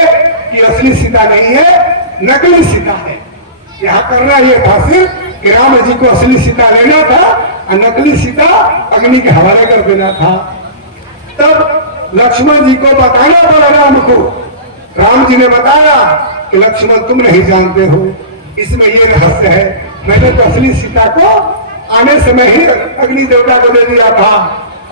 कि असली सीता नहीं है, नकली सीता है। यहाँ करना यह था सिर्फ कि राम जी को असली सीता लेना था और नकली सीता अग्नि के हवाले कर देना था। तब लक्ष्मण जी को बताना पड़ा राम को। राम जी ने बताया कि लक्ष्मण तुम नहीं जानते हो, इसमें ये रहस्य है। मैंने तो असली सीता को आने समय ही अग्नि देवता को दे दिया था,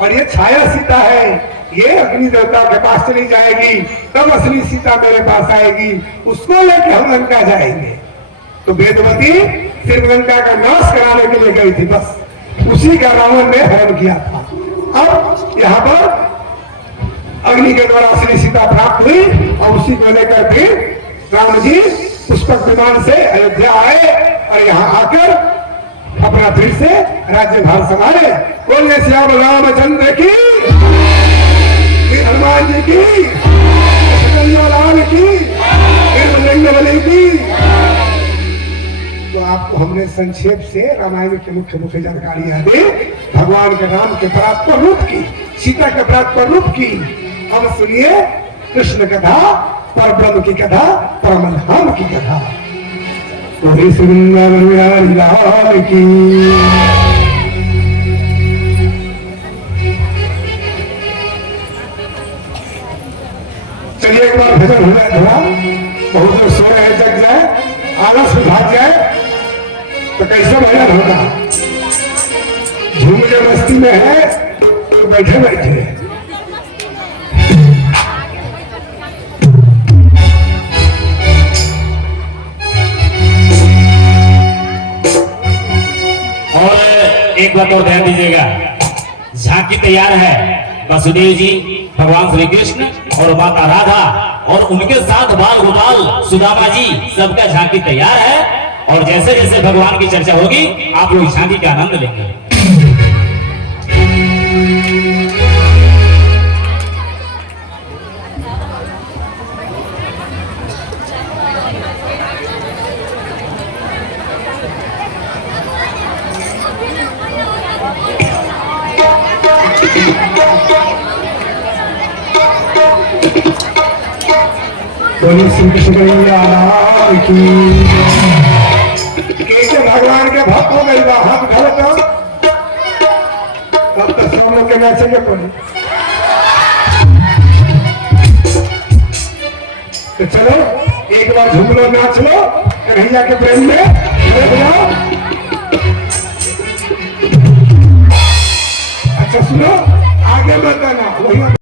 और ये छाया सीता है, ये अग्नि देवता के पास चली जाएगी, तब असली सीता मेरे पास आएगी, उसको लेकर हम लंका जाएंगे। तो वेदवती सिर्फ लंका का नाश कराने के लिए गई थी, बस उसी का रावण ने हरण किया था। अब यहाँ पर अग्नि के द्वारा असली सीता प्राप्त हुई, और उसी को लेकर फिर राम जी पुष्पक विमान से अयोध्या आए और यहाँ आकर अपना फिर से राज्यभार संभाले। बोले श्याम रामचंद्र की, हनुमान जी की, लाल की, बजरंगबली की। तो आपको हमने संक्षेप से रामायण की मुख्य मुख्य जानकारियां दी, भगवान के राम के परात्पर रूप की, सीता के परात्पर रूप की। अब सुनिए कृष्ण कथा, पर ब्रह्म की कथा, परम धाम की कथा। तो सुंदर लाल की। चलिए एक बार भजन हो जाए थोड़ा, बहुत लोग सो रहे हैं, जग जाए, आलस में भाग जाए तो कैसे भजन होगा? झूमने मस्ती में है तो बैठे बैठे। एक बात और ध्यान दीजिएगा, झांकी तैयार है। वसुदेव जी, भगवान श्री कृष्ण और माता राधा और उनके साथ बाल गोपाल, सुदामा जी, सबका झांकी तैयार है। और जैसे जैसे भगवान की चर्चा होगी आप लोग झांकी का आनंद लेंगे। बोली श्री कृष्ण की। कैसे भगवान के भक्त हो गई, हाथ उठा लेता तब तो सब लोग के नाचेंगे। तो चलो एक बार झूम लो, नाच लो कन्हैया के प्रेम में। अच्छा सुनो, आगे बताना वही